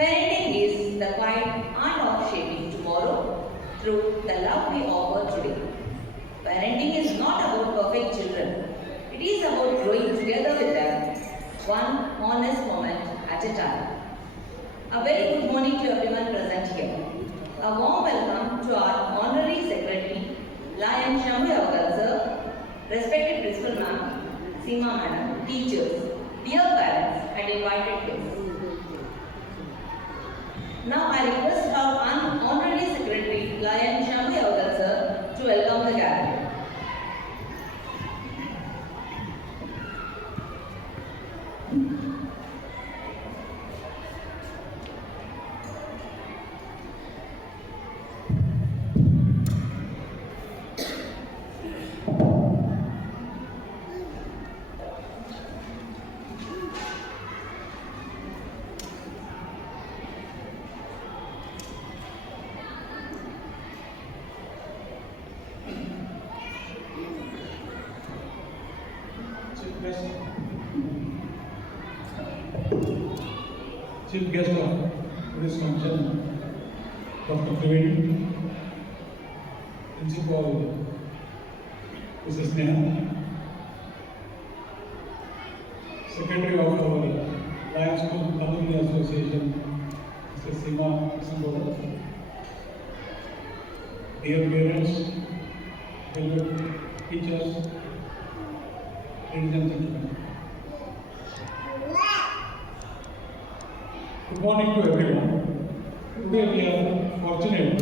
Parenting is the quiet art of shaping tomorrow through the love we offer today. Parenting is not about perfect children. It is about growing together with them, one honest moment at a time. A very good morning to everyone present here. A warm welcome to our Honorary Secretary, Lion Shambhu Yavagal sir, respected Principal Ma'am, Seema Madam, teachers, dear parents and invited guests. Now I request our Honorary Secretary, Lion Shambhu Yavagal sir, to welcome the gathering. Chief guest of today's function, Dr. Trivedi, Principal Mrs. Sneha, Secretary of our Lion School Alumni Association, Mrs. Seema Sambora, dear parents, beloved teachers, ladies and gentlemen. Good morning to everyone. Today we are fortunate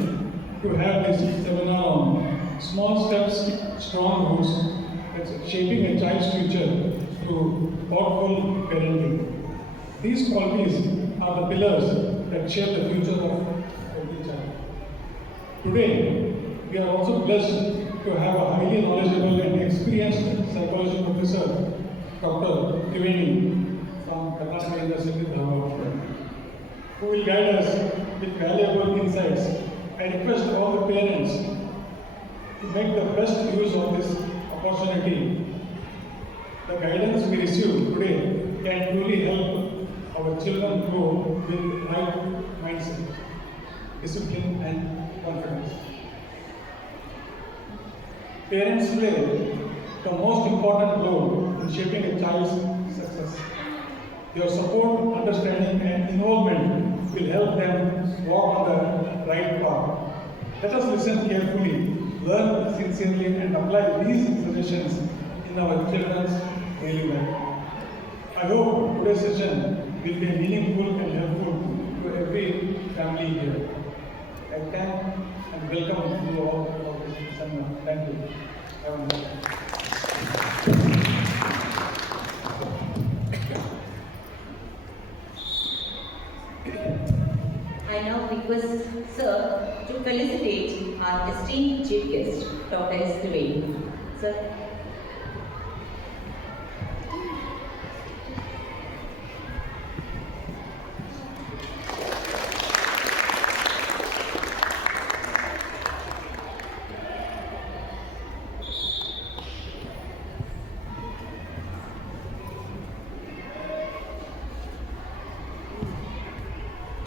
to have this seminar on small steps, strong roots, that's shaping a child's future through thoughtful parenting. These qualities are the pillars that shape the future of every child. Today, we are also blessed to have a highly knowledgeable and experienced psychology professor, Dr. Trivedi from Karnataka University, Dharwad, who will guide us with valuable insights. I request all the parents to make the best use of this opportunity. The guidance we receive today can truly help our children grow with right mindset, discipline and confidence. Parents play the most important role in shaping a child's success. Your support, understanding and involvement will help them walk on the right path. Let us listen carefully, learn sincerely and apply these suggestions in our children's daily life. I hope today's session will be meaningful and helpful to every family here. I thank and welcome you all for this seminar. Thank you. Have a nice day. I now request Sir to felicitate our esteemed Chief Guest, Dr. S. Trivedi. Sir.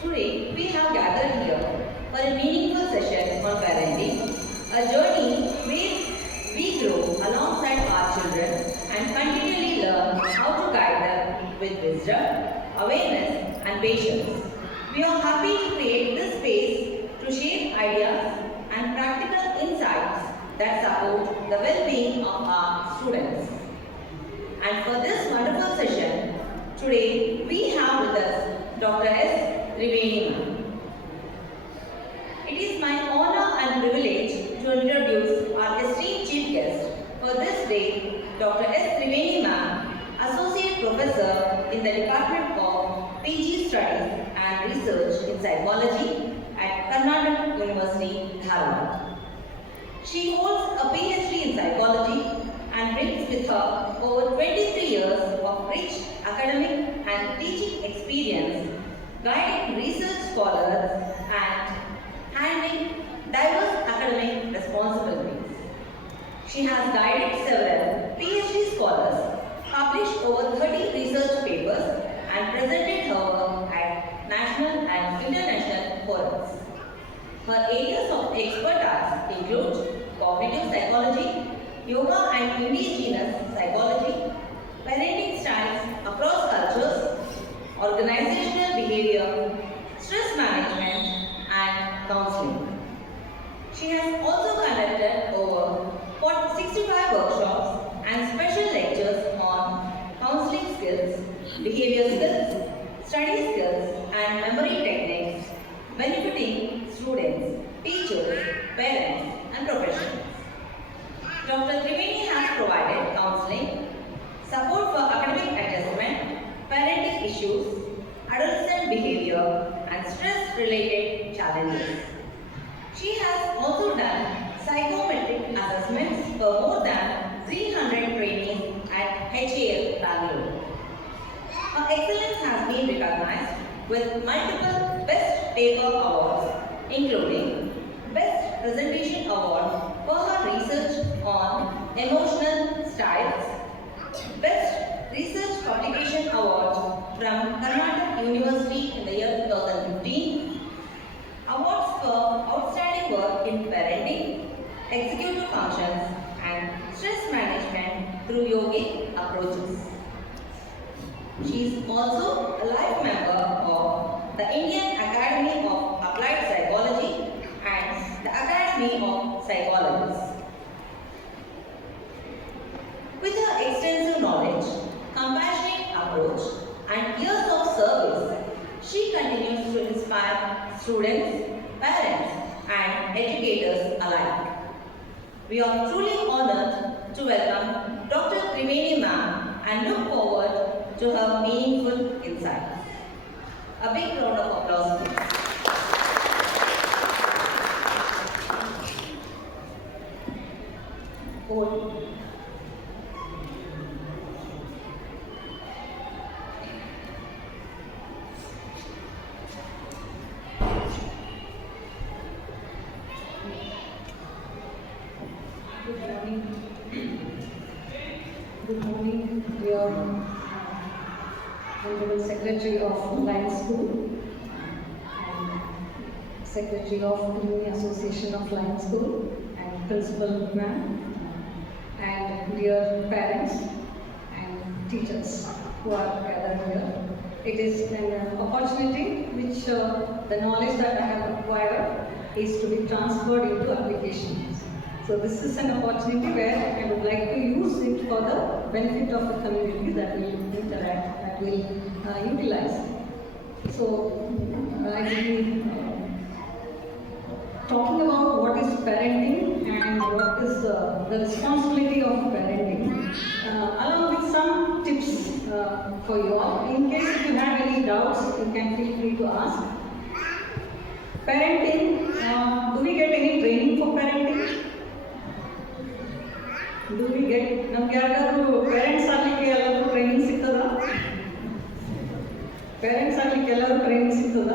Today, we have gathered here for a meaningful session on parenting, a journey where we grow alongside our children and continually learn how to guide them with wisdom, awareness and patience. We are happy to create this space to share ideas and practical insights that support the well-being of our students. And for this wonderful session, today we have with us Dr. S. Trivedi. It is my honor and privilege to introduce our esteemed chief guest for this day, Dr. S. Trivedi Ma'am, Associate Professor in the Department of PG Studies and Research in Psychology at Karnataka University, Dharwad. She holds a PhD in Psychology and brings with her over 23 years of rich academic and teaching experience, guiding research scholars and handling diverse academic responsibilities. She has guided several PhD scholars, published over 30 research papers and presented her work at national and international forums. Her areas of expertise include cognitive psychology, yoga and indigenous psychology, parenting styles across cultures, organizational behavior, stress management, and counseling. She has also conducted over 65 workshops and special lectures on counseling skills, behavior skills, study skills, and memory techniques, benefiting students, teachers, parents, and professionals. Dr. Triveni has provided counseling, support for academic adjustment, parenting issues, adolescent behavior, and stress-related challenges. She has also done psychometric assessments for more than 300 trainees at HAL Bangalore. Her excellence has been recognized with multiple Best Paper Awards, including Best Presentation Award for her research on emotional styles, Best Research Publication Award from Karnataka University in the year 2015, awards for outstanding work in parenting, executive functions, and stress management through yogic approaches. She is also a life member of the Indian Academy of Applied Psychology and the Academy of Psychologists. With her extensive knowledge, compassionate approach, and years of service, she continues to inspire students, parents, and educators alike. We are truly honored to welcome Dr. Triveni ma'am and look forward to her meaningful insights. A big round of applause, please. Over. Good morning, dear Honorable Secretary of Lions School and Secretary of Union Association of Lions School and Principal Ma'am and dear parents and teachers who are gathered here. It is an opportunity which the knowledge that I have acquired is to be transferred into applications. So this is an opportunity where I would like to use it for the benefit of the community that will interact, that will utilize. So I will be talking about what is parenting and what is the responsibility of parenting, along with some tips for you all. In case if you have any doubts, you can feel free to ask. Parenting, do we get any training for parenting? Do we get ನಮ್ಗೆ ಯಾರಿಗಾದ್ರೂ parents ಆಗಲಿಕ್ಕೆ ಎಲ್ಲರೂ training ಸಿಗ್ತದ? Parents ಆಗಲಿಕ್ಕೆ ಎಲ್ಲರೂ training ಸಿಗ್ತದ?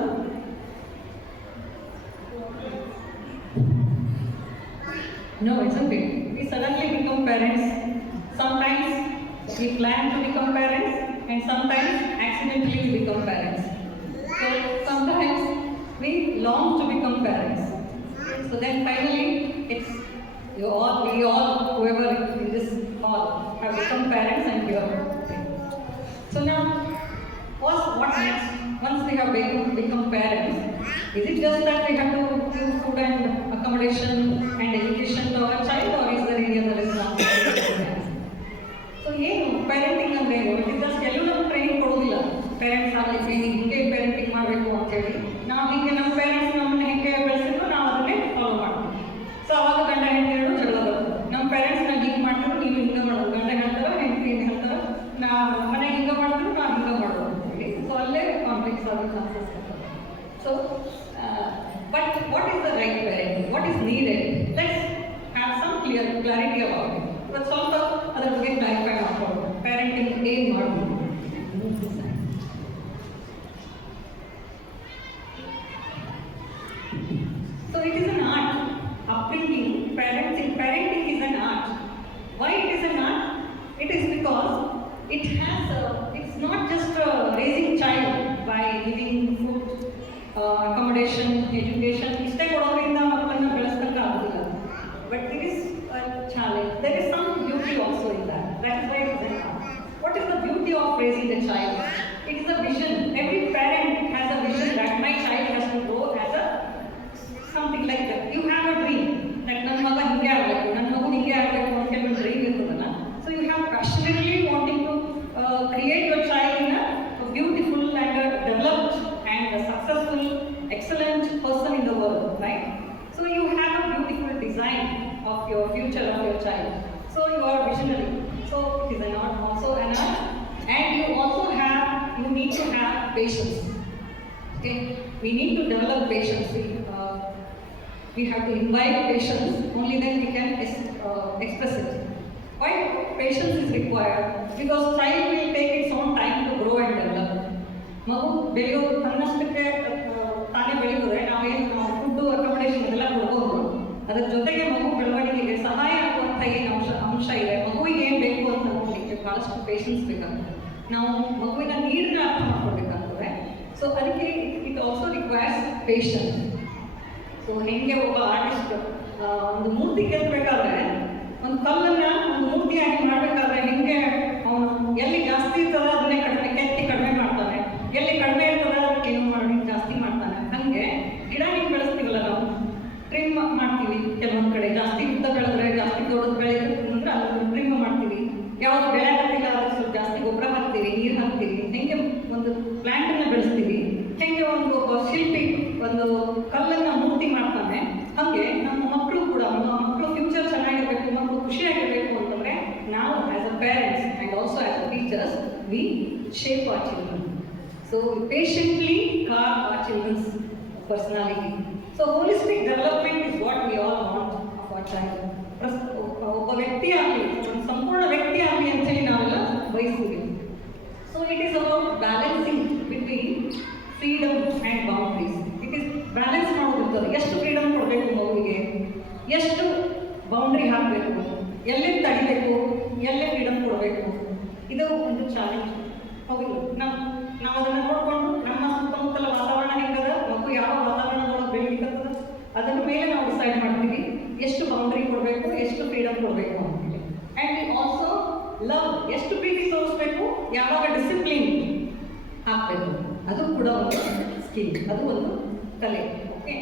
No, isn't it? We suddenly become parents. Sometimes we plan to become parents and sometimes accidentally we become parents. So sometimes we long to become parents. So then finally it's we all, whoever in this hall have become parents and we are. So now, what next? Once we have become parents, is it just that we have to give food and accommodation and education to our child, or is there any other responsibility? So parenting ಅಂದ್ರೆ ಏನು? It is just ಎಲ್ಲೂ ನಮ್ಗೆ training ಕೊಡೋದಿಲ್ಲ. Parents ಆಗಲಿಕ್ಕೆ ಹಿಂಗೆ parenting ಮಾಡಬೇಕು ಅಂತ ಹೇಳಿ ನಾವು ಹಿಂಗೆ ನಮ್ಮ ಪೇರೆಂಟ್ಸ್ ನಮ್ಮನ್ನ ಹೆಂಗೆ ಬೆಳೆಸಿದ್ರು ನಾವು ಅದನ್ನೇ ಫಾಲೋ ಮಾಡ್ತೀವಿ. ಸೊ ಅವಾಗ ಗಂಡ ಹೆಂಡತಿ ಎರಡು ಜಗಳ ಬರ್ತದೆ. ನಮ್ಮ ಪೇರೆಂಟ್ಸ್ ನಾವು ಹಿಂಗೆ ಮಾಡ್ತಾರೆ, ನೀವು ಹಿಂಗೆ ಮಾಡೋದು. ಗಂಡ ಹೇಳ್ತಾರೆ, ಹೆಂಡತಿ ಹೇಳ್ತಾರೆ, ನಾವು ಮನೆಗೆ ಹಿಂಗೆ ಮಾಡಿದ್ರು ನಾವು ಹಿಂಗೆ ಮಾಡೋದು ಅಂತ ಹೇಳಿ. ಸೊ ಅಲ್ಲೇ ಕಾನ್ಫ್ಲಿಕ್ಟ್ಸ್ ಆಗೋ ಚಾನ್ಸಸ್ ಇರ್ತದೆ. So but what is the right parenting? What is needed? Let's have some clarity about it. ಇವತ್ತು ಸ್ವಲ್ಪ ಅದ್ರ ಬಗ್ಗೆ ಕ್ಲಾರಿಫೈ ಮಾಡ್ಕೊಂಡು ಪೇರೆಂಟಿಂಗ್ ಏನು ಮಾಡಬಹುದು. So it is an art. Upbringing, parenting is an art. Why it is an art? It is because it has it's not just raising child by by giving food, accommodation, education, ಇಷ್ಟೇ ಕೊಡೋದ್ರಿಂದ ಮಕ್ಕಳನ್ನ ಬೆಳೆಸಲಿಕ್ಕೆ ಆಗೋದಿಲ್ಲ. But there is a challenge. There is some beauty also in that. That is why it is an art. What is the beauty of raising a child? It is a vision. Every parent has a vision that my child has to grow as a something like that. You have a dream that ನನ್ನ ಮಗ ಹಿಂಗೆ ಆಗಬೇಕು, ನನ್ನ ಮಗು ಹಿಂಗೆ ಆಗಬೇಕು ಅಂತ ಒಂದು ಡ್ರೀಮ್ ಇರ್ತದಲ್ಲ. So you have passionately wanting to create your child in a beautiful and a developed and a successful, excellent person in the world, right? So you have a beautiful design of your future of your child. So you are visionary. So it is an art, also an art, and you need to have patience. Okay, we need to develop patience. We have to invite patience. Only then we can express it. Why patience is required? Because child will take its own time to grow and develop. ಮಗು ಬೆಳೆಯೋದು ತನ್ನಷ್ಟಕ್ಕೆ ತಾನೇ ಬೆಳೆಯುತ್ತದೆ. ನಾವು food accommodation ಎಲ್ಲ ಕೊಡ್ಬೋದು. ಅದರ ಜೊತೆಗೆ ಮಗು ಬೆಳವಣಿಗೆಗೆ ಸಹಾಯ ಆಗುವಂಥ ಏನು ಅಂಶ ಇದೆ, ಮಗುವಿಗೆ ಏನು ಬೇಕು ಅಂತ ನೋಡಲಿಕ್ಕೆ ಭಾಳಷ್ಟು ಪೇಷನ್ಸ್ ಬೇಕಾಗ್ತದೆ. ನಾವು ಮಗುವಿನ ನೀರನ್ನ ಅರ್ಥ ಮಾಡ್ಕೊಳ್ಬೇಕಾಗ್ತದೆ. ಸೊ ಅದಕ್ಕೆ it also requires patience. So ಹೆಂಗೆ ಒಬ್ಬ ಆರ್ಟಿಸ್ಟ್ ಒಂದು ಮೂರ್ತಿ ಕೆತ್ತಬೇಕಾದ್ರೆ, ಒಂದು ಕಲ್ಲನ್ನ ಒಂದು ಮೂರ್ತಿಯಾಗಿ ಮಾಡಬೇಕಾದ್ರೆ ಹೆಂಗೆ ಅವನು ಎಲ್ಲಿ ಜಾಸ್ತಿ ಇರ್ತದೆ ಅದನ್ನೇ ಕಡಿಮೆ ಮಾಡ್ತಾನೆ, ಎಲ್ಲಿ ಕಡಿಮೆ ಇರ್ತದೆ ಅದಕ್ಕೆ ಏನು ಮಾಡಿ ಜಾಸ್ತಿ ಮಾಡ್ತಾನೆ. ಹಾಗೆ ಗಿಡ ಹಿಂಗೆ ಬೆಳೆಸ್ತೀವಲ್ಲ, ನಾವು ಟ್ರಿಮ್ ಮಾಡ್ತೀವಿ. ಕೆಲವೊಂದು ಕಡೆ ಜಾಸ್ತಿ ಉದ್ದ ಬೆಳೆದ್ರೆ, ಜಾಸ್ತಿ ದೊಡ್ಡದು ಬೆಳೆದ್ರೆ ಅದನ್ನು ಟ್ರಿಮ್ ಮಾಡ್ತೀವಿ. ಯಾವ್ದು ಬೆಳೆ ಹಾಕ್ತಿಲ್ಲ ಅದಕ್ಕೆ ಸ್ವಲ್ಪ ಜಾಸ್ತಿ ಗೊಬ್ಬರ ಹಾಕ್ತೀವಿ, ನೀರು ಹಾಕ್ತೀವಿ. ಹೆಂಗೆ ಒಂದು ಪ್ಲಾಂಟನ್ನು ಬೆಳೆಸ್ತೀವಿ, ಹೆಂಗೆ ಒಂದು ಶಿಲ್ಪಿ ಒಂದು ಕಲ್ಲನ್ನು ಮೂರ್ತಿ ಮಾಡ್ತಾನೆ, ಹಾಗೆ ನಮ್ಮ ಮಕ್ಕಳು ಕೂಡ, ಮಕ್ಕಳು ಫ್ಯೂಚರ್ ಚೆನ್ನಾಗಿರಬೇಕು, ಮಕ್ಕಳು ಖುಷಿಯಾಗಿರಬೇಕು ಅಂತಂದರೆ ನಾವು as a parents and also as a teachers V shape our children. So we patiently carve our children's personality. So holistic development is what we all want of our child. ಒಬ್ಬ ವ್ಯಕ್ತಿ ಆಗಲಿ, ಒಂದು ಸಂಪೂರ್ಣ ವ್ಯಕ್ತಿ ಆಗಲಿ ಅಂತೇಳಿ ನಾವೆಲ್ಲ ಬಯಸ್ತೀವಿ. So it is about balancing between freedom and boundaries. It is balance ಮಾಡೋದಿರ್ತದೆ. ಎಷ್ಟು ಫ್ರೀಡಮ್ ಕೊಡಬೇಕು ಮಗುವಿಗೆ, ಎಷ್ಟು ಬೌಂಡ್ರಿ ಹಾಕಬೇಕು, ಎಲ್ಲೇ ತಡಿಬೇಕು, ಎಲ್ಲೇ ಫ್ರೀಡಮ್ ಕೊಡಬೇಕು. ಇದು ಒಂದು ಚಾಲೆಂಜ್. ಹೌದು, ನಾವು ಅದನ್ನು ನೋಡಿಕೊಂಡು ನಮ್ಮ ಸುತ್ತಮುತ್ತಲ ವಾತಾವರಣ ಹೆಂಗದ, ಮಗು ಯಾವ ವಾತಾವರಣದೊಳಗೆ ಬೆಳೀಲಿಕ್ಕದ ಅದರ ಮೇಲೆ ನಾವು ಡಿಸೈಡ್ ಮಾಡ್ತೀವಿ ಎಷ್ಟು ಬೌಂಡ್ರಿ ಕೊಡಬೇಕು, ಎಷ್ಟು ಫ್ರೀಡಮ್ ಕೊಡಬೇಕು ಅಂತೇಳಿ. ಆ್ಯಂಡ್ ಆಲ್ಸೋ ಲವ್, ಎಷ್ಟು ಪ್ರೀತಿ ತೋರಿಸ್ಬೇಕು, ಯಾವಾಗ ಡಿಸಿಪ್ಲಿನ್ ಹಾಕಬೇಕು, ಅದು ಕೂಡ ಒಂದು ಸ್ಕಿಲ್, ಅದು ಒಂದು ಕಲೆ. ಓಕೆ,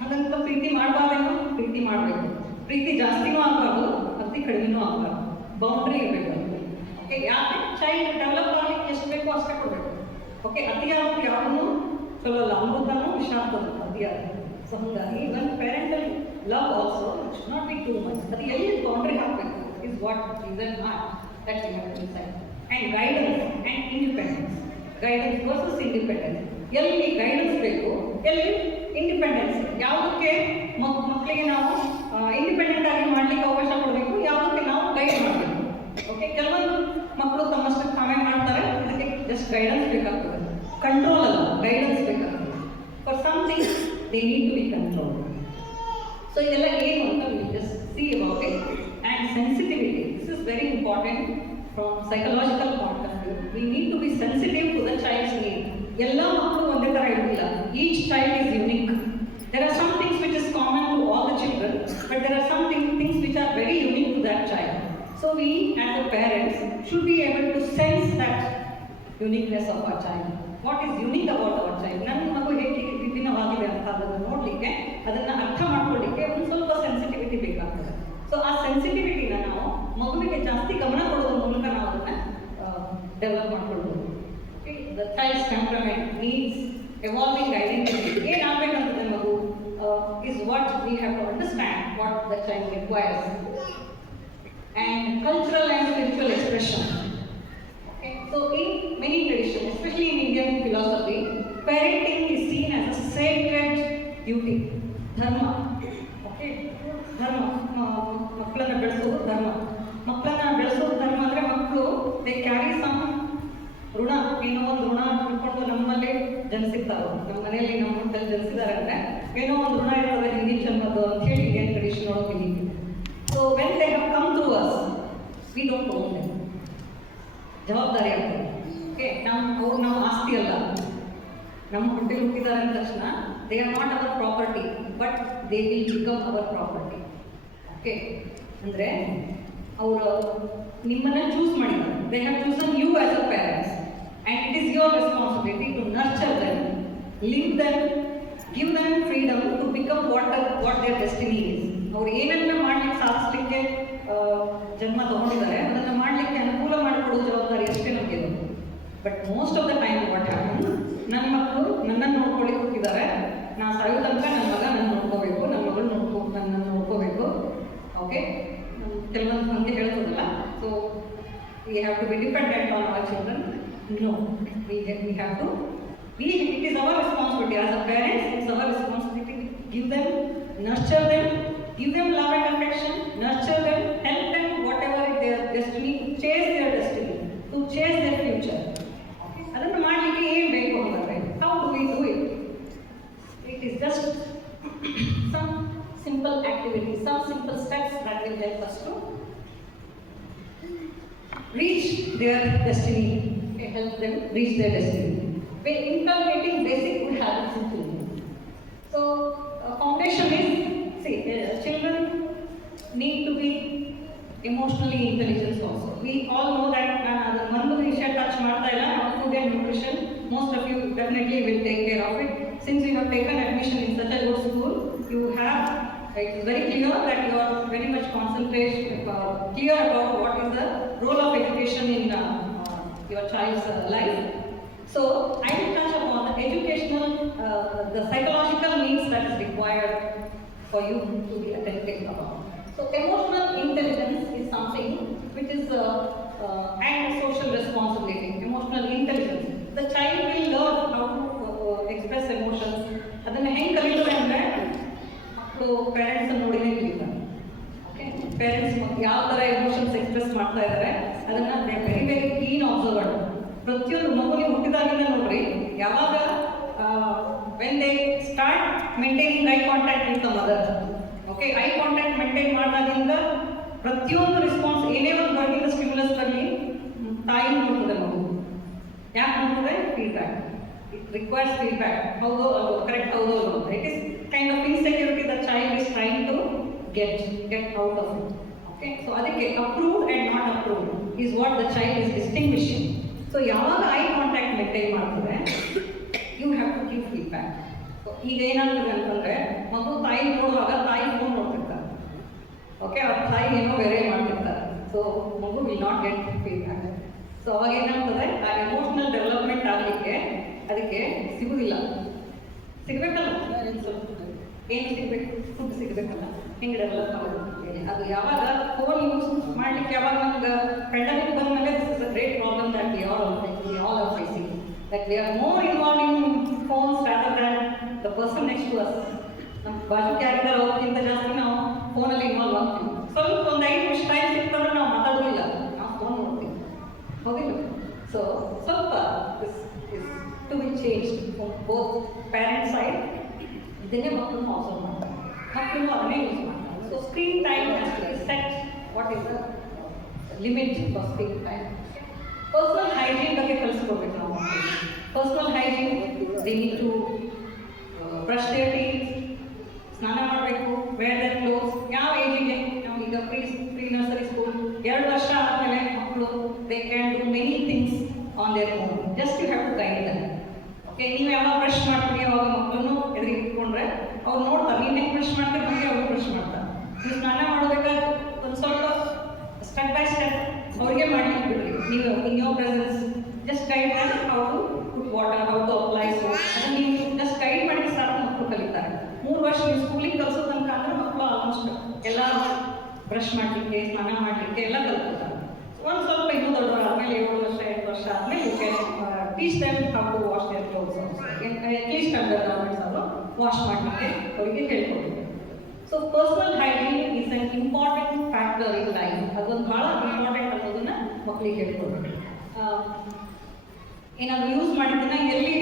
ಹಾಗಂತ ಪ್ರೀತಿ ಮಾಡಬಾರ್ದೇನೋ, ಪ್ರೀತಿ ಮಾಡಬೇಕು. ಪ್ರೀತಿ ಜಾಸ್ತಿನೂ ಆಗಬಾರ್ದು, ಅತಿ ಕಡಿಮೆನೂ ಆಗಬಾರ್ದು, ಬೌಂಡ್ರಿ ಇರಬೇಕು. ಓಕೆ, ಯಾಕೆ ಚೈಲ್ಡ್ ಡೆವಲಪ್ ಆಗಲಿಕ್ಕೆ ಎಷ್ಟು ಬೇಕೋ ಅಷ್ಟೇ ಕೊಡಬೇಕು. ಓಕೆ, ಅತಿಯಾದ ಯಾವನು ಚಲೋ ಅಲ್ಲ, ಅಮೃತನೂ ವಿಷ ಆಗ್ತದೆ ಅತಿಯಾದ. ಸೊ ಹಂಗಾಗಿ even parental love also should not be too much. ಅದು ಎಲ್ಲಿ ಬೌಂಡ್ರಿ ಹಾಕಬೇಕು is what is an art that we have to decide. And guidance and independence. Guidance versus independence. ಎಲ್ಲಿ ಗೈಡೆನ್ಸ್ ಬೇಕು, ಎಲ್ಲಿ ಇಂಡಿಪೆಂಡೆನ್ಸ್. ಯಾವುದಕ್ಕೆ ಮಕ್ಕಳಿಗೆ ನಾವು ಇಂಡಿಪೆಂಡೆಂಟ್ ಆಗಿ ಮಾಡಲಿಕ್ಕೆ ಅವಕಾಶ ಕೊಡಬೇಕು, ಯಾವುದಕ್ಕೆ ನಾವು ಗೈಡ್ ಮಾಡಬೇಕು. ಓಕೆ, ಕೆಲವೊಂದು ಮಕ್ಕಳು ತಮ್ಮಷ್ಟಕ್ಕೆ ತಾವೇ ಮಾಡ್ತಾರೆ, ಅದಕ್ಕೆ ಜಸ್ಟ್ ಗೈಡೆನ್ಸ್ ಬೇಕಾಗ್ತದೆ. ಕಂಟ್ರೋಲ್ ಅಲ್ಲ, ಗೈಡೆನ್ಸ್ ಬೇಕಾಗ್ತದೆ. For something they need to be control. So ಇದೆಲ್ಲ ಏನು ಅಂತ we just see about it. And sensitivity, this is very important from psychological point of view. We need to be sensitive to the child's need. ಎಲ್ಲ ಮಕ್ಕಳು ಒಂದೇ ಥರ ಇರೋದಿಲ್ಲ. Each child is unique. There are some things which is common to all the children, but there are some things which are very unique to that child. So we as the parents should be able to sense that uniqueness of our child. What is unique about our child? ನನ್ನ ಮಗು ಹೇಗೆ ವಿಭಿನ್ನವಾಗಿದೆ ಅಂತ ಅದನ್ನು ನೋಡಲಿಕ್ಕೆ, ಅದನ್ನು ಅರ್ಥ ಮಾಡ್ಕೊಳ್ಳಿಕ್ಕೆ ಒಂದು ಸ್ವಲ್ಪ ಸೆನ್ಸಿಟಿವಿಟಿ ಬೇಕಾಗ್ತದೆ. ಸೊ ಆ ಸೆನ್ಸಿಟಿವಿಟಿನ ನಾವು ಮಗುವಿಗೆ ಜಾಸ್ತಿ ಗಮನ ಕೊಡೋದ್ರ ಮೂಲಕ ನಾವು ಅದನ್ನು ಡೆವಲಪ್ ಮಾಡ್ಕೊಳ್ಬೋದು. The child's temperament, needs, evolving identity. ಏನಾಗಬೇಕಂತದೆ ಮಗು is what we have to understand what the child requires. And cultural and spiritual expression. Okay, so in many traditions, especially in Indian philosophy, parenting is seen as a sacred duty, dharma. Okay, dharma. ಮಕ್ಕಳನ್ನ ಬೆಳೆಸೋದು ಧರ್ಮ. ಮಕ್ಕಳನ್ನ ಬೆಳೆಸೋದು ಧರ್ಮ ಅಂದರೆ ಮಕ್ಕಳು they carry some ಋಣ, ಏನೋ ಒಂದು ಋಣ ತಿಳ್ಕೊಂಡು ನಮ್ಮಲ್ಲಿ ಜನಿಸಿರ್ತಾರೆ. ನಮ್ಮ ಮನೆಯಲ್ಲಿ ನಮ್ಮ ಮಕ್ಕಳು ಜನಿಸಿದ್ದಾರೆ ಅಂದರೆ ಏನೋ ಒಂದು ಋಣ ಇರ್ತದೆ ಹಿಂದಿನ ಜನ್ಮದ್ದು ಅಂತ ಹೇಳಿ ಇಂಡಿಯನ್ ಟ್ರೆಡಿಷನ್ ಒಳಗೆ. So when they have come to us, we don't own them. ಜವಾಬ್ದಾರಿ ಆಗ್ತದೆ. ಓಕೆ, ಅವ್ರು ನಮ್ಮ ಆಸ್ತಿ ಅಲ್ಲ, ನಮ್ಮ ಹೊಟ್ಟೆಲಿ ಹುಟ್ಟಿದ್ದಾರೆ ಅಂದ ತಕ್ಷಣ they are not our property, but they will become our property. Okay, ಅಂದರೆ ಅವರು ನಿಮ್ಮನ್ನು ಚೂಸ್ ಮಾಡಿದ್ದಾರೆ. They have chosen you as a parents and it is your responsibility to nurture them, live them, give them freedom to become what their destiny is. ಅವ್ರು ಏನನ್ನ ಮಾಡಲಿಕ್ಕೆ ಸಾಧಿಸಲಿಕ್ಕೆ ಜನ್ಮ ತಗೊಂಡಿದ್ದಾರೆ ಅದನ್ನು ಮಾಡಲಿಕ್ಕೆ ಅನುಕೂಲ ಮಾಡಿಕೊಡೋ ಜವಾಬ್ದಾರಿ ಅಷ್ಟೇ ನಮಗೆ ಇರೋದು. But most of the time what happen, ನನ್ನ ಮಕ್ಕಳು ನನ್ನನ್ನು ನೋಡ್ಕೊಳ್ಳಿಕ್ಕೆ ಹೋಗಿದ್ದಾರೆ, ನಾನು ಸಾಯೋ ತನಕ ನನ್ನ ಮಗ ನನ್ನ ನೋಡ್ಕೋಬೇಕು, ನನ್ನ ಮಗಳು ನನ್ನನ್ನು ನೋಡ್ಕೋಬೇಕು. ಓಕೆ, ಕೆಲವೊಂದು ಮಂದಿ ಹೇಳ್ತದಲ್ಲ, so we have to be dependent on our children. No, we have to it is our responsibility as a parents, it's our responsibility to give them, nurture them, give them love and affection, nurture them, help them whatever their destiny, chase their destiny, to chase their future. Okay, adannu ಮಾಡಲಿಕ್ಕೆ ಏನು ಬೇಕು ಅಂದ್ರೆ how do we do it? It is just some simple activities, some simple steps that will help us to reach their destiny, help them reach their destiny. By inculcating basic good habits in children. So, foundation is, see, children need to be emotionally intelligent also. We all know that one Visha touch ಮಾಡ್ತಾ ಇಲ್ಲ, food and nutrition, most of you definitely will take care of it. Since you have taken admission in such a good school, you have, it's very clear that you are very much clear about what is the role of education in your child's life. So, I will touch upon the educational, the psychological needs that is required for you to be attentive about. So, emotional intelligence is something which is and social responsibility. Emotional intelligence. The child will learn how to express emotions. ಅದನ್ನು ಹೆಂಗೆ ಕಲಿತಾರೆ ಅಂದರೆ ಮಕ್ಕಳು parents ನೋಡಿನೇ ಕಲಿತಾರೆ. Okay, parents ಯಾವ ಥರ emotions express ಮಾಡ್ತಾ ಇದ್ದಾರೆ ಅದನ್ನು ವೆರಿ ವೆರಿ ಕೀನ್ ಅಬ್ಸರ್ವರ್. ಪ್ರತಿಯೊಂದು ಮಗುವಿಗೆ ಹುಟ್ಟಿದಾಗಿಂದ ನೋಡ್ರಿ, ಯಾವಾಗ when they start maintaining eye contact with the mother. Okay, eye contact maintain ಮಾಡಿದಾಗಿಂದ ಪ್ರತಿಯೊಂದು ರೆಸ್ಪಾನ್ಸ್ ಏನೇ ಒಂದು ಹೊರಗಿನ ಸ್ಟಿಮ್ಯುಲಸ್ ಬರಲಿ ತಾಯಿ ನೋಡ್ತದೆ ಮಗು. ಯಾಕೆ ನೋಡ್ತದೆ? ಫೀಡ್ಬ್ಯಾಕ್. It requires feedback. ಹೌದು ಅದು ಕರೆಕ್ಟ್, ಹೌದು ಅಲ್ವ. It is kind of insecurity the child is trying to get out of it. Okay, so ಅದಕ್ಕೆ approved and not approved is what the child is distinguishing. So ಯಾವಾಗ eye contact maintain ಮಾಡ್ತದೆ, you have to give feedback. So ಈಗ ಏನಾಗ್ತದೆ ಅಂತಂದರೆ, ಮಗು ತಾಯಿ ನೋಡುವಾಗ ತಾಯಿ ಫೋನ್ ನೋಡ್ತಿರ್ತಾರೆ. ಓಕೆ, ಅವ್ರ ತಾಯಿ ಏನೋ ಬೇರೆ ಮಾಡ್ತಿರ್ತಾರೆ. ಸೊ ಮಗು will not get feedback. So ಅವಾಗ ಏನಾಗ್ತದೆ, ಆ ಎಮೋಷ್ನಲ್ ಡೆವಲಪ್ಮೆಂಟ್ ಆಗಲಿಕ್ಕೆ ಅದಕ್ಕೆ ಸಿಗುವುದಿಲ್ಲ. ಸಿಗಬೇಕಲ್ಲ, ಏನು ಸಿಗಬೇಕು? ಫುಡ್ ಸಿಗಬೇಕಲ್ಲ, ಹಿಂಗೆ ಡೆವಲಪ್ ಆಗೋದು. ಅದು ಯಾವಾಗ ಫೋನ್ ಯೂಸ್ ಮಾಡಲಿಕ್ಕೆ ಯಾವಾಗ ನಮ್ಗೆ ಪೆಂಡಮಿಕ್ ಬಂದಮೇಲೆ this is a great problem that we all are facing, that we are more involve in phones rather than the person next to us. ನಮ್ಮ ಬಾಜು ಕ್ಯಾರಿದಾರ ಅವ್ರಿಗಿಂತ ಜಾಸ್ತಿ ನಾವು ಫೋನಲ್ಲಿ ಇನ್ವಾಲ್ವ್ ಆಗ್ತೀವಿ. ಸ್ವಲ್ಪ ಒಂದು 5 ನಿಮಿಷ ಟೈಮ್ ಸಿಕ್ತಂದ್ರೆ ನಾವು ಮಾತಾಡೋದಿಲ್ಲ, ನಾವು ಫೋನ್ ನೋಡ್ತೀವಿ, ಹೌದಿಲ್ಲ? ಸೊ ಸ್ವಲ್ಪ this is to be changed from both parent side. ಇದನ್ನೇ ಮಕ್ಕಳು ಅಬ್ಸರ್ವ್ ಮಾಡ್ತಾರೆ, ಮಕ್ಕಳು ಅದನ್ನೇ ಯೂಸ್ ಮಾಡ್ತಾರೆ. So screen time has to be set. What is the limit for screen time? Personal hygiene ಬಗ್ಗೆ ಕಲಿಸ್ಕೊಡ್ಬೇಕು ನಾವು. Personal hygiene, they need to brush their teeth, ಸ್ನಾನ ಮಾಡಬೇಕು, wear their clothes. ಯಾವ ಏಜಿಗೆ? ನಾವು ಈಗ ಪ್ರೀ ನರ್ಸರಿ ಸ್ಕೂಲ್ 2 ವರ್ಷ ಆದಮೇಲೆ ಮಕ್ಕಳು they can do many things on their own. Just you have to guide them. Okay, ನೀವು ಯಾವಾಗ ಬ್ರಷ್ ಮಾಡ್ತೀವಿ ಅವಾಗ ಮಕ್ಕಳನ್ನು ಎದುರಿಗೆ ಇಟ್ಕೊಂಡ್ರೆ ಅವ್ರು ನೋಡ್ತಾರೆ, ನೀವು ಹೆಂಗೆ ಬ್ರಷ್ ಮಾಡ್ತೀರಿ ಬಗ್ಗೆ ಅವರು ಬ್ರಷ್ ಮಾಡ್ತಾರೆ. ನೀವು ಸ್ನಾನ ಮಾಡಬೇಕಾದ್ರೆ ಒಂದು ಸ್ವಲ್ಪ ಸ್ಟೆಪ್ ಬೈ ಸ್ಟೆಪ್ ಅವ್ರಿಗೆ ಮಾಡ್ಲಿಕ್ಕೆ ಬಿಡ್ರಿ. ನೀವು in your presence just guide them how to put water, how to apply soap. ಅದನ್ನು ನೀವು ಜಸ್ಟ್ ಗೈಡ್ ಮಾಡಿ ಸಾಕು, ಮಕ್ಕಳು ಕಲಿತಾರೆ. 3 ವರ್ಷ ನೀವು ಸ್ಕೂಲಿಗೆ ಕಲಿಸೋ ತನಕ ಅಂದರೆ ಮಕ್ಕಳು ಆಲ್ಮೋಸ್ಟ್ ಎಲ್ಲ ಬ್ರಷ್ ಮಾಡಲಿಕ್ಕೆ, ಸ್ನಾನ ಮಾಡಲಿಕ್ಕೆ ಎಲ್ಲ ಕಲ್ತ್ಕೊತಾರೆ. ಒಂದು ಸ್ವಲ್ಪ ಇನ್ನೂ ದೊಡ್ಡವರು ಆದಮೇಲೆ 7 ವರ್ಷ 8 ವರ್ಷ ಆದಮೇಲೆ you can teach them how to wash their clothes. At least undergarments ಅವರು ವಾಶ್ ಮಾಡಲಿಕ್ಕೆ ಅವರಿಗೆ ಹೇಳ್ಕೊಡ್ಬೇಕು. So personal hygiene is an important factor in life. ಅದೊಂದು ಭಾಳ ಇಂಪಾರ್ಟೆಂಟ್ ಅನ್ನೋದನ್ನು ಮಕ್ಕಳಿಗೆ ಹೇಳ್ಕೊಡ್ಬೇಕು. ಏನಾದರೂ ಯೂಸ್ ಮಾಡಿದ್ದನ್ನ ಎಲ್ಲಿ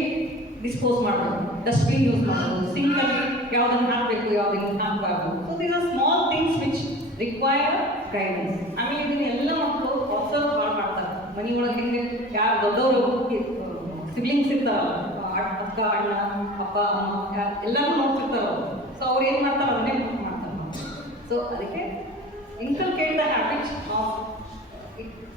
ಡಿಸ್ಪೋಸ್ ಮಾಡಬೇಕು, ಡಸ್ಟ್ಬಿನ್ ಯೂಸ್ ಮಾಡೋದು, ಸಿಂಕಲ್ಲಿ ಯಾವುದನ್ನು ಹಾಕಬೇಕು, ಯಾವುದನ್ನು ಹಾಕಬಾರ್ದು. So these R small things which require guidance. ಆಮೇಲೆ ಇದನ್ನ ಎಲ್ಲ ಮಕ್ಕಳು ಅಬ್ಸರ್ವ್ ಮಾಡ್ತಾರೆ. ಮನೆಯೊಳಗೆ ಹೆಂಗೆ ಯಾರು ದೊಡ್ಡವರು ಸಿಬ್ಲಿಂಗ್ಸ್ ಇರ್ತಾರಲ್ಲ, ಅಕ್ಕ ಅಣ್ಣ ಅಪ್ಪ ಅಮ್ಮ ಎಲ್ಲರೂ ನೋಡ್ತಿರ್ತಾರೆ ಅವರು. ಸೊ ಅವ್ರು ಏನು ಮಾಡ್ತಾರೆ ಅದನ್ನೇ ಮಾಡ್ತಾರೆ. ಸೊ ಅದಕ್ಕೆ inculcate the habits of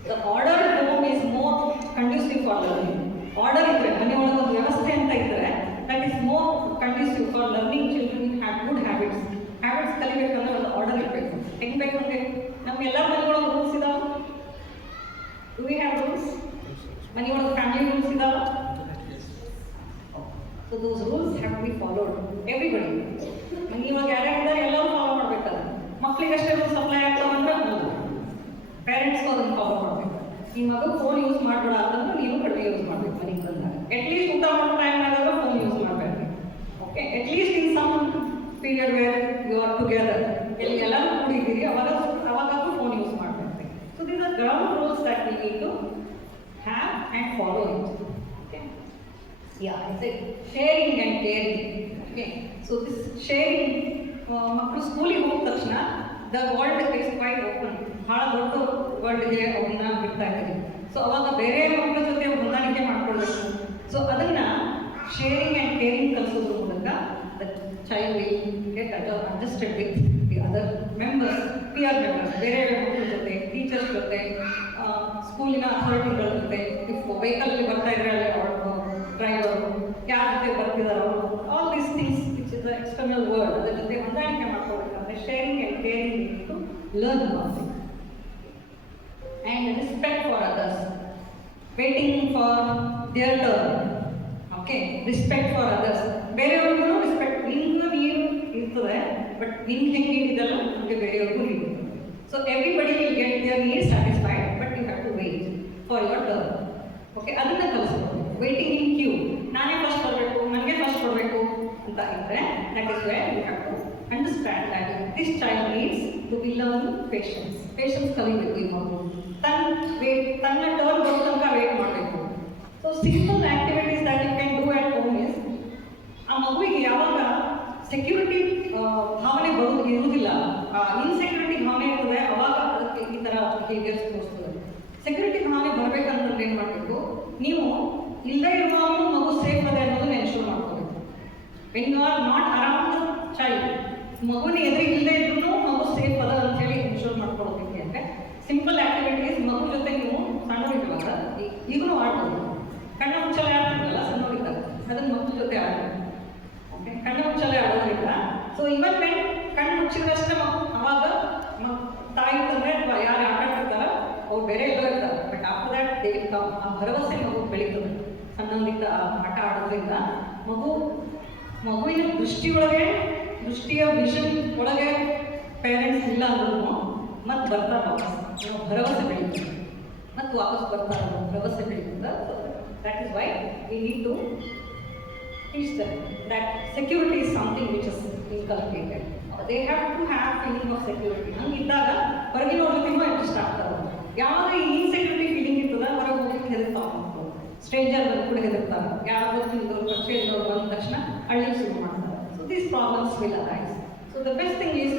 the ordered home is more conducive for learning. Order ಇದ್ರೆ ಮನೆಯೊಳಗೆ ಒಂದು ವ್ಯವಸ್ಥೆ ಅಂತ ಇದ್ದರೆ that is more conducive for learning. Children have good habits. Habits ಕಲಿಬೇಕಂದ್ರೆ ಒಂದು ಆರ್ಡರ್ ಇರಬೇಕು. ಹೆಂಗೆ ಬೇಕಂದ್ರೆ ನಮ್ಗೆಲ್ಲ ಮನೆಯೊಳಗೆ ರೂಲ್ಸ್ ಇದಾವೆ. Do we have rules? ಮನೆಯೊಳಗೆ ಫ್ಯಾಮಿಲಿ ರೂಲ್ಸ್ ಇದಾವೆ. So those rules have to be followed everybody. ಮನೆಯೊಳಗೆ ಯಾರ್ಯಾರು ಇದ್ದಾರೆ ಎಲ್ಲರೂ ಫಾಲೋ ಮಾಡಬೇಕಲ್ಲ. ಮಕ್ಕಳಿಗಷ್ಟೇ ರೂಲ್ಸ್ ಅಪ್ಲೈ ಆಗ್ತಾವಂದ್ರೆ ಪೇರೆಂಟ್ಸ್ಗೂ ಅದನ್ನು ಫಾಲೋ ಮಾಡಬೇಕು. ಈ ಮಗು ಫೋನ್ ಯೂಸ್ ಮಾಡಬೇಡ ಅಂತಂದ್ರೆ ನೀವು ಕಡಿಮೆ ಯೂಸ್ ಮಾಡಬೇಕು ಮನೆಗೆ ಬಂದಾಗ. ಅಟ್ಲೀಸ್ಟ್ ಊಟ ಮಾಡೋ ಟೈಮ್ ಆದಾಗ ಫೋನ್ ಯೂಸ್ ಮಾಡಬೇಕು. Okay, at least in some period where you are together, ಎಲ್ಲರೂ ಕೂಡಿದ್ದೀರಿ ಅವಾಗಾದ್ರೂ ಫೋನ್ ಯೂಸ್ ಮಾಡಬೇಕು. So these are ground rules that we need to have and follow it. Okay, yeah it's a sharing and caring. Okay, so this sharing, ಮಕ್ಕಳು ಸ್ಕೂಲಿಗೆ ಹೋದ ತಕ್ಷಣ the world is quite open. ಭಾಳ ದೊಡ್ಡ ವರ್ಲ್ಡ್ಗೆ ಅವ್ರನ್ನ ಬಿಡ್ತಾ ಇದ್ದೀವಿ. ಸೊ ಅವಾಗ ಬೇರೆ ಮಕ್ಕಳ ಜೊತೆ ಹೊಂದಾಣಿಕೆ ಮಾಡ್ಕೊಳ್ಬೇಕು. ಸೊ ಅದನ್ನು ಶೇರಿಂಗ್ ಆ್ಯಂಡ್ ಕೇರಿಂಗ್ ಕಲಿಸೋದ್ರ ಮೂಲಕ the child will get adjusted with the other members, peer members, ಬೇರೆ ಮಕ್ಕಳ ಜೊತೆ, ಟೀಚರ್ಸ್ ಜೊತೆ, ಸ್ಕೂಲಿನ ಅಥಾರಿಟಿಗಳ ಜೊತೆ. ಇಫ್ ವೆಹಿಕಲಲ್ಲಿ ಬರ್ತಾ ಇದ್ರೆ ಅಲ್ಲಿ ಡ್ರೈವರು ಯಾರ ಜೊತೆ ಬರ್ತಿದಾರೋ, all these things which is the external world, ಅದರ ಜೊತೆ ಹೊಂದಾಣಿಕೆ ಮಾಡ್ಕೊಳ್ಬೇಕಂದ್ರೆ sharing and caring to learn about it. And respect for others, waiting for their turn. Okay, respect for others. ಬೇರೆಯವ್ರಿಗೂ ರೆಸ್ಪೆಕ್ಟ್. ನಿಮ್ಗೆ ನೀರು ಇರ್ತದೆ, ಬಟ್ ನಿಮ್ಗೆ ಹೆಂಗೆ ನೀಡಿದಲ್ಲ ನಮಗೆ ಬೇರೆಯವ್ರಿಗೂ ನೀಡಿ. So everybody will get their need satisfied, but you have to wait for your turn. Okay, ಅದನ್ನು ಕಲಿಸ್ಬೋದು. ವೇಟಿಂಗ್ ಇನ್ ಕ್ಯೂ, ನಾನೇ ಫಸ್ಟ್ ಬರಬೇಕು, ನನಗೆ ಫಸ್ಟ್ ಕೊಡಬೇಕು ಅಂತ ಇದ್ದರೆ that is where you have to understand that this child needs to be learn patience. Patience ಕಲಿಬೇಕು. ಈ ಮಗು ತನ್ನ ಟರ್ನ್ ಬರೋ ತನಕ ವೇಟ್ ಮಾಡಬೇಕು. So simple activities that you can do at home is, ಆ ಮಗುವಿಗೆ ಯಾವಾಗ ಸೆಕ್ಯೂರಿಟಿ ಭಾವನೆ ಇರುವುದಿಲ್ಲ, ಇನ್ಸೆಕ್ಯೂರಿಟಿ ಭಾವನೆ ಇರ್ತದೆ, ಅವಾಗ ಅದಕ್ಕೆ ಈ ಥರ ಬಿಹೇವಿಯರ್ಸ್ ತೋರಿಸ್ತದೆ. ಸೆಕ್ಯೂರಿಟಿ ಭಾವನೆ ಬರಬೇಕಂತಂದ್ರೆ ಏನು ಮಾಡಬೇಕು, ನೀವು ಇಲ್ಲದೇ ಇರುವಾಗಲೂ ಮಗು ಸೇಫ್ ಅದೇ ಅನ್ನೋದನ್ನ ಎನ್ಶೂರ್ ಮಾಡ್ಕೋಬೇಕು. When you are not around the child, ಮಗುವಿನ ಎದುರಿಗೆ ಇಲ್ಲದೇ ಇದ್ರೂ ಮಗು ಸೇಫ್ ಅದ ಅಂತೇಳಿ ಎನ್ಶೂರ್ ಮಾಡ್ಕೊಳೋದಕ್ಕೆ ಅಂದರೆ ಸಿಂಪಲ್ ಆಕ್ಟಿವಿಟೀಸ್. ಮಗು ಜೊತೆ ನೀವು ಸಣ್ಣವರಿರುವಾಗ ಈಗಲೂ ಆಡ್ಬೋದು. ಕಣ್ಣು ಮುಚ್ಚಲೆ ಆಡ್ತಿದ್ದಲ್ಲ ಸಣ್ಣವರಿದ್ದಾಗ, ಅದನ್ನು ಮಕ್ಕಳ ಜೊತೆ ಆಡ್ಬೋದು. ಓಕೆ, ಕಣ್ಣು ಮುಚ್ಚಲೆ ಆಡೋದ್ರಿಂದ ಸೊ ಇವನ್ ವೆನ್ ಕಣ್ಣು ಮುಚ್ಚಿದಷ್ಟೇ ಅವಾಗ ತಾಯಿ ತಂದೆ ಅಥವಾ ಯಾರು ಆಟ ಆಡ್ತಿರ್ತಾರ ಅವ್ರು ಬೇರೆ ಎಲ್ಲೋ ಇರ್ತಾರೆ, but after that they will come. ಆ ಭರವಸೆ ಮಗು ಬೆಳೀತದೆ ಸಣ್ಣವರಿಂದ ಆಟ ಆಡೋದ್ರಿಂದ. ಮಗುವಿನ ದೃಷ್ಟಿಯ ವಿಷನ್ ಒಳಗೆ ಪೇರೆಂಟ್ಸ್ ಇಲ್ಲ ಅಂದ್ರೂ ಮತ್ತೆ ಬರ್ತಾರೆ ವಾಪಸ್, ಭರವಸೆ ಬೆಳೀತದೆ, ಮತ್ತು ವಾಪಸ್ ಬರ್ತಾರೆ, ಭರವಸೆ ಬೆಳೀತದೆ. That is why we need to teach them that security is something which is inculcated. They have to have feeling of security. ಹಂಗಿದ್ದಾಗ ಹೊರಗಿನವ್ರ ಜೊತೆಗೂ ಅಡ್ಜಸ್ಟ್ ಆಗ್ತಾರೆ. ಯಾವಾಗ ಇನ್ಸೆಕ್ಯೂರಿಟಿ ಫೀಲಿಂಗ್ ಇರ್ತದೆ ಹೊರಗೆ ಹೋಗ್ಲಿಕ್ಕೆ ಹೆದರ್ತಾವೆ ಮಕ್ಕಳು, ಸ್ಟ್ರೇಂಜರ್ ಕೂಡ ಹೆದರ್ತಾರೆ. ಯಾರು ಗೊತ್ತಿದ್ದವ್ರು ಪರಿಚಯ ಇದ್ದವ್ರು ಬಂದ ತಕ್ಷಣ ಅಳ್ಳಿಗೆ ಶುರು ಮಾಡ್ತಾರೆ. So these problems will arise. So the best thing is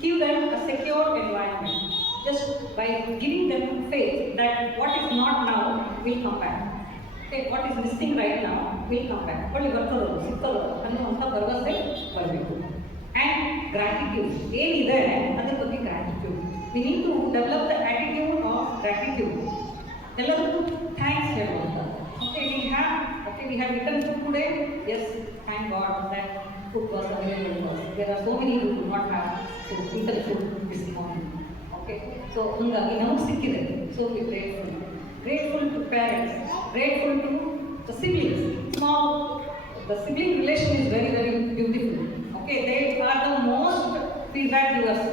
give them a secure environment, just by giving them faith that what is not now will come back. Okay, what is missing right now will come back. ಒಳ್ಳೆ ಬರ್ತದೋ ಸಿಗ್ತದೋ ಅನ್ನುವಂಥ ಭರವಸೆ ಬರಬೇಕು. And gratitude ಏನಿದೆ ಅದ್ರ ಬಗ್ಗೆ gratitude. We need to develop the attitude of gratitude. ಎಲ್ಲರಿಗೂ thanks ಹೇಳುವಂಥ. Okay, we have return food today. Yes, thank God that food was available. There are so many who do not have food, simple food this morning. Okay, so hangagi namagu sikkide. So we grateful to parents, grateful to the siblings. Now the sibling relation is very, very beautiful. Okay, they are the most feedback givers.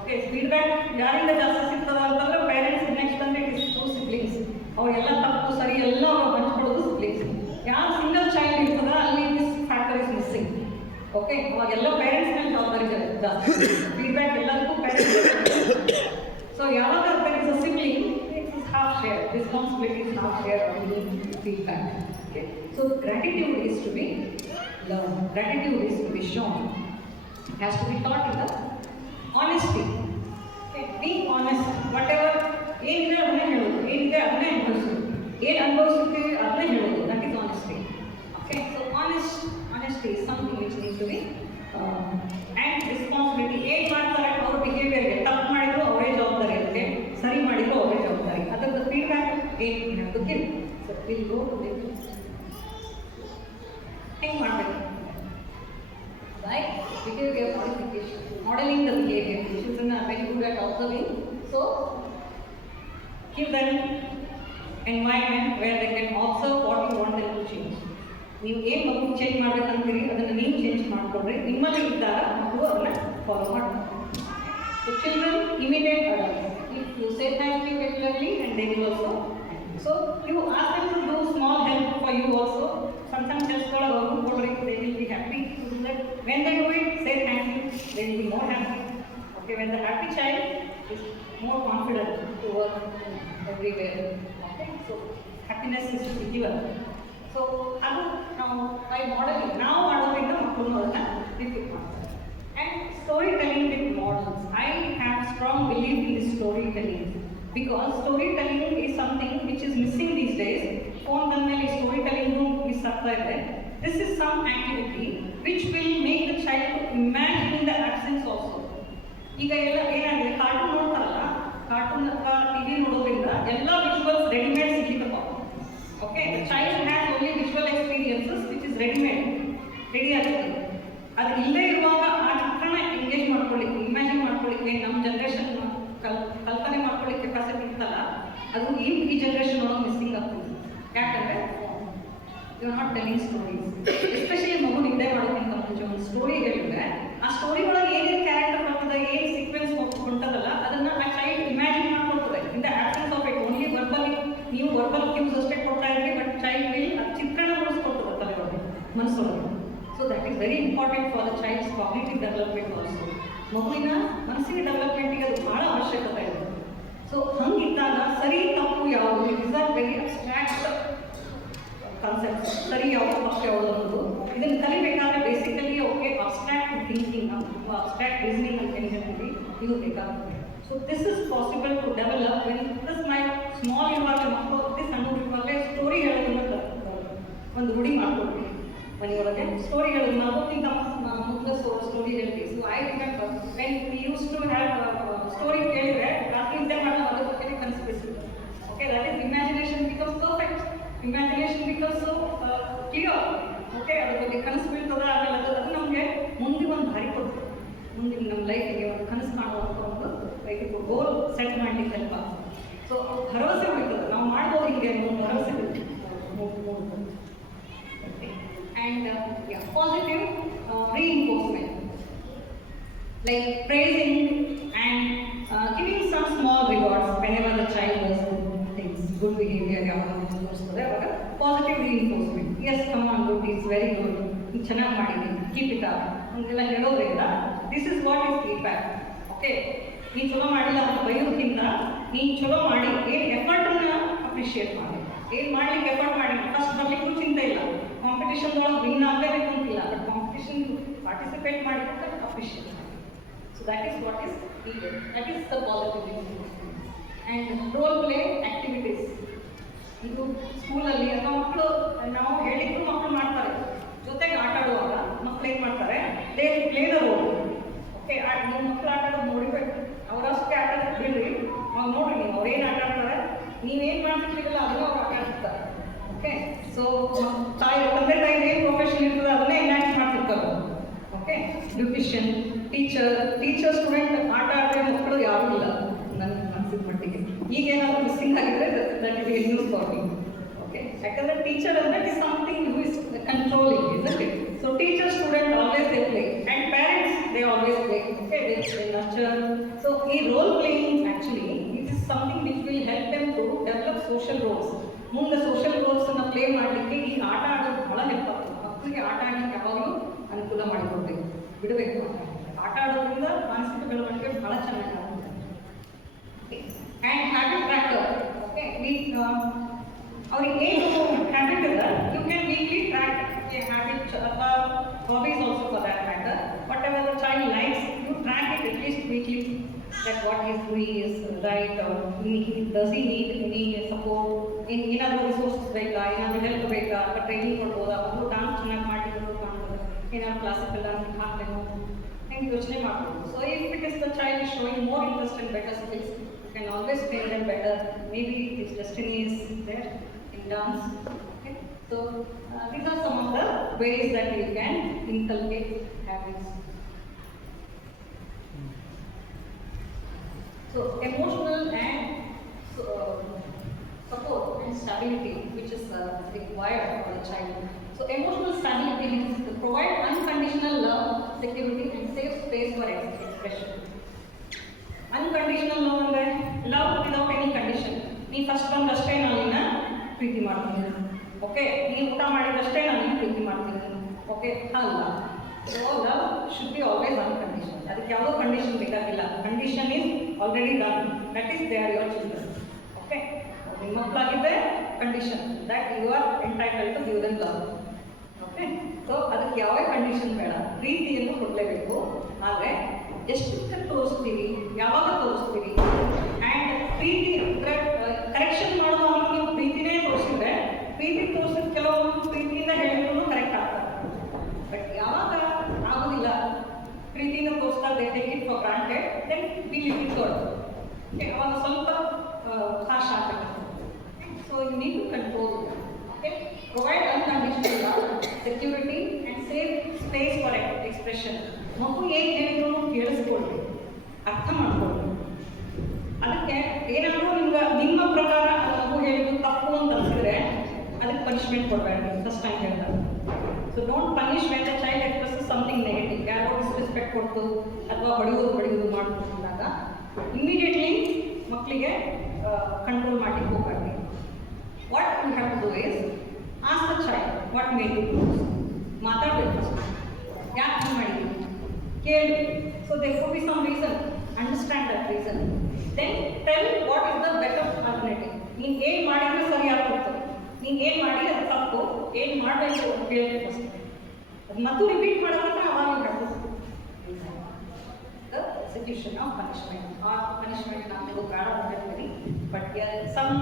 Okay, feedback yarinda ಜಾಸ್ತಿ ಸಿಗ್ತದ ಅಂತಂದ್ರೆ parents. Next ಅಂದ್ರೆ it is to siblings. ಅವ್ರೆಲ್ಲ ತಪ್ಪು ಸರಿ ಎಲ್ಲ ಹಂಚ್ಕೊಳ್ಳೋದು siblings. ಯಾರು ಸಿಂಗಲ್ ಚೈಲ್ಡ್ ಇರ್ತದ ಅಲ್ಲಿ this factor is missing. Okay, ಅವಾಗೆಲ್ಲ ಪೇರೆಂಟ್ಸ್ ಮೇಲೆ ಜವಾಬ್ದಾರಿ ಜಾಸ್ತಿ, ಫೀಡ್ಬ್ಯಾಕ್ ಎಲ್ಲರಿಗೂ ಪೇರೆಂಟ್ಸ್. ಸೊ ಯಾವಾಗ there is a sibling, it is half share, responsibility is half share on the feedback. Okay, so gratitude is to be learn, gratitude is to be shown, has to be taught in the honesty. Be honest. What ever ಏನಿದೆ ಅದನ್ನೇ ಹೇಳೋದು, ಏನಿದೆ ಅದನ್ನೇ ಅನುಭವಿಸೋದು, ಏನು ಅನುಭವಿಸುತ್ತೀವಿ ಅದನ್ನೇ ಹೇಳೋದು. That is honesty. Okay, will go to live. ಹೆಂಗೆ ಮಾಡಬೇಕು? By behavior modification, modeling the behavior. Children are very good at observing, so give them environment where they can observe what you want them to change. ನೀವು ಏನು ಮಗು change ಮಾಡ್ಬೇಕಂತೀರಿ ಅದನ್ನು ನೀವು change ಮಾಡಿಕೊಡ್ರಿ, ನಿಮ್ಮಲ್ಲಿ ಇದ್ದಾಗ ಮಕ್ಕಳು ಅದನ್ನು ಫಾಲೋ ಮಾಡ್ತಾರೆ. The children imitate adults. If you say thank you regularly and they will also. So you ask them to do small help for you also. Sometimes just for a work, they will be happy to do that. When they do it, say thank you. They will be more happy. Okay, when the happy child is more confident to work everywhere. Okay, so happiness is to be given. So now by modeling, now ಮಾಡೋದ್ರಿಂದ ಮಕ್ಕಳು ಅದನ್ನ repeat ಮಾಡ್ತಾರೆ. And storytelling with models. I have strong belief in this storytelling because storytelling is something which is missing these days. Phone ಬಂದ್ಮೇಲೆ storytelling miss ಆಗ್ತಾ ಇದೆ. This is some activity which will make the child to imagine in the absence also. ಈಗ ಎಲ್ಲ ಏನಾಗಿದೆ, cartoon ನೋಡ್ತಾರಲ್ಲ, cartoon ಅಥವಾ TV ನೋಡೋದ್ರಿಂದ ಎಲ್ಲ ವಿಜುವಲ್ಸ್ ರೆಡಿಮೇಡ್ ಸಿಗ್ಲಿಕ್ಕಪ್ಪ. Okay, the child has only visual experiences which is ready-made, ready ಆಗುತ್ತೆ. ಅದು ಇಲ್ಲೇ ಇರುವಾಗ ಆ ಚಿತ್ರನ ಎಂಗೇಜ್ ಮಾಡ್ಕೊಳ್ಳಿಕ್ಕೆ, ಇಮ್ಯಾಜಿನ್ ಮಾಡ್ಕೊಳ್ಳಿಕ್ಕೆ ನಮ್ಮ ಜನ್ರೇಷನ್ ಕಲ್ಪನೆ ಮಾಡ್ಕೊಳ್ಳಿಕ್ಕೆ ಕೆಪಾಸಿಟಿ ಇರ್ತಲ್ಲ, ಅದು ಈ ಜನ್ರೇಷನ್ ಒಳಗೆ ಮಿಸ್ಸಿಂಗ್ ಆಗ್ತದೆ. ಯಾಕಂದರೆ you are not telling stories. Especially ಮಗು ನಿದ್ದೆ ಮಾಡೋಕ್ಕಿಂತ ಮುಂಚೆ ಒಂದು ಸ್ಟೋರಿ ಹೇಳಿದ್ರೆ ಆ ಸ್ಟೋರಿ ಒಳಗೆ ಏನೇನು ಕ್ಯಾರೆಕ್ಟರ್ ಬರ್ತದೆ, ಏನು ಸೀಕ್ವೆನ್ಸ್ ಹೊಂಟದಲ್ಲ ಅದನ್ನು ಆ ಚೈಲ್ಡ್ ಇಮ್ಯಾಜಿನ್ ಮಾಡ್ಕೊಳ್ತದೆ. In the absence of it only verbally ನೀವು ವರ್ಬಲ್ ಕ್ಯೂಸ್ ಅಷ್ಟೇ ಕೊಡ್ತಾ ಇದ್ರಿ, ಬಟ್ ಚೈಲ್ಡ್ ವಿಲ್ ಆ ಚಿತ್ರಣ ಮೂಡಿಸ್ಕೊಳ್ತದೆ ತಲೆಯೊಳಗೆ, ಮನಸ್ಸೊಳಗೆ. So that is very important for the child's cognitive development also. ಮಗುವಿನ ಮನಸ್ಸಿನ ಡೆವಲಪ್ಮೆಂಟಿಗೆ ಅದು ಬಹಳ ಅವಶ್ಯಕತೆ ಇದೆ. ಸೊ ಹಂಗಿದ್ದಾಗ ಸರಿ ತಪ್ಪು ಯಾವುದು, is are very abstract concept. ಸರಿ ಯಾವುದು ತಪ್ಪು ಯಾವುದು ಅನ್ನೋದು ಇದನ್ನು ಕಲಿಬೇಕಾದ್ರೆ basically okay abstract thinking, abstract reasoning ಅಂತ ಏನು ಹೇಳ್ತೀವಿ, ಇದು ಬೇಕಾಗ್ತದೆ. So this is possible to develop when this my small ಇರುವಾಗ ಮಕ್ಕಳು ಅತಿ ಸಣ್ಣ ಇರುವಾಗಲೇ ಸ್ಟೋರಿ ಹೇಳೋದನ್ನ ಒಂದು ರೂಢಿ ಮಾಡ್ಕೊಡ್ತೀವಿ ಮನೆಯೊಳಗೆ. ಸ್ಟೋರಿ ಹೇಳೋದು ಮಗುಕ್ಕಿಂತ ಮುಂದೆ ಸ್ಟೋರಿ ಹೇಳ್ತೀವಿ. So I remember when we use to have story ಕೇಳಿದ್ರೆ ರಾತ್ರಿ ನಿದ್ದೆ ಮಾಡೋ ಅದ್ರ ಬಗ್ಗೆ ಕನಸ್ಬಿಡ್ತೀವಿ. Okay, that is imagination becomes perfect. Imagination becomes so clear. Okay, ಅದ್ರ ಬಗ್ಗೆ ಕನಸು ಬೀಳ್ತದೆ, ಆಮೇಲೆ ಅದು ನಮಗೆ ಮುಂದೆ ಒಂದು ದಾರಿ ಕೊಡ್ತದೆ. ಮುಂದಿನ ನಮ್ಮ ಲೈಫಿಗೆ ಒಂದು ಕನಸು ಮಾಡುವಂಥ ಒಂದು ಲೈಫ್ ಗೋಲ್ ಸೆಟ್ ಮಾಡಲಿಕ್ಕೆ ಹೆಲ್ಪ್ ಆಗ್ತದೆ. ಸೊ ಭರವಸೆ ಉಳಿತದೆ, ನಾವು ಮಾಡ್ಬೋದು ಹಿಂಗೆ ಒಂದು ಭರವಸೆ ಉಳಿತದೆ. And positive reinforcement, like praising and giving some small rewards whenever the child does good things, good behavior. Positive reinforcement. Yes, come on, good, it's very good. You ಚೆನ್ನಾಗಿ ಮಾಡಿದ್ದೀನಿ, keep it up. ಹಂಗೆಲ್ಲ ಹೇಳೋದ್ರಿಂದ this is what is feedback. Okay, ನೀನು ಚಲೋ ಮಾಡಿಲ್ಲ ಅಂತ ಬೈಯೋದಕ್ಕಿಂತ ನೀನು ಚಲೋ ಮಾಡಿ ಏನು ಎಫರ್ಟನ್ನು ಅಪ್ರಿಷಿಯೇಟ್ ಮಾಡಿ, ಏನು ಮಾಡ್ಲಿಕ್ಕೆ ಎಫರ್ಟ್ ಮಾಡಿ. ಫಸ್ಟ್ ಬರ್ಲಿಕ್ಕೂ ಚಿಂತೆ ಇಲ್ಲ, ಕಾಂಪಿಟೇಷನ್ದೊಳಗೆ ವಿನ್ ಆಗಲೇಬೇಕು ಅಂತಿಲ್ಲ, ಬಟ್ ಕಾಂಪಿಟೇಷನ್ ಪಾರ್ಟಿಸಿಪೇಟ್ ಮಾಡಿದ್ರೆ ಅಪ್ರಿಷಿಯೇಟ್ ಮಾಡಿ. So that is what is needed, that is the positive. And role play activities. ಇದು ಸ್ಕೂಲಲ್ಲಿ ಅಥವಾ ಮಕ್ಕಳು ನಾವು ಹೇಳಿದ್ರು ಮಕ್ಕಳು ಮಾಡ್ತಾರೆ, ಜೊತೆಗೆ ಆಟ ಆಡುವಾಗ ಮಕ್ಕಳು ಏನು ಮಾಡ್ತಾರೆ, they play the role. Okay, ನೀವು ಮಕ್ಕಳು ಆಟ ಆಡೋದು ನೋಡಿಬೇಕು, ಅವರಷ್ಟೇ ಆಟ ಆಡೋದು ಬಿಡ್ರಿ, ನಾವು ನೋಡ್ರಿ ನೀವು ಅವ್ರೇನು ಆಟ ಆಡ್ತಾರೆ, ನೀವೇನು ಮಾಡ್ತಿರ್ತೀರಲ್ಲ ಅದನ್ನು ಅವ್ರು ಆಟ ಆಡ್ತಾರೆ. ಓಕೆ, ಸೊ ತಂದೆ ತಾಯಿ ಏನು ಪ್ರೊಫೆಷನ್ ಇರ್ತದೆ ಅದನ್ನೇ ಎನ್ಹಾನ್ಸ್ ಮಾಡ್ತಿರ್ತಾರೆ. ಓಕೆ, ಬ್ಯೂಟಿಷಿಯನ್, ಟೀಚರ್ ಸ್ಟೂಡೆಂಟ್ ಆಟ ಆಡಿದ್ರೆ ಮಕ್ಕಳು ಯಾರೂ ಇಲ್ಲ ನನಗೆ ಅನ್ಸಿದ ಮಟ್ಟಿಗೆ. ಈಗೇನಾದರೂ ಮಿಸ್ಸಿಂಗ್ ಆಗಿದ್ರೆ that is a news for me. Okay, ಯಾಕಂದರೆ ಟೀಚರ್ ಅಂದರೆ it is something who is controlling, is it? So teacher student always they play and parents they always play. Okay, they nurture. So ಈ role playing actually it is something which will help them to develop social roles. ಮುಂದೆ social ರೋಲ್ಸನ್ನು play ಮಾಡಲಿಕ್ಕೆ ಈ ಆಟ ಆಡೋದು ಭಾಳ help ಆಗ್ತದೆ. ಮಕ್ಕಳಿಗೆ ಆಟ ಆಡಲಿಕ್ಕೆ ಯಾವಾಗಲೂ ಅನುಕೂಲ ಮಾಡಿಕೊಡ್ಬೇಕು, ಬಿಡಬೇಕು. ಆಟ ಆಡೋದ್ರಿಂದ ಮಾನಸಿಕ ಬೆಳವಣಿಗೆ ಭಾಳ ಚೆನ್ನಾಗಿ ಆಗುತ್ತೆ. And habit tracker. ಓಕೆ, ಅವ್ರಿಗೆ ಏನು ಹ್ಯಾಬಿಟ್ ಇದೆ, you can weekly track a habit ಅಥವಾ hobbies also for that matter. Whatever the child likes, you track it at least weekly, that what he is doing is right, or does he need any support, ಏನಾದರೂ resources ಬೇಕಾ, ಏನಾದರೂ help ಬೇಕಾ, ಅಥವಾ training ಕೊಡ್ಬೋದಾ, ಒಂದು dance ಚೆನ್ನಾಗಿ ಮಾಡಿದ್ರು ಮಾಡ್ಬೋದು, ಏನಾದ್ರು ಕ್ಲಾಸಿಕಲ್ ಡಾನ್ಸ್ ಹಾಕ್ಬೇಕು, ಹೆಂಗೆ ಯೋಚನೆ ಮಾಡ್ಬೋದು. So if it is the child is showing more interest in better skills, you can always train them better. Maybe this destiny is there in dance. Okay? So these are some of the ways that you can inculcate habits. So emotional and support and stability, which is required for the child. So emotional stability means to provide unconditional love, security, and safe space for expression. Unconditional love ಅಂದ್ರೆ love without any condition. ನೀ first ಬಂದಷ್ಟೇ ನಾನು ನಿನ್ನ ಪ್ರೀತಿ ಮಾಡ್ತೀನಿ, okay, ನೀನು ಊಟ ಮಾಡಿದಷ್ಟೇ ನಾನು ನಿನ್ನ ಪ್ರೀತಿ ಮಾಡ್ತೀನಿ, ಓಕೆ, ಅಲ್ಲ. So love should be always unconditional. ಅದಕ್ಕೆ ಯಾವುದೋ ಕಂಡೀಷನ್ ಬೇಕಾಗಿಲ್ಲ. Condition is already done, that is they are your children. Okay, ನಿಮ್ಮ ಮಕ್ಕಳಾಗಿದ್ದೆ condition that you are entitle to give them love. Okay, so ಅದಕ್ಕೆ ಯಾವುದೇ ಕಂಡೀಷನ್ ಬೇಡ, ಪ್ರೀತಿಯನ್ನು ಕೊಡಲೇಬೇಕು. ಆದರೆ ಎಷ್ಟು ತೋರಿಸ್ತೀವಿ, ಯಾವಾಗ ತೋರಿಸ್ತೀವಿ, ಆ್ಯಂಡ್ ಪ್ರೀತಿ ಕರೆಕ್ಷನ್ ಮಾಡುವಾಗ ನೀವು ಪ್ರೀತಿನೇ ತೋರಿಸಿದ್ರೆ, ಪ್ರೀತಿ ತೋರಿಸಿದ ಕೆಲವೊಂದು ಪ್ರೀತಿಯಿಂದ ಹೇಳಿದ್ರು ಕರೆಕ್ಟ್ ಆಗ್ತಾರೆ. ಬಟ್ ಯಾವಾಗ ಆಗೋದಿಲ್ಲ, ಪ್ರೀತಿಯಿಂದ ತೋರಿಸ್ತಾ they take it for granted, then we leave it good. ಅವಾಗ ಸ್ವಲ್ಪ ಹಾಶ್ ಆಗ್ತದೆ. So you need to control. Okay, provide unconditional love, security and safe space for expression. ಮಗು ಏನು ಹೇಳಿದ್ರು ಕೇಳಿಸ್ಕೊಳ್ರಿ, ಅರ್ಥ ಮಾಡ್ಕೊಳ್ರಿ. ಅದಕ್ಕೆ ಏನಾದರೂ ನಿಮ್ಮ ಪ್ರಕಾರ ಮಗು ಹೇಳಿದ್ರು ತಪ್ಪು ಅಂತ ಅನಿಸಿದ್ರೆ ಅದಕ್ಕೆ ಪನಿಷ್ಮೆಂಟ್ ಕೊಡಬೇಡಿ. ಫಸ್ಟ್ ಟೈಮ್ ಹೇಳಿದಾಗ so don't punish when the child expresses something negative. ಯಾರೋ ಡಿಸ್ರೆಸ್ಪೆಕ್ಟ್ ಕೊಡ್ತು ಅಥವಾ ಹೊಡೆಯೋದು ಮಾಡ್ಕೊಂಡಾಗ ಇಮಿಡಿಯೇಟ್ಲಿ ಮಕ್ಕಳಿಗೆ ಕಂಟ್ರೋಲ್ ಮಾಡಲಿಕ್ಕೆ ಹೋಗಬೇಡಿ. What you have to do is ask the child what made you do. ಮಾತಾಡಬೇಕು ಫಸ್ಟ್, ಯಾಕೆ ಹಂಗೆ ಮಾಡಿದ್ವಿ ಕೇಳಿ. So there could be some reason, understand that reason, then tell what is the better alternative. ನೀನು ಏನು ಮಾಡಿದ್ರೆ ಸರಿ ಆಗ್ತಿತ್ತು, ನೀನು ಏನು ಮಾಡಿ ಅದು ತಪ್ಪು, ಏನು ಮಾಡಬೇಕು ಅಂತ ಕೇಳಿ ಫಸ್ಟ್. ಅದು ಮತ್ತು ರಿಪೀಟ್ ಮಾಡೋದಂದ್ರೆ ಅವಾಗ ದ ಎಕ್ಸಿಕ್ಯೂಷನ್ ಆಫ್ ಪನಿಷ್ಮೆಂಟ್. ಆ ಪನಿಷ್ಮೆಂಟ್ ನಾವು ಬೇಡ ಅಂತ ಹೇಳ್ತೀವಿ, but some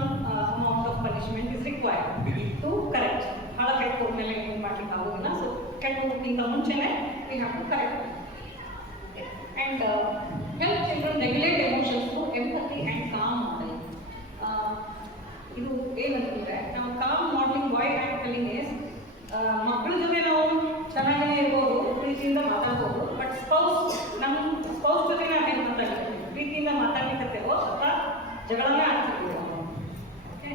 amount of punishment is required to correct. ಭಾಳ ಕೆಟ್ಟ ಹೋದ್ಮೇಲೆ ಏನು ಮಾಡ್ಲಿಕ್ಕೆ ಆಗೋದಿಲ್ಲ. ಸೊ ಕೆಟ್ಟ ಹೋಗೋಕ್ಕಿಂತ ಮುಂಚೆನೇ we have to correct. And help children regulate emotions through empathy and calm modeling. ಇದು ಏನಂತಂದರೆ ನಾವು calm modelling why and telling is ಮಕ್ಕಳ ಜೊತೆ ನಾವು ಚೆನ್ನಾಗೇ ಇರ್ಬೋದು, ಪ್ರೀತಿಯಿಂದ ಮಾತಾಡ್ಬೋದು. ಬಟ್ ನಮ್ಮ ಸ್ಪೌಸ್ ಜೊತೆ ನಾವು ಹೆಂಗೆ ಮಾತಾಡ್ತೀವಿ, ಪ್ರೀತಿಯಿಂದ ಮಾತಾಡ್ಲಿಕ್ಕತ್ತೇವೋ ಅಥವಾ ಜಗಳನೇ ಆಗ್ತಿರ್ತೀವಿ. Okay,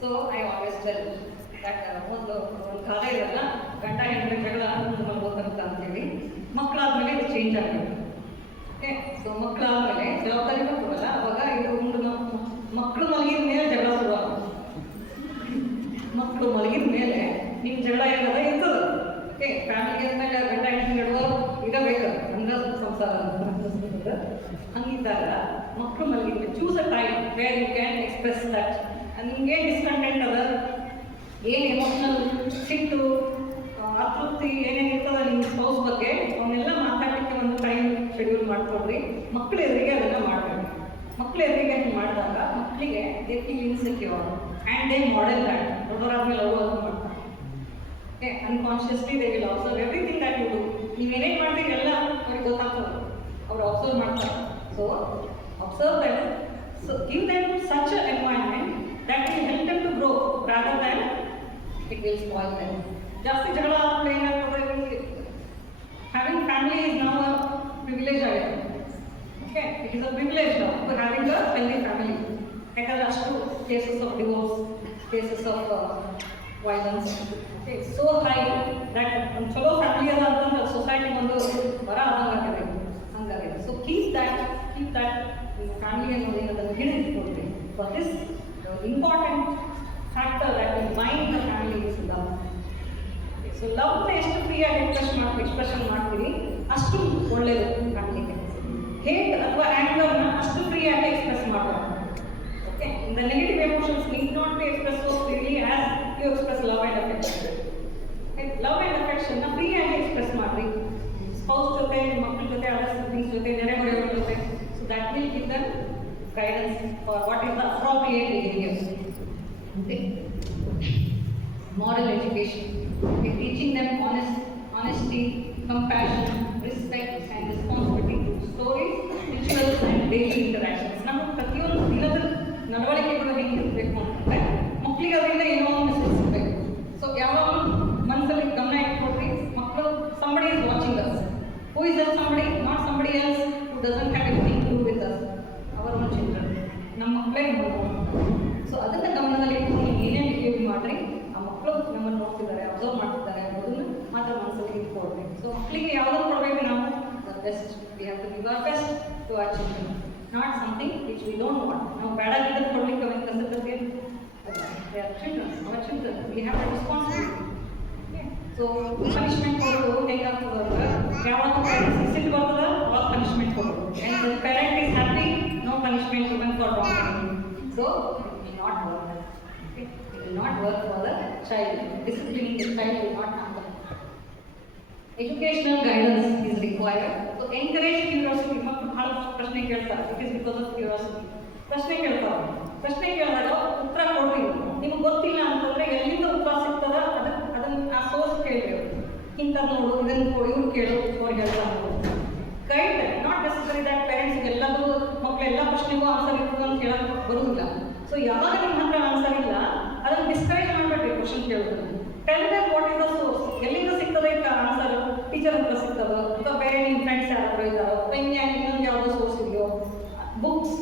so I always tell that ಒಂದು ಗಾದೆ ಇರಲ್ಲ, ಗಂಡ ಹೆಂಡತಿ ಜಗಳ ಮಲ್ಬೋದಂತ ಅಂತೇಳಿ. ಮಕ್ಕಳಾದ್ಮೇಲೆ ಇದು ಚೇಂಜ್ ಆಗಬೇಕು. ಓಕೆ, ಸೊ ಮಕ್ಕಳಾದ್ಮೇಲೆ ಜವಾಬ್ದಾರಿ ಬರ್ತದಲ್ಲ, ಅವಾಗ ಇದು ಮಕ್ಕಳು ಮಲಗಿದ ಮೇಲೆ ಜಗಳ ಶುರುವಾಗುತ್ತೆ. ಮಕ್ಕಳು ಮಲಗಿದ ಮೇಲೆ ನಿಮ್ಮ ಜಗಳ ಏನಾದ ಇರ್ತದೆ. ಓಕೆ, ಫ್ಯಾಮಿಲಿ ಅಂದಮೇಲೆ ಗಂಡ ಹೆಂಡತಿ ನಡುವ ಇರಬೇಕು, ಹಂಗ ಸಂಸಾರ ಅಂತ ಹಂಗಿದ್ದಾಗ ಮಕ್ಕಳು ಮಲಗಿದ choose a time where you can express that. ನಿಮ್ಗೆ ಡಿಸ್ಕಂಟೆಂಟ್ ಅದ, ಏನು ಎಮೋಷನಲ್ ಸಿಟ್ಟು, ಅತೃಪ್ತಿ ಏನೇನು ಇರ್ತದೆ ನಿಮ್ಮ ಸ್ಪೌಸ್ ಬಗ್ಗೆ, ಅವನ್ನೆಲ್ಲ ಮಾತಾಡಲಿಕ್ಕೆ ಒಂದು ಟೈಮ್ ಶೆಡ್ಯೂಲ್ ಮಾಡ್ಕೊಡ್ರಿ. ಮಕ್ಕಳ ಎದುರಿಗೆ ಅದನ್ನು ಮಾಡಬೇಕು. ಮಕ್ಕಳ ಎದುರಿಗೆ ಹಂಗೆ ಮಾಡಿದಾಗ ಮಕ್ಕಳಿಗೆ they feel insecure and they model that. ದೊಡ್ಡವರಾದ್ಮೇಲೆ ಅವರು ಅದನ್ನು ಮಾಡ್ತಾರೆ. Okay, unconsciously they will observe everything that you do. ನೀವೇನೇನು ಮಾಡ್ತೀರಿ ಎಲ್ಲ ಅವ್ರಿಗೆ ಗೊತ್ತಾಗ್ತದೆ, ಅವರು ಅಬ್ಸರ್ವ್ ಮಾಡ್ತಾರೆ. So observe that, so give them such a environment that will help them to grow rather than it will spoil them. ಜಾಸ್ತಿ ಜಗಳ ಆದ್ಮೇಲೆ ಏನಾಗ್ತದೆ, having family is now a privilege ಆಗಿದೆ. Okay, it is a privilege to having a healthy family. ಯಾಕಂದರೆ ಅಷ್ಟು cases of divorce, cases of violence okay so high that ಒಂದು ಚಲೋ family ಅದ ಅಂತಂದ್ರೆ ಸೊಸೈಟಿ ಒಂದು ಬರ ಆದಂಗಾಗಿದೆ ಹಂಗಾಗಿದೆ. ಸೊ ಕೀಪ್ ದಟ್ ಫ್ಯಾಮಿಲಿ ಅನ್ನೋದು ಅದನ್ನು ಹಿಡಿದಿಟ್ಕೊಳ್ರಿ. For this important factor that will bind the family is love. So ಲವ್ನ ಎಷ್ಟು ಫ್ರೀಯಾಗಿ ಎಕ್ಸ್ಪ್ರೆಷನ್ ಮಾಡ್ತೀವಿ ಅಷ್ಟು ಒಳ್ಳೆಯದು ಫ್ಯಾಮಿಲಿಗೆ. ಹೇಟ್ ಅಥವಾ ಆ್ಯಂಗರ್ನ ಅಷ್ಟು ಫ್ರೀಯಾಗಿ ಎಕ್ಸ್ಪ್ರೆಸ್ ಮಾಡಬಾರ್ದು. Okay, the negative emotions need not be express so freely as you express love and affection. Love and ಅಫೆಕ್ಷನ್ನ ಫ್ರೀಯಾಗಿ ಎಕ್ಸ್ಪ್ರೆಸ್ ಮಾಡಿರಿ. ಸ್ಪೌಸ್ ಜೊತೆ, ಮಕ್ಕಳ ಜೊತೆ, ಅದರ್ ಸಿಬ್ಲಿಂಗ್ಸ್ ಜೊತೆ, ನೆರೆಹೊರೆಯವರ ಜೊತೆ. So that will give them guidance for what is the appropriate behaviour. Moral education, teaching them honesty, compassion, respect and responsibility through stories, rituals and daily interactions. ನಮ್ಮ ಪ್ರತಿಯೊಂದು ದಿನದ ನಡವಳಿಕೆಗಳು ಹೇಗಿರಬೇಕು ಅಂತಂದರೆ ಮಕ್ಕಳಿಗೆ ಅದರಿಂದ ಏನೋ ಒಂದು ಮಕ್ಕಳೇ ಸೊ ಅದನ್ನು ಗಮನದಲ್ಲಿ ಇಟ್ಕೊಂಡು ಏನೇ ಬಿಹೇವ್ ಮಾಡಿರಿ ಆ ಮಕ್ಕಳು ನಮ್ಮನ್ನು ನೋಡ್ತಿದ್ದಾರೆ ಅಬ್ಸರ್ವ್ ಮಾಡ್ತಿದ್ದಾರೆ ಅನ್ನೋದನ್ನು ಮಾತ್ರ ಮನಸ್ಸಲ್ಲಿ ಇಟ್ಕೊಳ್ಬೇಕು. ಸೊ ಮಕ್ಕಳಿಗೆ ಯಾವುದೋ ಕೊಡಬೇಕು ನಾವು the best, we have to give our best to our children, not something which we don't want. ನಾವು ಬೇಡಾಗಿದ್ದನ್ನು ಕೊಡಲಿಕ್ಕೆ ಅವನ ಕಸಕ್ಕೆ they are children, our children, we have a responsibility. So punishment ಕೊಡೋದು ಹೇಗಾಗ್ತದೆ ಯಾವಾಗ ಪೇರೆಂಟ್ಸ್ ಸಿಟ್ಟು ಬರ್ತದೆ ಅವಾಗ ಪನಿಷ್ಮೆಂಟ್ ಕೊಡೋದು, and the parent is happy, no punishment given for wrongdoing. So it will not work. Okay? It will not work for the child. Disciplining the child will not happen. Educational guidance is required. So encourage curiosity. ಮಕ್ಕಳು ಬಹಳ ಪ್ರಶ್ನೆ ಕೇಳ್ತಾರೆ, it is because of curiosity. ಪ್ರಶ್ನೆ ಕೇಳಿದಾಗ ಉತ್ತರ ಕೊಡ್ರಿ. ನಿಮ್ಗೆ ಗೊತ್ತಿಲ್ಲ ಅಂತಂದ್ರೆ ಎಲ್ಲಿಂದ ಉತ್ತರ ಸಿಗ್ತದ ಅದನ್ನ ಆ ಸೋರ್ಸ್ ಕೇಳಿ, ಇಂಥ ನೋಡು ಇದನ್ನು ಕೊಡು ಇವ್ರು ಕೇಳು ಅವ್ರು ಹೇಳ್ತಾರೆ. Guide, not necessary that parents ಎಲ್ಲದೂ ಮಕ್ಕಳು ಎಲ್ಲ ಪ್ರಶ್ನೆಗೂ ಆನ್ಸರ್ ಇರ್ತದೆ ಅಂತ ಹೇಳಕ್ ಬರುವುದಿಲ್ಲ. ಸೊ ಯಾವಾಗ ನಿಮ್ಮ ಹತ್ರ ಆನ್ಸರ್ ಇಲ್ಲ ಅದನ್ನು ಡಿಸ್ಕರೇಜ್ ಮಾಡಬೇಡ್ರಿ ಕ್ವಶನ್ ಕೇಳೋದನ್ನು. Tell them what is the source, ಎಲ್ಲಿಂದ ಸಿಗ್ತದೆ ಈಗ ಆನ್ಸರ್, ಟೀಚರ್ ಹತ್ರ ಸಿಗ್ತದ ಅಥವಾ ಬೇರೆ ನಿಮ್ಮ ಫ್ರೆಂಡ್ಸ್ ಯಾರು ಇದ್ದಾರೋ ಅಥವಾ ಇನ್ನೊಂದು ಯಾವುದೋ ಸೋರ್ಸ್ ಇದೆಯೋ, ಬುಕ್ಸ್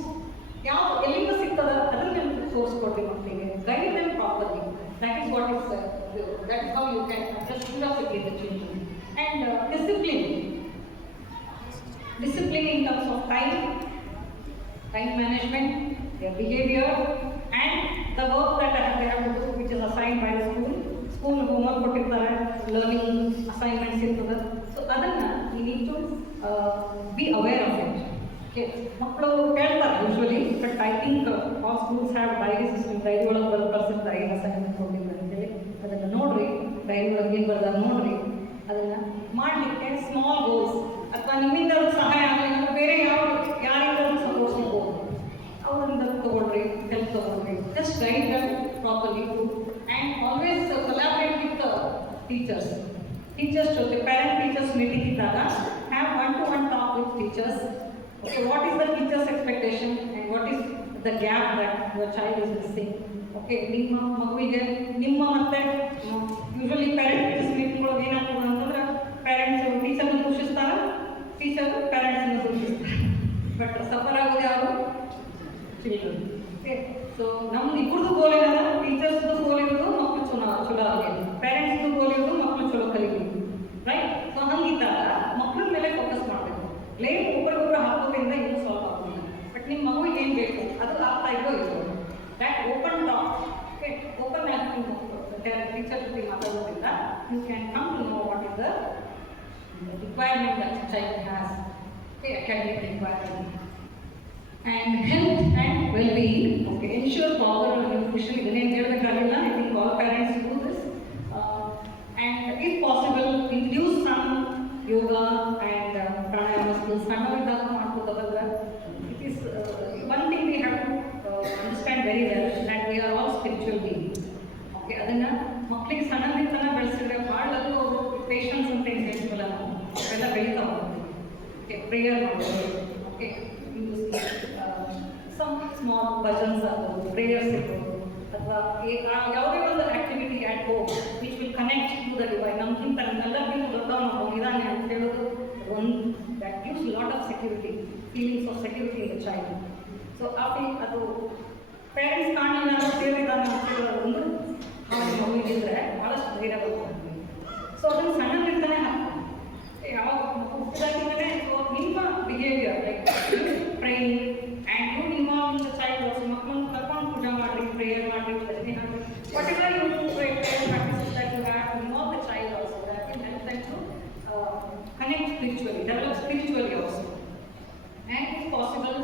ಯಾವ ಎಲ್ಲಿಂದ ಸಿಗ್ತದ ಅದನ್ನ ನೀವು ಸೋರ್ಸ್ ಕೊಡ್ರಿ ಮಕ್ಕಳಿಗೆ. Guide them properly. That is what is that is how you can address curiosity in the children. And discipline in terms of time management, their behavior, and the work that they have to do, which is assigned by the school homework ಕೊಟ್ಟಿರ್ತಾರೆ, learning assignments ಇರ್ತದೆ. So ಅದನ್ನು we need to be aware of it. Okay, ಮಕ್ಕಳು ಹೇಳ್ತಾರೆ usually, but I think all schools have dairy system. Dairy ಒಳಗೆ ಬರ್ಸಿರ್ತಾರೆ ಏನು assignment ಕೊಟ್ಟಿದ್ದಾರೆ ಅಂತೇಳಿ, ಅದನ್ನು ನೋಡ್ರಿ, ಡೈರಿ ಒಳಗೆ ಏನು ಬರ್ದಾರ ನೋಡ್ರಿ, ಅದನ್ನು ಮಾಡಲಿಕ್ಕೆ ಸ್ಮಾಲ್ ಗೋಲ್ಸ್ ಅಥವಾ ನಿಮ್ಮಿಂದ ಅದು ಸಹಾಯ ಆಗಲಿ, ಬೇರೆ ಯಾರಿಂದ ಸಪೋರ್ಟ್ ಸಿಗ್ಬೋದು ಅವರಿಂದ ತೊಗೊಳ್ರಿ, ಹೆಲ್ಪ್ ತೊಗೊಳ್ರಿ. Just guide dum properly and always collaborate with teachers ಜೊತೆ. ಪೇರೆಂಟ್ ಟೀಚರ್ಸ್ ಮೀಟಿಂಗ್ ಇದ್ದಾಗ have 1-to-1 talk with teachers. Okay, what is the teacher's expectation and what is the gap that your child is missing? Okay, ನಿಮ್ಮ ಮಗುವಿಗೆ ನಿಮ್ಮ ಮತ್ತೆ usually parent teachers meeting ಒಳಗೆ ಏನಾಗ್ತದೆ ಅಂತಂದ್ರೆ parents ಟೀಚರ್ನ ದೂಷಿಸ್ತಾರೆ, teacher ಪೇರೆಂಟ್ಸ್ನ ದೂಷಿಸ್ತಾರೆ, but suffer ಆಗೋದು ಯಾರು? ಚಿಲ್ಡ್ರನ್. ಓಕೆ, ಸೊ ನಮ್ದು ಇಬ್ಬರದು ಗೋಲ್ ಏನದ, ಟೀಚರ್ಸ್ದು ಗೋಲ್ ಇರೋದು ಮಕ್ಕಳು ಚಲೋ ಆಗಲಿ, ಪೇರೆಂಟ್ಸ್ದು ಗೋಲ್ ಇರೋದು ಮಕ್ಕಳು ಚಲೋ ಕಲಿಬೇಕು, ರೈಟ್? ಸೊ ಹಂಗಿದ್ದಾಗ ಮಕ್ಕಳ ಮೇಲೆ ಫೋಕಸ್ ಮಾಡಬೇಕು. ಬ್ಲೇಮ್ ಒಬ್ಬರಿಗೊಬ್ಬರು ಹಾಕೋದ್ರಿಂದ ಇನ್ನೂ ಸಾಲ್ವ್ ಆಗೋದಿಲ್ಲ. ಬಟ್ ನಿಮ್ಮ ಮಗುವಿಗೆ ಏನು ಬೇಕು ಅದು ಆಗ್ತಾ ಇದೋ ಇರೋದು. That open talk, okay, open ಆಗಿ ಟೀಚರ್ ಜೊತೆ ಮಾತಾಡೋದ್ರಿಂದ you can come to know what is the requirement that child has, okay, academic requirement. And health and well being, okay, ensure proper nutrition. ಇದನ್ನೇನು ಹೇಳಬೇಕಾಗಿಲ್ಲ, I think all parents do this. And if possible introduce some yoga and pranayama skills. ಸಣ್ಣವರಿದ್ದಾಗ ಮಾಡ್ಕೋತಂದ್ರೆ it is one thing we have to understand very well that we are all spiritual beings. Okay, ಅದನ್ನು ಮಕ್ಕಳಿಗೆ ಸಣ್ಣದಿಂದನೇ ಬೆಳೆಸಿದ್ರೆ ಭಾಳ ಅದು ಅವರು ಪೇಷನ್ಸ್ ಅಂತ ಏನು ಹೇಳ್ತೀವಲ್ಲ ನಾವು ಅವೆಲ್ಲ ಬೆಳೀತಾ ಹೋಗ್ತೀವಿ. ಓಕೆ, ಪ್ರೇಯರ್ ಮಾಡೋದು, ಓಕೆ, ಸಮ್ ಸ್ಮಾಲ್ ಭಜನ್ಸ್ ಆಗ್ಬೋದು, ಪ್ರೇಯರ್ಸ್ ಇರ್ಬೋದು, ಅಥವಾ ಯಾವುದೇ ಒಂದು activity at home which will connect to the divine. ನಮ್ಗಿಂತ ನಮ್ಮೆಲ್ಲರಿಗಿಂತ ದೊಡ್ಡವನು ಇದಾನೆ ಅಂತ ಹೇಳೋದು ಒಂದು that gives a lot of security, feelings of security in the child. So ಅದು ಪೇರೆಂಟ್ಸ್ ಕಾಣಲಿಲ್ಲ ಅಂತ ಸೇರಿದಾನ ಅಂತ ಹೇಳೋದು ಒಂದು ಮಗುವಿಗಿದ್ರೆ ಭಾಳಷ್ಟು ಧೈರ್ಯ ಬರ್ತದೆ. ಸೊ ಅದನ್ನು ಸಣ್ಣದಿರ್ತಾನೆ ಹಾಕ್ತಾರೆ, ಯಾವಾಗ ಹುಟ್ಟಿದಾಗಿಂದಲೇ. ಸೊ ನಿಮ್ಮ behaviour like praying and you involve in the child also. ಮಕ್ಕಳನ್ನು ಕರ್ಕೊಂಡು ಪೂಜೆ ಮಾಡಿರಿ, ಪ್ರೇಯರ್ ಮಾಡಿರಿ, ಭಜನೆ ಮಾಡಿರಿ, whatever you practices that you have to involve the child also. That will help them to connect spiritually, develop spiritually also. And if possible,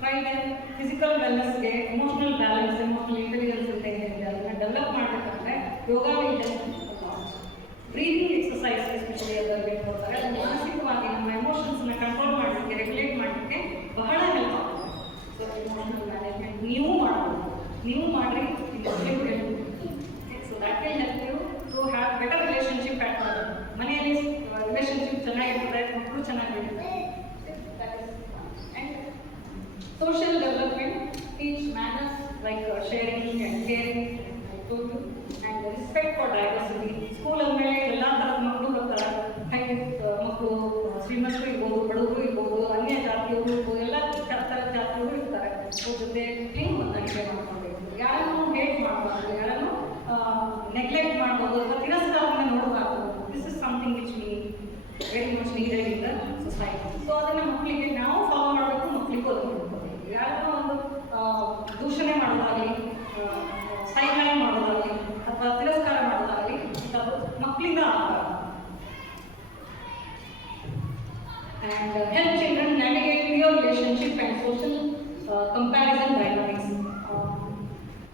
try them physical wellness, emotional balance, emotional intelligence ಅಂತ ಏನಿದೆ ಅದನ್ನು develop ಮಾಡಬೇಕಂದ್ರೆ ಯೋಗ will help a lot. Breathing exercise especially ಅದರಲ್ಲಿ ಹೇಳ್ಕೊಡ್ತಾರೆ. ಅದು ಮಾನಸಿಕವಾಗಿ ನಮ್ಮ ಎಮೋಷನ್ಸ್ನ control ಮಾಡಲಿಕ್ಕೆ, ರೆಗ್ಯುಲೇಟ್ ಮಾಡಲಿಕ್ಕೆ ಬಹಳ ಹೆಲ್ಪ್ ಆಗುತ್ತೆ. ಸೊ ಎಮೋಷನಲ್ ಮ್ಯಾನೇಜ್ಮೆಂಟ್ ನೀವು ಮಾಡ್ಬೋದು, ನೀವು ಮಾಡಿರಿ, ಮಕ್ಕಳಿಗೆ ಹೇಳ್ಬೋದು. So that will help you to have better relationship at home. ಮನೆಯಲ್ಲಿ ರಿಲೇಷನ್ಶಿಪ್ ಚೆನ್ನಾಗಿರ್ತದೆ, ಮಕ್ಕಳು ಚೆನ್ನಾಗಿರ್ತಾರೆ. And social development, teach manners like sharing and caring, and respect for diversity. School ಅಂದಮೇಲೆ ಎಲ್ಲ ಥರದ ಮಕ್ಕಳು ಬರ್ತಾರೆ. ಮಕ್ಕಳು ಶ್ರೀಮಂತರು ಇರ್ಬೋದು, ಬಡವರು ಇರ್ಬೋದು, ಅನ್ಯ ಜಾತಿಯವರು ಇರ್ಬೋದು, ಎಲ್ಲ ಥರದ ಜಾತಿಯವರು ಇರ್ತಾರೆ. ಅವ್ರ ಜೊತೆ ಕ್ಲೀನ್ ಮಾಡೋದಾಗಲಿ, ಸೈಡ್ಲೈನ್ ಮಾಡೋದಾಗಲಿ ಅಥವಾ ತಿರಸ್ಕಾರ ಮಾಡೋದಾಗಲಿ ಅದು ಮಕ್ಕಳಿಂದ ಆಗಬಾರ್ದು. And help children navigate peer relationship and social comparison dynamics.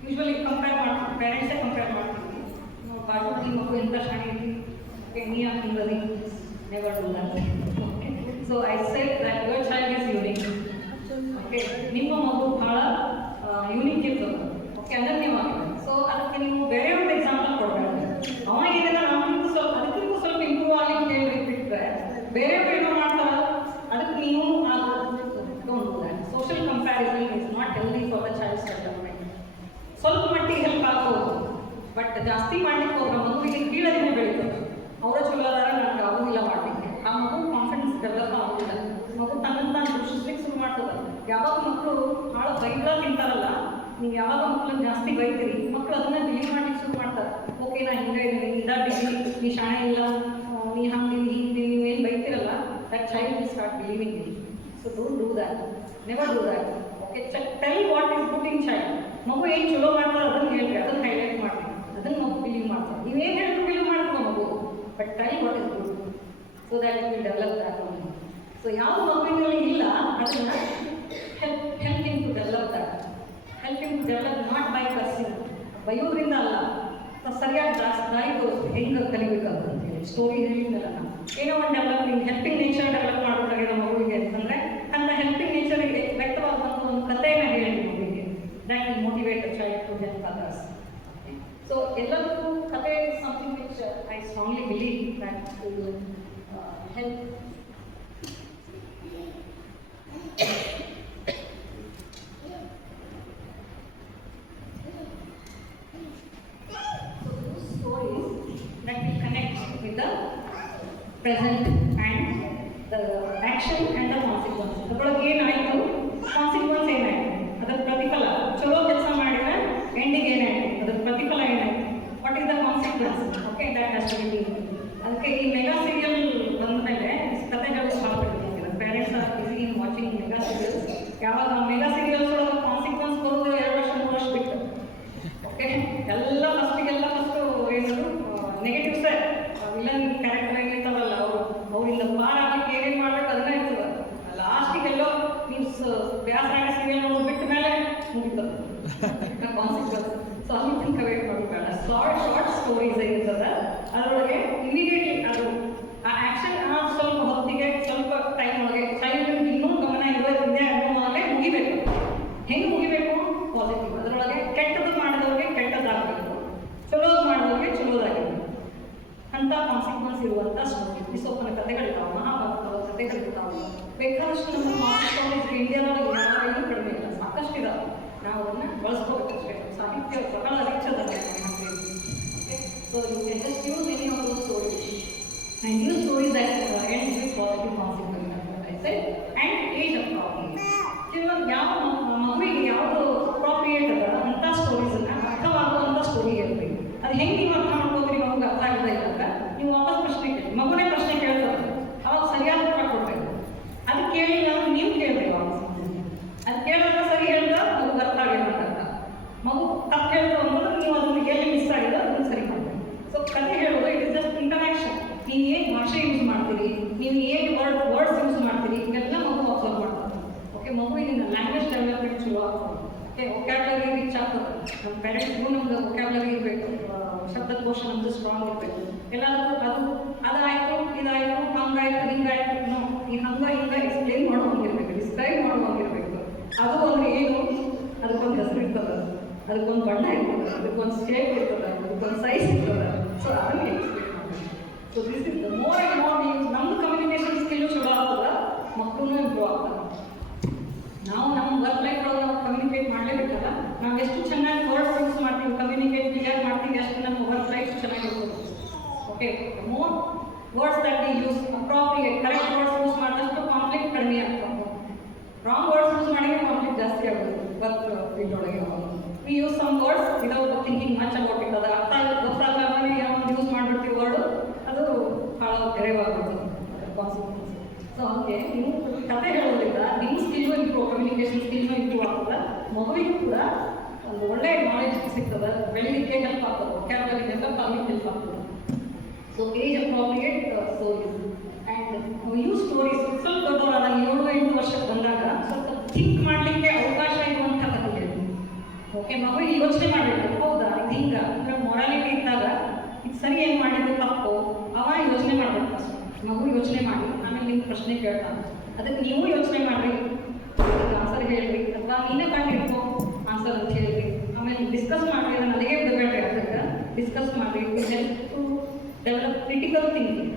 Usually compare ಮಾಡ್ತೀವಿ, ಪೇರೆಂಟ್ಸೇ ಕಂಪೇರ್ ಮಾಡ್ತೀವಿ. ಬಾಜು ಮನೆ ಮಗು ಎಂಥ ಶಾಣೆ ಐತಿ, ನೀ ಹಾಕಿಂಗದಿ, never do that. Okay, so I said that your child is unique. Okay, ನಿಮ್ಮ ಮಗು ಭಾಳ ಯೂನಿಕ್ ಇರ್ತದೆ. ಓಕೆ, ಅನನ್ಯವಾಗಿದೆ. ಸೊ ಅದಕ್ಕೆ ನೀವು ಬೇರೆಯವ್ರದ್ದು ಎಕ್ಸಾಂಪಲ್ ಕೊಡಬೇಡ. ಅವ ಏನಿದೆ ನಮಗಿಂತ ಅದಕ್ಕಿಂತ ಸ್ವಲ್ಪ ಇಂಪ್ರೂವ್ ಆಗಲಿಕ್ಕೆ ಹೇಳಿ ಬಿಟ್ಟರೆ ಬೇರೆಯವ್ರು ಏನೋ ಮಾಡ್ತಾರೆ, ಅದಕ್ಕೆ ನೀವು social comparison is not healthy for the child's development. ಸ್ವಲ್ಪ ಮಟ್ಟಿಗೆ ಹೆಲ್ಪ್ ಆಗ್ಬೋದು, ಬಟ್ ಜಾಸ್ತಿ ಮಾಡ್ಲಿಕ್ಕೆ ಹೋದ್ರೆ ಮಗುವಿಗೆ ಕೀಳರಿಮೆ ಬೆಳೀತದೆ. ಅವರ ಚಲೋ ಅದಾರ, ನನಗೆ ಆಗೋದಿಲ್ಲ ಮಾಡಲಿಕ್ಕೆ. ಆ ಮಗು ಕಾನ್ಫಿಡೆನ್ಸ್ ಡೆವಲಪ್ ಆಗೋದಿಲ್ಲ. ಮಗು ತನ್ನನ್ನು ತಾನು ದೂಷಿಸ್ಲಿಕ್ಕೆ ಶುರು ಮಾಡ್ತದೆ. ಯಾವಾಗ ಮಕ್ಕಳು ಭಾಳ ಬೈಗಳ ತಿಂತಾರಲ್ಲ, ನೀವು ಯಾವಾಗ ಮಕ್ಕಳನ್ನ ಜಾಸ್ತಿ ಬೈತೀರಿ, ಮಕ್ಕಳು ಅದನ್ನ ಬಿಲೀವ್ ಮಾಡ್ಲಿಕ್ಕೆ ಶುರು ಮಾಡ್ತಾರೆ. ಓಕೆ, ನಾ ಹಿಂಗೆ ಇದ್ದೀನಿ, ಇದಾಗಿದ್ದೀನಿ, ನೀ ಶಾಣೆ ಇಲ್ಲ, ನೀ ಹಂಗಿದ್ದೀನಿ, ಹಿಂಗೆ ನೀವೇನು ಬೈತಿರಲ್ಲ, that child will start believing it. So don't do that. Never do that. Okay, tell what is good in child. ಮಗು ಏನು ಚಲೋ ಮಾಡ್ತಾರೆ ಅದನ್ನು ಹೇಳ್ರಿ, ಅದನ್ನು ಹೈಲೈಟ್ ಮಾಡಿ, ಅದನ್ನು ಮಗು ಬಿಲೀವ್ ಮಾಡ್ತಾರೆ. ನೀವೇನು ಹೇಳಿದ್ರು ಬಿಲೀವ್ ಮಾಡ್ತಾರೆ ಮಗು, but tell what is good, so that it will develop that only. So ಯಾವ ಮಗುವಿನಲ್ಲಿ ಇಲ್ಲ ಅದನ್ನು help him to develop that. Help him to develop not by cursing, ಬೈಯೋದ್ರಿಂದ ಅಲ್ಲ, ಸರಿಯಾಗಿ ದಾರಿ ತೋರಿಸ್ತು ಹೆಂಗೆ ಕಲಿಬೇಕಾಗುತ್ತೆ ಅಂತೇಳಿ ಸ್ಟೋರಿ ಹೇಳಿದ್ನಲ್ಲ ನಾನು. ಏನೋ ಒಂದು ಡೆವಲಪಿಂಗ್ ಹೆಲ್ಪಿಂಗ್ ನೇಚರ್ ಡೆವಲಪ್ ಮಾಡೋದಾಗೆ ನಮ್ಮ ಮಗುವಿಗೆ ಅಂತಂದರೆ ಅಂತ ಹೆಲ್ಪಿಂಗ್ ನೇಚರಿಗೆ ವ್ಯಕ್ತವಾದಂಥ ಒಂದು ಕಥೆಯನ್ನು ಹೇಳಿ ಮಗುವಿಗೆ, that will motivate a child to help others. So ಎಲ್ಲರಿಗೂ ಕಥೆ something which I strongly believe that will help. That will connect with the present and the action and the consequence. ಅದರೊಳಗೆ ಏನಾಯಿತು, ಕಾನ್ಸಿಕ್ವೆನ್ಸ್ ಏನಾಯಿತು, ಅದರ ಪ್ರತಿಫಲ. ಚಲೋ ಕೆಲಸ ಮಾಡಿದ್ರೆ ಎಂಡಿಗೆ ಏನಾಯಿತು, ಅದರ ಪ್ರತಿಫಲ ಏನಾಯಿತು, what is the consequence. Okay, that has to be. ಅದಕ್ಕೆ ಈ ಮೆಗಾ ಸೀರಿಯಲ್ ಬಂದ ಮೇಲೆ ಕಥೆಗಳು ಮಾಡ್ಬಿಟ್ಟಿರ್ತಾರೆ. Parents are busy in watching mega serials. ಯಾವಾಗ ಮೆಗಾ ಸೀರಿಯಲ್ಸ್ ಒಳಗೆ ಕಾನ್ಸಿಕ್ವೆನ್ಸ್ ಬರೋದು 2 ವರ್ಷ 3 ವರ್ಷ ಬಿಟ್ಟು. ಓಕೆ, ಎಲ್ಲ ಫಸ್ಟಿಗೆಲ್ಲ ಫಸ್ಟು ಏನದು ನೆಗೆಟಿವ್ಸೇ, ವಿಲನ್ ಕ್ಯಾರೆಕ್ಟರ್ ಏನಿರ್ತಾವಲ್ಲ ಅವರಿಂದ ಪಾರ್ ಆಗಲಿಕ್ಕೆ ಏನೇನು ಮಾಡ್ಬೇಕು ಅದನ್ನ ಇರ್ತದೆ. ಲಾಸ್ಟಿಗೆಲ್ಲೋ ನೀವು ವ್ಯಾಸರಾಗ ಸೀರಿಯಲ್ ನೋಡೋದು ಬಿಟ್ಟ ಮೇಲೆ ಮುಗಿತದೆ ಕಾನ್ಸಿಕ್ವೆನ್ಸ್. ಸೊ ಅದನ್ನು ತಿಂಕ್ ವೇಟ್ ಮಾಡಬೇಡ. ಶಾರ್ಟ್ ಸ್ಟೋರೀಸ್ ಏನಿರ್ತದೆ ಅದರೊಳಗೆ ಇಮಿಡಿಯೇಟ್ಲಿ ಅದು ಆ ಆ್ಯಕ್ಷನ್ ಸ್ವಲ್ಪ ಹೊತ್ತಿಗೆ ಸ್ವಲ್ಪ ಟೈಮ್ ಒಳಗೆ ಚೈಲ್ಡ್ ಇನ್ನೂ ಗಮನ ಇರೋದ್ರಿಂದ ಅನ್ನೋವಾಗಲೇ ಮುಗಿಬೇಕು. ಹೆಂಗೆ ಮುಗಿಬೇಕು? ಪಾಸಿಟಿವ್. ಅದರೊಳಗೆ ಕೆಟ್ಟದ್ದು ಮಾಡಿದವ್ರಿಗೆ ಕೆಟ್ಟದ್ದಾಗಬೇಕು, ಚಲೋದು ಮಾಡಿದವ್ರಿಗೆ ಚಲೋದಾಗಿರ್ಬೇಕು ಅಂತ ಕಾನ್ಸಿಕ್ವೆನ್ಸ್ ಇರುವಂಥ ಸ್ಟೋರಿ. ವಿಸೋಪನ ಕಥೆಗಳಿರ್ತಾವೆ, ಮಹಾಭಾರತದ ಕಥೆಗಳಿರ್ತಾವೆ, ಬೇಕಾದಷ್ಟು ನಮ್ಮ ಮಾಸ್ ಸ್ಟೋರೀಸ್ ಇಂಡಿಯಾದೊಳಗೆ ಯಾರು ಕಡಿಮೆ ಇಲ್ಲ, ಸಾಕಷ್ಟು ಇದಾವೆ. ನಾವು ಅದನ್ನು ಬಳಸ್ಕೋಬೇಕಷ್ಟೇ. ಸಾಹಿತ್ಯ ಬಹಳ ರಿಚ್ ಅದ. So you can just use any of those stories and use stories that ends with positive consequence and age appropriate. ಕೆಲವೊಂದು ಯಾವ ಮಗುವಿಗೆ ಯಾವುದು ಅಪ್ರಾಪ್ರಿಯೇಟ್ ಅದ ಅಂಥ ಸ್ಟೋರೀಸನ್ನು ಅರ್ಥವಾಗುವಂಥ ಸ್ಟೋರಿ ಹೇಳ್ಬೇಕು. ಅದು ಹೆಂಗೆ ನೀವು ಅರ್ಥ ಮಾಡ್ಕೋತೀರಿ ಮಗುಗೆ ಅರ್ಥ ಆಗದೆ ಇದ್ದಾಗ ನೀವು ವಾಪಸ್ ಪ್ರಶ್ನೆ ಕೇಳಿ, ಮಗುನೇ ಪ್ರಶ್ನೆ ಕೇಳ್ತಾರೆ, ಅವಾಗ ಸರಿಯಾದ ಉತ್ತರ ಕೊಡಬೇಕು. ಅದು ಕೇಳಿಲ್ಲ ಅಂದ್ರೆ ನೀವು ಕೇಳಬೇಕು ವಾಪಸ್. ಅದು ಕೇಳಿದಾಗ ಸರಿ ಹೇಳಿದ ಮಗುಗೆ ಅರ್ಥ ಆಗಿಲ್ಲ ಅಂತ. ಮಗು ತಪ್ಪು ಹೇಳಿದ್ರು ಅನ್ನೋದು ನೀವು ಅದನ್ನು ಎಲ್ಲಿ ಮಿಸ್ ಆಗಿದೆ ಅದನ್ನು ಸರಿ ಮಾಡಬೇಕು. ಸೊ ಕಥೆ ಹೇಳೋದು ಇಟ್ ಇಸ್ ಜಸ್ಟ್ ಇಂಟರಾಕ್ಷನ್. ನೀವು ಹೇಗೆ ಭಾಷೆ ಯೂಸ್ ಮಾಡ್ತೀರಿ, ನೀವು ಹೇಗೆ ವರ್ಡ್ಸ್ ಯೂಸ್ ಮಾಡ್ತೀರಿ, ಇವೆಲ್ಲ ಮಗು ಅಬ್ಸರ್ವ್ ಮಾಡ್ತಾರೆ. ಓಕೆ, ಮಗುವಿನ ಲ್ಯಾಂಗ್ವೇಜ್ ಡೆವಲಪ್ಮೆಂಟ್ ಚಲೋ ಆಗ್ತದೆ. ಓಕೆ, ವೊಕ್ಯಾಬ್ಲರಿ ರಿಚ್ ಆಗ್ತದೆ. ನಮ್ಮ ಪೇರೆಂಟ್ಸ್ಗೂ ನಮ್ದು ವೊಕ್ಯಾಬ್ಲರಿ ಇರಬೇಕು, ಶಬ್ದಕೋಶ ನಮ್ಮದು ಸ್ಟ್ರಾಂಗ್ ಇರಬೇಕು. ಎಲ್ಲದಕ್ಕೂ ಅದಾಯಿತು ಇದಾಯಿತು ಹಂಗಾಯ್ತು ಹಿಂಗಾಯ್ತು ನೋ, ಈ ಹಿಂಗೆ ಎಕ್ಸ್ಪ್ಲೇನ್ ಮಾಡೋಂಗಿರ್ಬೇಕು, ಡಿಸ್ಕ್ರೈಬ್ ಮಾಡೋಂಗಿರ್ಬೇಕು. ಅದು ಅಂದರೆ ಏನು, ಅದಕ್ಕೊಂದು ಹೆಸರು ಇರ್ತದೆ, ಅದಕ್ಕೊಂದು ಬಣ್ಣ ಇರ್ತದೆ, ಅದಕ್ಕೊಂದು ಶೇಪ್ ಇರ್ತದೆ, ಅದಕ್ಕೊಂದು ಸೈಜ್ ಇರ್ತದೆ. ಸೊ ಅದನ್ನು ಎಕ್ಸ್ಪ್ಲೇನ್ ಮಾಡಬೇಕು. So this is the more and more ನಮ್ಮದು ಕಮ್ಯುನಿಕೇಷನ್ ಸ್ಕಿಲ್ಲು ಚಲೋ ಆಗ್ತದೆ, ಮಕ್ಕಳು ಇಂಪ್ರೂವ್ ಆಗ್ತದೆ. ನಾವು ನಮ್ಮ ವರ್ಕ್ ಲೈಫ್ ಒಳಗೆ ನಾವು ಕಮ್ಯುನಿಕೇಟ್ ಮಾಡಲೇಬೇಕಲ್ಲ. ನಾವು ಎಷ್ಟು ಚೆನ್ನಾಗಿ ವರ್ಡ್ಸ್ ಯೂಸ್ ಮಾಡ್ತೀವಿ, ಕಮ್ಯುನಿಕೇಟ್ ಕ್ಲಿಯರ್ ಮಾಡ್ತೀವಿ, ಅಷ್ಟು ನಮ್ಮ ವರ್ಕ್ ಲೈಫ್ ಚೆನ್ನಾಗಿರ್ತದೆ. Okay, more words that we use appropriate correct words use ಮಾಡಿದಷ್ಟು ಕಾನ್ಫ್ಲಿಕ್ಟ್ ಕಡಿಮೆ ಆಗ್ತದೆ. ರಾಂಗ್ ವರ್ಡ್ಸ್ ಯೂಸ್ ಮಾಡಿದ್ರೆ ಕಾನ್ಫ್ಲಿಕ್ಟ್ ಜಾಸ್ತಿ ಆಗುತ್ತೆ ವರ್ಕ್ ಫೀಲ್ಡ್ ಒಳಗೆ. We use some words without thinking much about it. ಅದು ಅರ್ಥ ಗೊತ್ತಾಗಲಾರ್ದೇ ಯಾವೊಂದು ಯೂಸ್ ಮಾಡಿಬಿಡ್ತೀವಿ ವರ್ಡು, ಅದು ಭಾಳ ತೆರೆವಾಗುತ್ತೆ ಕಾನ್ಸಿಕ್ವೆನ್ಸ್. ಸೊ ಹಾಗೆ ನೀವು ಕತೆ ಹೇಳೋದ್ರಿಂದ ನಿಮ್ಮ ಸ್ಕಿಲ್ಲು ಇಂಪ್ರೂವ್, ಕಮ್ಯುನಿಕೇಷನ್ ಸ್ಕಿಲ್ನು ಇಂಪ್ರೂವ್ ಆಗ್ತದೆ, ಮಗುವಿಗೂ ಕೂಡ ಒಂದು ಒಳ್ಳೆ ನಾಲೆಜ್ ಸಿಗ್ತದೆ, ಬೆಳೀಲಿಕ್ಕೆ ಹೆಲ್ಪ್ ಆಗ್ತದೆ, ಕ್ಯಾಬಲ್ಲಿ ಡೆವಲಪ್ ಆಗಲಿಕ್ಕೆ ಹೆಲ್ಪ್ ಆಗ್ತದೆ. So age appropriate stories and use stories ಸ್ವಲ್ಪ ದೊಡ್ಡವರಾದಾಗ 7-8 ವರ್ಷಕ್ಕೆ ಬಂದಾಗ ಸ್ವಲ್ಪ ಥಿಂಕ್ ಮಾಡಲಿಕ್ಕೆ ಅವಕಾಶ ಇರುವಂಥ ಕಥೆ ಹೇಳಿ. ಓಕೆ, ಮಗು ಯೋಚನೆ ಮಾಡಬೇಕು, ಹೌದಾ ಇದು ಹಿಂಗ ಅಂದ್ರೆ ಮೊರಾಲಿಟಿ ಇದ್ದಾಗ ಇದು ಸರಿ ಏನು ಮಾಡಿದ್ದು ತಪ್ಪು ಅವ ಯೋಚನೆ ಮಾಡಬೇಕು. ಫಸ್ಟ್ ಮಗು ಯೋಚನೆ ಮಾಡಿ ಆಮೇಲೆ ನಿಮ್ಗೆ ಪ್ರಶ್ನೆ ಕೇಳ್ತಾನೆ. ಅದಕ್ಕೆ ನೀವು ಯೋಚನೆ ಮಾಡಿರಿ, ಆನ್ಸರ್ ಹೇಳ್ರಿ, ಅಥವಾ ನೀನೇ ಕಂಡಿರ್ಕೋ ಆನ್ಸರ್ ಅಂತ ಹೇಳ್ರಿ. ಆಮೇಲೆ ಡಿಸ್ಕಸ್ ಮಾಡಿರಿ, ಅದನ್ನು ಅಲ್ಲಿಗೆ ಬಿಡಬೇಡ್ರಿ, ಅದಕ್ಕೆ ಡಿಸ್ಕಸ್ ಮಾಡಿರಿ. Help to develop critical thinking.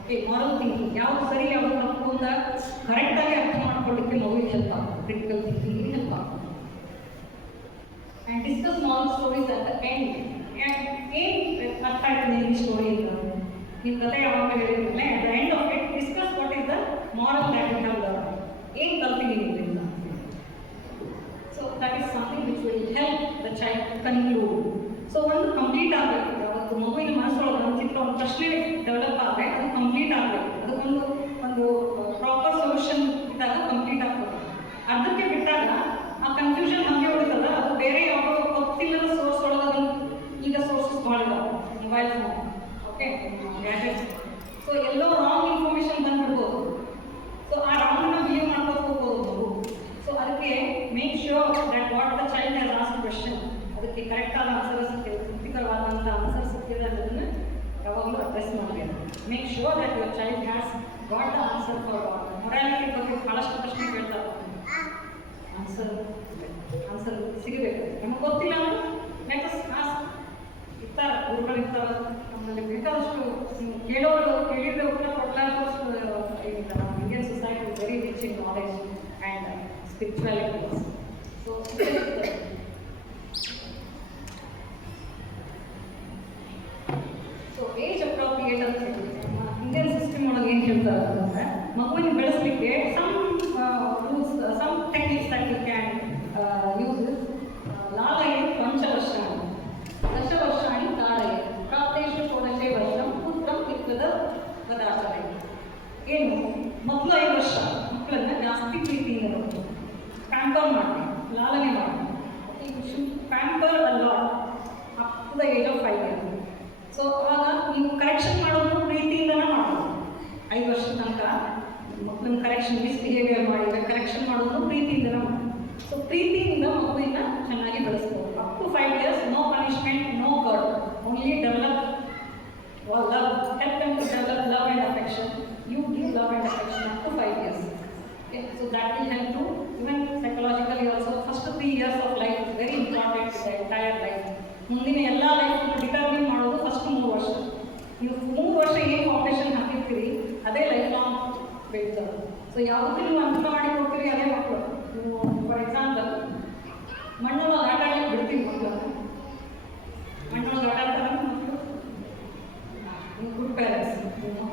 Okay, moral thinking, ಯಾವುದು ಸರಿ ಯಾವುದು ತಪ್ಪು ಅಂತ ಕರೆಕ್ಟಾಗಿ ಅರ್ಥ ಮಾಡ್ಕೊಳ್ಳಿಕ್ಕೆ ಮಗುವಿಗೆ ಹೆಲ್ಪ್ ಆಗ್ತದೆ, ಕ್ರಿಟಿಕಲ್ ಥಿಂಕಿಂಗಿಗೆ ಹೆಲ್ಪ್ ಆಗ್ತದೆ. And discuss moral stories at the end. ಏನು ಅರ್ಥ ಆಯ್ತು ಈ ಸ್ಟೋರಿ ಅಂತ ನಿಮ್ಮ ಕಥೆ ಯಾವಾಗ ಹೇಳಿದ್ಮೇಲೆ at the end of it discuss what is the moral that you have learn. ಏನು ಕಲ್ತಿದ್ದೀನಿ ಇದರಿಂದ. So that is something which will help the child to conclude. So ಒಂದು ಕಂಪ್ಲೀಟ್ ಆಗಬೇಕು. ಯಾವತ್ತು ಮಗುವಿನ ಮನಸ್ಸೊಳಗೆ ಒಂದು ಚಿತ್ರ, ಒಂದು ಪ್ರಶ್ನೆ ಡೆವಲಪ್ ಆದರೆ ಅದು ಕಂಪ್ಲೀಟ್ ಆಗಬೇಕು. ಅದಕ್ಕೊಂದು ಒಂದು ಪ್ರಾಪರ್ ಸೊಲ್ಯೂಷನ್ ಇದ್ದಾಗ ಕಂಪ್ಲೀಟ್ ಆಗ್ತದೆ. ಅರ್ಧಕ್ಕೆ ಬಿಟ್ಟಾಗ ಆ ಕನ್ಫ್ಯೂಷನ್ ಹಾಗೆ ಉಳಿತಲ್ಲ, ಅದು ಬೇರೆ ಯಾವುದೋ ಗೊತ್ತಿಲ್ಲದ ಸೋರ್ಸ್ ಒಳಗೆ ಈಗ ಸೋರ್ಸಸ್ ಮಾಡಿದಾವೆ, mobile phone, okay, gadgets. So ಎಲ್ಲೋ ರಾಂಗ್ ಇನ್ಫಾರ್ಮೇಷನ್ ಬಂದ್ಬಿಡ್ಬೋದು. ಸೊ ಆ ರಾಂಗನ್ನು ಬಿಲೀವ್ ಮಾಡ್ಕೊಂಡು ಹೋಗ್ಬೋದು ಮಗು. ಸೊ ಅದಕ್ಕೆ make sure that what the child has asked question, ಅದಕ್ಕೆ ಕರೆಕ್ಟಾದ ಆನ್ಸರ್ ಸಿಕ್ಕಿದೆ, ತೃಪ್ತಿಕರವಾದಂಥ ಆನ್ಸರ್ ಸಿಕ್ಕಿದೆ ಅನ್ನೋದನ್ನು ಯಾವಾಗಲೂ ಅಡ್ರೆಸ್ ಮಾಡಬೇಕು. Make sure that your child has got the answer for morality ಬಗ್ಗೆ ಭಾಳಷ್ಟು ಪ್ರಶ್ನೆ ಕೇಳ್ತಾರೆ. ಆನ್ಸರ್ ಸಿಗಬೇಕು. ನಮಗೆ ಗೊತ್ತಿಲ್ಲ ಅಂದ್ರೆ ಲೆಟ್ ಅಸ್ ಆಸ್ಕ್. ಇರ್ತಾರೆ ಗುರುಗಳು ಇರ್ತಾರೆ, ನಮ್ಮಲ್ಲಿ ಬೇಕಾದಷ್ಟು ನೀವು ಕೇಳಿದ್ರೆ ಉತ್ತರ ಕೊಡಲಾರ್ದಷ್ಟು ಏನಿಲ್ಲ. ನಮ್ಮ Indian society is very rich in knowledge and spirituality. So age appropriate ಅಂತ ಹೇಳಿದ್ರೆ ಇಂಡಿಯನ್ ಸಿಸ್ಟಮ್ ಒಳಗೆ ಏನು ಹೇಳ್ತಾರೆ ಅಂತಂದರೆ ಮಗುವಿನ ಬೆಳೆಸಲಿಕ್ಕೆ rules, some techniques that you can use. ಲಾಲಯೇ ಪಂಚವರ್ಷಾಣಿ, ದಶವರ್ಷಾಣಿ ತಾಳಯೇ, ಪ್ರಾಪ್ತೇಶು ಷೋಡಶೇ ವರ್ಷಂ ಪುತ್ರಂ ಪಿತ್ವದ ಪದಾರ್ಥನೆ. ಏನು ಮೊದಲು 5 ವರ್ಷ ಮಕ್ಕಳನ್ನು ಜಾಸ್ತಿ ಪ್ರೀತಿಯಿಂದ ಬರ್ತದೆ, ಪ್ಯಾಂಪರ್ ಮಾಡಿ, ಲಾಲನೆ ಮಾಡಿ. Pamper a lot up to the age of 5 years. So ಆವಾಗ ನೀವು ಕರೆಕ್ಷನ್ ಮಾಡೋದು ಪ್ರೀತಿಯಿಂದನೇ ಮಾಡೋದು. 5 ವರ್ಷದ ತನಕ ಮಕ್ಕಳನ್ನ ಕರೆಕ್ಷನ್, ಮಿಸ್ಬಿಹೇವಿಯರ್ ಮಾಡಿದರೆ ಕರೆಕ್ಷನ್ ಮಾಡೋದು ಪ್ರೀತಿಯಿಂದನೇ ಮಾಡೋದು. ಸೊ ಪ್ರೀತಿಯಿಂದ ಮಗುವಿನ ಚೆನ್ನಾಗಿ ಬೆಳೆಸ್ಬೋದು. Up to 5 years, no punishment, no guard, only develop love, help them to develop love and affection. You give love and affection up to 5 years. Okay, so that will help to even psychologically also. First 3 years of life is very important in the entire life. ಮುಂದಿನ ಎಲ್ಲ ಲೈಫನ್ನು determine ಮಾಡೋದು first 3 ವರ್ಷ. ನೀವು 3 ವರ್ಷ ಏನು foundation ಹಾಕಿರ್ತೀರಿ ಅದೇ life long ಬೆಳೀತದೆ. So ಯಾವುದಕ್ಕೂ ನೀವು ಅರ್ಥ ಮಾಡಿ ಕೊಡ್ತೀರಿ ಅದೇ ಮಕ್ಕಳು. ನೀವು ಫಾರ್ ಎಕ್ಸಾಂಪಲ್ ಮಣ್ಣೊಳಗೆ ಆಟ ಆಡಲಿಕ್ಕೆ ಬಿಡ್ತೀವಿ ಮಕ್ಕಳನ್ನು, ಮಣ್ಣೊಳಗೆ ಆಟ ಆಡ್ತಾರೆ ಮಕ್ಕಳು, ನೀವು ಗುಡ್ ಪೇರೆಂಟ್ಸ್.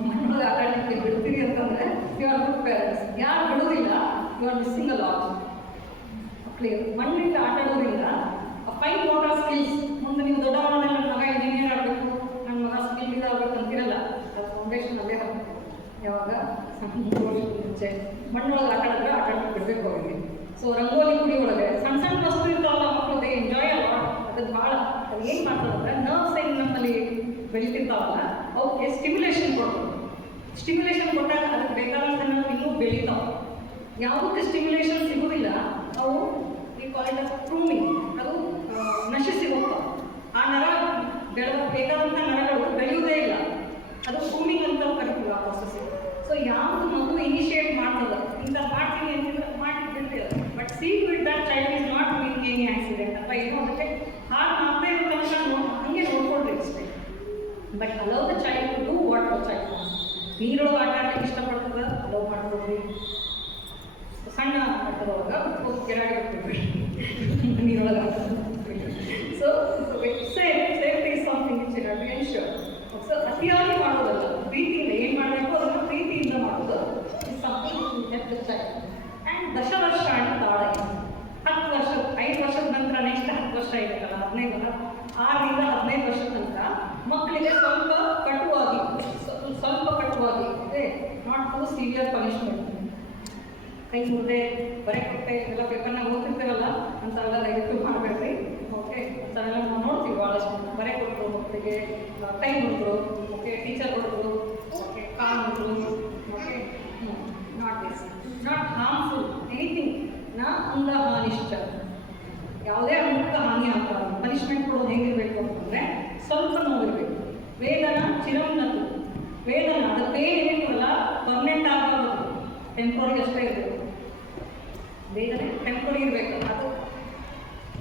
ಮಣ್ಣೊಳಗೆ ಆಟ ಆಡಲಿಕ್ಕೆ ಬಿಡ್ತೀರಿ ಅಂತಂದರೆ ಯು ಆರ್ ಗುಡ್ ಪೇರೆಂಟ್ಸ್. ಯಾರು ಬಿಡೋದಿಲ್ಲ, you are missing a lot. ಮಕ್ಕಳಿಗೆ ಮಣ್ಣಿಂದ ಆಟ ಆಡೋದ್ರಿಂದ ಫೈನ್ ಮೋಟಾರ್ ಸ್ಕಿಲ್ಸ್, ಮುಂದೆ ನೀವು ದೊಡ್ಡವರಲ್ಲಿ ನನ್ನ ಮಗ ಇಂಜಿನಿಯರ್ ಆಗಬೇಕು, ನನ್ನ ಮಗ ಸ್ಕಿಲ್ ಇದಾಗಬೇಕು ಅಂತಿರಲ್ಲ. ಅದು ಫೌಂಡೇಶನ್ ಅಲ್ಲೇ ಹಾಕಬೇಕು. ಯಾವಾಗ 3 ವರ್ಷದ ಮುಂಚೆ ಮಣ್ಣೊಳಗೆ ಆಟ ಆಡಿದ್ರೆ ಆಟ ಆಡಕ್ಕೆ ಬಿಡಬೇಕು ಅವರಿಗೆ. ಸೊ ರಂಗೋಲಿ ಗುಡಿ ಒಳಗೆ ಸಣ್ಣ ಸಣ್ಣ ವಸ್ತು ಇರ್ತಾವಲ್ಲ ಮಕ್ಕಳು, ದೇ ಎಂಜಾಯ್ ಅಲ್ಲ. ಅದಕ್ಕೆ ಭಾಳ ಅದು ಏನು ಮಾಡ್ತದಂದ್ರೆ ನರ್ವ್ಸ್ ಏನು ನಮ್ಮಲ್ಲಿ ಬೆಳೀತಿರ್ತಾವಲ್ಲ ಅವಕ್ಕೆ ಸ್ಟಿಮ್ಯುಲೇಷನ್ ಕೊಡ್ತದೆ. ಸ್ಟಿಮ್ಯುಲೇಷನ್ ಕೊಟ್ಟಾಗ ಅದಕ್ಕೆ ಬೇಕಾದಂಥ ನಾವು ಇನ್ನೂ ಬೆಳೀತಾವೆ. ಯಾವುದಕ್ಕೆ ಸ್ಟಿಮ್ಯುಲೇಷನ್ ಸಿಗೋದಿಲ್ಲ ಅವು ಈ ಕಾಲೇಜ್ ಪ್ರೂನಿಂಗ್, ಅದು ನಶಿಸಿ ಹೋಗ್ತಾವೆ. ಆ ನರ ಬೇಕಾದಂಥ ನರಗಳು ಬೆಳೆಯುವುದೇ ಇಲ್ಲ. ಅದು ಪ್ರೂನಿಂಗ್ ಅಂತ ಕರಿತೀವಿ ಆ ಪ್ರೊಸೆಸ್. ಸೊ ಯಾವುದು ಮಗು ಇನಿಷಿಯೇಟ್ ಮಾಡ್ತದೆ, ಇಂಥ ಮಾಡ್ತೀನಿ ಅಂತಂದ್ರೆ ಮಾಡಿ ಬಿಡ್ತೀರ. But see with that child is not doing any accident ಅಥವಾ ಏನೋ ಅದಕ್ಕೆ ಹಾರ್ಟ್ ಮಾಡ್ತಾ ಇರೋ ತನಕ ಹಂಗೆ ನೋಡ್ಕೊಳ್ರಿ ಅಷ್ಟೇ. But allow the child to do what the child. ನೀರೊಳಗೆ ಆಟ ಆಡಲಿಕ್ಕೆ ಇಷ್ಟಪಡ್ತದೆ, ಅಲೌ ಮಾಡ್ಕೊಡ್ರಿ. ಸಣ್ಣ ಆಟದೊಳಗೆ ಕೆಳಗೆ ಬಿಟ್ಬಿಡ್ರಿ, ನೀರೊಳಗೆ ಆಟ. So safety is something which you have to ensure. So ಅತಿಯಾಗಿ ಮಾಡೋದಲ್ಲ, ಪ್ರೀತಿಯಿಂದ ಏನು ಮಾಡಬೇಕು ಅದನ್ನು ಪ್ರೀತಿಯಿಂದ ಮಾಡೋದು is something help the child. And ದಶವರ್ಷಾಣಿ ತಾಳಯ, 10 ವರ್ಷ, 5 ವರ್ಷದ ನಂತರ ನೆಕ್ಸ್ಟ್ 10 ವರ್ಷ ಇರುತ್ತಲ್ಲ, 15 ವರ್ಷ, 6ರಿಂದ 15 ವರ್ಷದ ತನಕ ಮಕ್ಕಳಿಗೆ ಸ್ವಲ್ಪ ಕಟುವಾಗಿ, ನಾಟ್ ಟು ಸಿವಿಯರ್ ಪನಿಷ್ಮೆಂಟ್. ಕೈ ಮುದ್ದೆ, ಬರೆ ಕೊಟ್ಟೆ, ಎಲ್ಲ ಪೇಪರ್ನಾಗ ಓದ್ತಿರ್ತೀವಲ್ಲ ಅಂಥವೆಲ್ಲ ದಯವಿಟ್ಟು ಮಾಡಬೇಡ್ರಿ. ಮಗುವಿಗೆ ಕೈ ಮುರಿದ್ರು, ಓಕೆ, ಟೀಚರ್ ಹೊಡೆದ್ರು, ಓಕೆ, ಕಾಲು ಮುರಿದ್ರು, okay, not this, not harmful anything, ನಾ ಅಂಗ ಹಾನಿಶ್ಚ, ಯಾವುದೇ ಅಂಗಕ್ಕೆ ಹಾನಿ ಆಗ್ಬಾರ್ದು. ಪನಿಷ್ಮೆಂಟ್ ಕೊಡೋದು ಹೇಗಿರಬೇಕು ಅಂತಂದರೆ ಸ್ವಲ್ಪ ನೋವಿರಬೇಕು. ವೇದನ ಚಿರನ್ನತು, ವೇದನ ಅದು ಪೇನ್ ಏನಿರ್ತದಲ್ಲ ಪರ್ಮನೆಂಟ್ ಆಗಬಾರ್ದು, ಟೆಂಪ್ರರಿ ಅಷ್ಟೇ ಇರಬೇಕು. ವೇದನೆ ಟೆಂಪ್ರರಿ ಇರಬೇಕು, ಅದು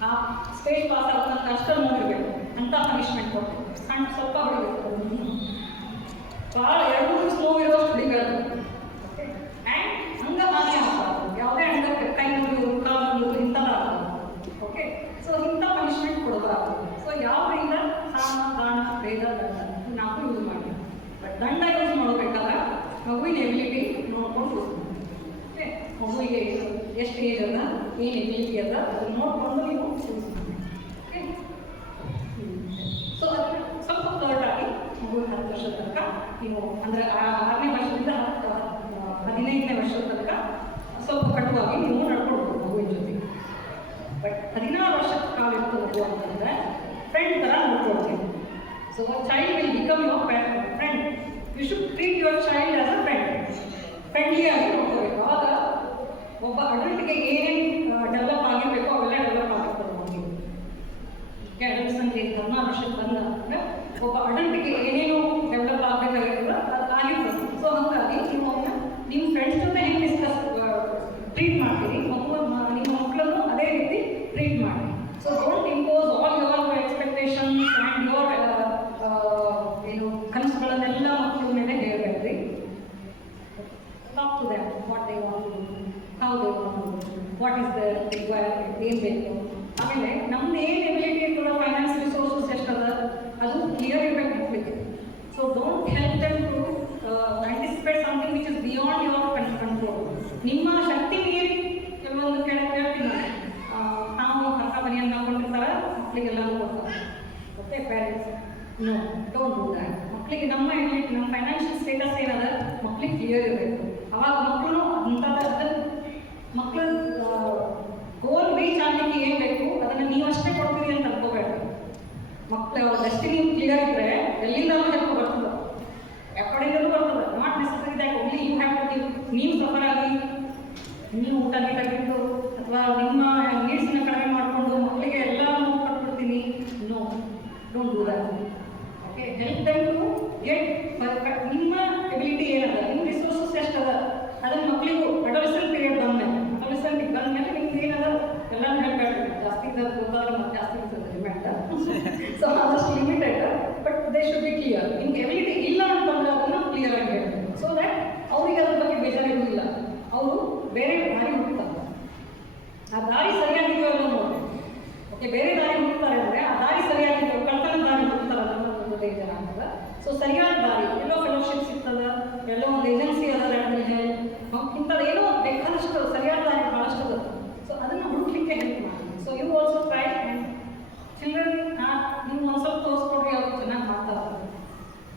ಆ ಸ್ಟೇಜ್ ಪಾಸ್ ಆಗೋದಂತ ಅಷ್ಟೇ ನೋಡಿರಬೇಕು ಅಂತ ಪನಿಷ್ಮೆಂಟ್ ಕೊಡ್ಬೇಕು. ಸಣ್ಣ ಸ್ವಲ್ಪ ಹೊಡಿಬೇಕು, ಭಾಳ 2 ದಿವಸ ನೋವಿರೋಷ್ಟು ಹೊಡಿಬಾರ್ದು. ಓಕೆ, ಆ್ಯಂಡ್ ಅಂಗ ಹಾನಿ ಆಗಬಾರ್ದು, ಯಾವುದೇ ಅಂಗಕ್ಕೆ ಕೈ ಮುರಿಯೋದು, ಕಾಲು ಮುರಿಯೋದು ಇಂಥದ್ದು ಆಗಬಾರ್ದು. ಓಕೆ, ಸೊ ಇಂಥ ಪನಿಷ್ಮೆಂಟ್ ಕೊಡಬಾರ್ದು. ಸೊ ಯಾವುದರಿಂದ ಸಾಮ, ದಾನ, ಭೇದ, ದಂಡ ನಾವು ಯೂಸ್ ಮಾಡಿ. ಬಟ್ ದಂಡ ಯೂಸ್ ಮಾಡಬೇಕಾದ್ರೆ ಮಗುವಿನ ಎಬಿಲಿಟಿ ನೋಡ್ಕೊಂಡು ಯೂಸ್ ಮಾಡಿ. ಓಕೆ, ಮಗುವಿಗೆ ಎಷ್ಟು ಏಜ್ ಅದ, ಏನು ಎಬಿಲಿಟಿ ಅದ ಅದನ್ನು ನೋಡಿಕೊಂಡು ನೀವು ಯೂಸ್ ಮಾಡಿ. ಓಕೆ, ಸೊ ಅದನ್ನು ಸ್ವಲ್ಪ ಕರೆಕ್ಟಾಗಿ ಮಗುವಿನ 10 ವರ್ಷದ ತನಕ ನೀವು ಅಂದರೆ 6ನೇ ವರ್ಷದಿಂದ 15ನೇ ವರ್ಷದ ತನಕ ಸ್ವಲ್ಪ ಕಟ್ಟುವಾಗಿ ನೀವು ನಡ್ಕೊಳ್ಬೋದು ಮಗುವಿನ ಜೊತೆಗೆ. ಬಟ್ 16 ವರ್ಷಕ್ಕೆ ಕಾಲಿಟ್ಟು ಮಗು ಅಂತಂದರೆ ಫ್ರೆಂಡ್ ಥರ ನೋಡ್ಕೊಳ್ತೀವಿ. So child will become your friend. You should treat your child as a friend. Friendly ಆಗಿ ನೋಡ್ಕೋಬೇಕು. ಆಗ ಒಬ್ಬ ಅಡಲ್ಟ್ಗೆ ಏನೇನು ಡೆವಲಪ್ ಆಗಿರಬೇಕು ಅವೆಲ್ಲ ಡೆವಲಪ್ ಆಗಿರ್ತಾರೆ ಮಗುವಿಗೆ. ಅಡಲ್ಟ್ಸ್ ಅಂದರೆ 16 ವರ್ಷಕ್ಕೆ ಬಂದಾಗ ಒಬ್ಬ ಅಡಲ್ಟ್ಗೆ ಏನೇನು ಡೆವಲಪ್ ಆಗಬೇಕಾಗಿರೋದು ಅದು ಆಗಿರ್ತದೆ. ಸೊ ಹಾಗಾಗಿ ನೀವು ಅವನ್ನ ನಿಮ್ಮ ಫ್ರೆಂಡ್ಸ್ ಜೊತೆ ಹೆಂಗೆ ಡಿಸ್ಕಸ್ ಟ್ರೀಟ್ ಮಾಡ್ತೀರಿ, ನಿಮ್ಮ ಮಕ್ಕಳನ್ನು ಅದೇ ರೀತಿ ಟ್ರೀಟ್ ಮಾಡಿ. So don't impose all your expectations and your ಏನು ಕನಸುಗಳನ್ನೆಲ್ಲ ಮಕ್ಕಳ ಮೇಲೆ ಹೇಳಬೇಡ್ರಿ. Talk to them what they want to do, how they want to do, what is the requirement, ಏನು ಬೇಕು. ಆಮೇಲೆ ನಮ್ದು ಏನು ಎಬಿಲಿಟಿ ಇರ್ತದೆ, ಫೈನಾನ್ಸ್ ರಿಸೋರ್ಸಸ್ ಎಷ್ಟದ ಅದು ಕ್ಲಿಯರ್ ಇರಬೇಕು ಮಕ್ಕಳಿಗೆ. So don't help them to anticipate something which is beyond your control. ನಿಮ್ಮ ಶಕ್ತಿ ಮೀರಿ ಕೆಲವೊಂದು ಕೇಳ್ತೀನಿ ನಾವು ಕರ್ಕ ಮನೆಯನ್ನು ಹಾಕೊಂಡಿರ್ತಾರೆ, ಮಕ್ಕಳಿಗೆಲ್ಲನೂ ಕೊಡ್ತಾರೆ. Okay, parents no, don't do that. ಮಕ್ಕಳಿಗೆ ನಮ್ಮ ಎಬಿಲಿಟಿ, ನಮ್ಮ ಫೈನಾನ್ಷಿಯಲ್ ಸ್ಟೇಟಸ್ ಏನದ ಮಕ್ಕಳಿಗೆ ಕ್ಲಿಯರ್ ಇರಬೇಕು. ಅವಾಗ ಮಕ್ಕಳು ಅಂಥದ್ದು ಮಕ್ಕಳ ಗೋಲ್ ರೀಚ್ ಆಗಲಿಕ್ಕೆ ಏನು ಬೇಕು ಅದನ್ನು ನೀವು ಅಷ್ಟೇ ಕೊಡ್ತೀರಿ ಅಂತ ಅನ್ಕೋಬೇಡ. ಮಕ್ಕಳು ಅವ್ರ ಡೆಸ್ಟಿನಿ ಕ್ಲಿಯರ್ ಇದ್ದರೆ ಎಲ್ಲಿಂದಲೂ ಹೆಲ್ಪ್ ಬರ್ತದೆ, ಯಾಕಡೆಯಿಂದಲೂ ಬರ್ತದೆ. Not necessary that only you have to give. ನೀವು ಸಫರ್ ಆಗಿ ನೀವು ಊಟ ಗೀಟ ಬಿಟ್ಟು ಅಥವಾ ನಿಮ್ಮ ನೀಡ್ಸ್ನ ಕಡಿಮೆ ಮಾಡಿಕೊಂಡು ಮಕ್ಕಳಿಗೆ ಎಲ್ಲ ಕೊಟ್ಬಿಡ್ತೀನಿ, no, don't do that. Okay, help them to get ನಿಮ್ಮ ಎಬಿಲಿಟಿ ಏನದ, ನಿಮ್ಮ ರಿಸೋರ್ಸಸ್ ಎಷ್ಟದ ಅದನ್ನು ಮಕ್ಕಳಿಗೂ ಅಡೋಲೆಸೆಂಟ್ ಪೀರಿಯಡ್ ಬಂದಮೇಲೆ, ಅಡೋಲೆಸೆಂಟಿಗೆ ಬಂದಮೇಲೆ ನಿಮ್ಗೆ ಏನದ ಎಲ್ಲ ಹೇಳ್ಬೇಕು. ಜಾಸ್ತಿ ಗೊತ್ತಾದ್ರೆ ಮತ್ತೆ ಜಾಸ್ತಿ ಡಿಮ್ಯಾಂಡ್. ಸೊ ಆದಷ್ಟು limited, but they should be clear. ನಿಮ್ಗೆ ಎಬಿಲಿಟಿ ಇಲ್ಲ ಅಂತಂದ್ರೆ ಅದನ್ನು ಕ್ಲಿಯರ್ ಆಗಿ ಹೇಳ್ಬೇಕು. ಸೊ ದ್ಯಾಟ್ ಅವ್ರಿಗೆ ಅದ್ರ ಬಗ್ಗೆ ಬೇಜಾರಿಗೂ ಇಲ್ಲ, ಅವರು ಬೇರೆ ದಾರಿ ಹುಡುಕ್ತಾರೆ. ಆ ದಾರಿ ಸರಿಯಾಗಿದೆಯೋ ಅನ್ನೋ ನೋಡಿ. ಓಕೆ, ಬೇರೆ ದಾರಿ ಹುಡುಕ್ತಾರೆ ಅಂದರೆ ಆ ದಾರಿ ಸರಿಯಾಗಿದೆಯೋ, ಕಳ್ತನ ದಾರಿ ಹುಡುಕ್ತಾರೆ ಅನ್ನೋದು ಒಂದು ಜನ ಆಗ್ತದೆ. ಸೊ ಸರಿಯಾದ ದಾರಿ, ಎಲ್ಲೋ ಫೆಲೋಶಿಪ್ ಸಿಗ್ತದೆ, ಎಲ್ಲೋ ಒಂದು ಏಜೆನ್ಸಿ ಅದ, ಇಂಥದ್ದು ಏನೋ ಬೇಕಾದಷ್ಟು ಸರಿಯಾದ ದಾರಿ ಭಾಳಷ್ಟು ಅದ. ಸೊ ಅದನ್ನು ಹುಡುಕ್ಲಿಕ್ಕೆ ಹೆಲ್ಪ್ ಮಾಡಿ. So you also try and children ನೀವು ಒಂದು ಸ್ವಲ್ಪ ತೋರಿಸ್ಕೊಡ್ರಿ, ಅವ್ರು ಚೆನ್ನಾಗಿ ಮಾತಾಡ್ತಾರೆ.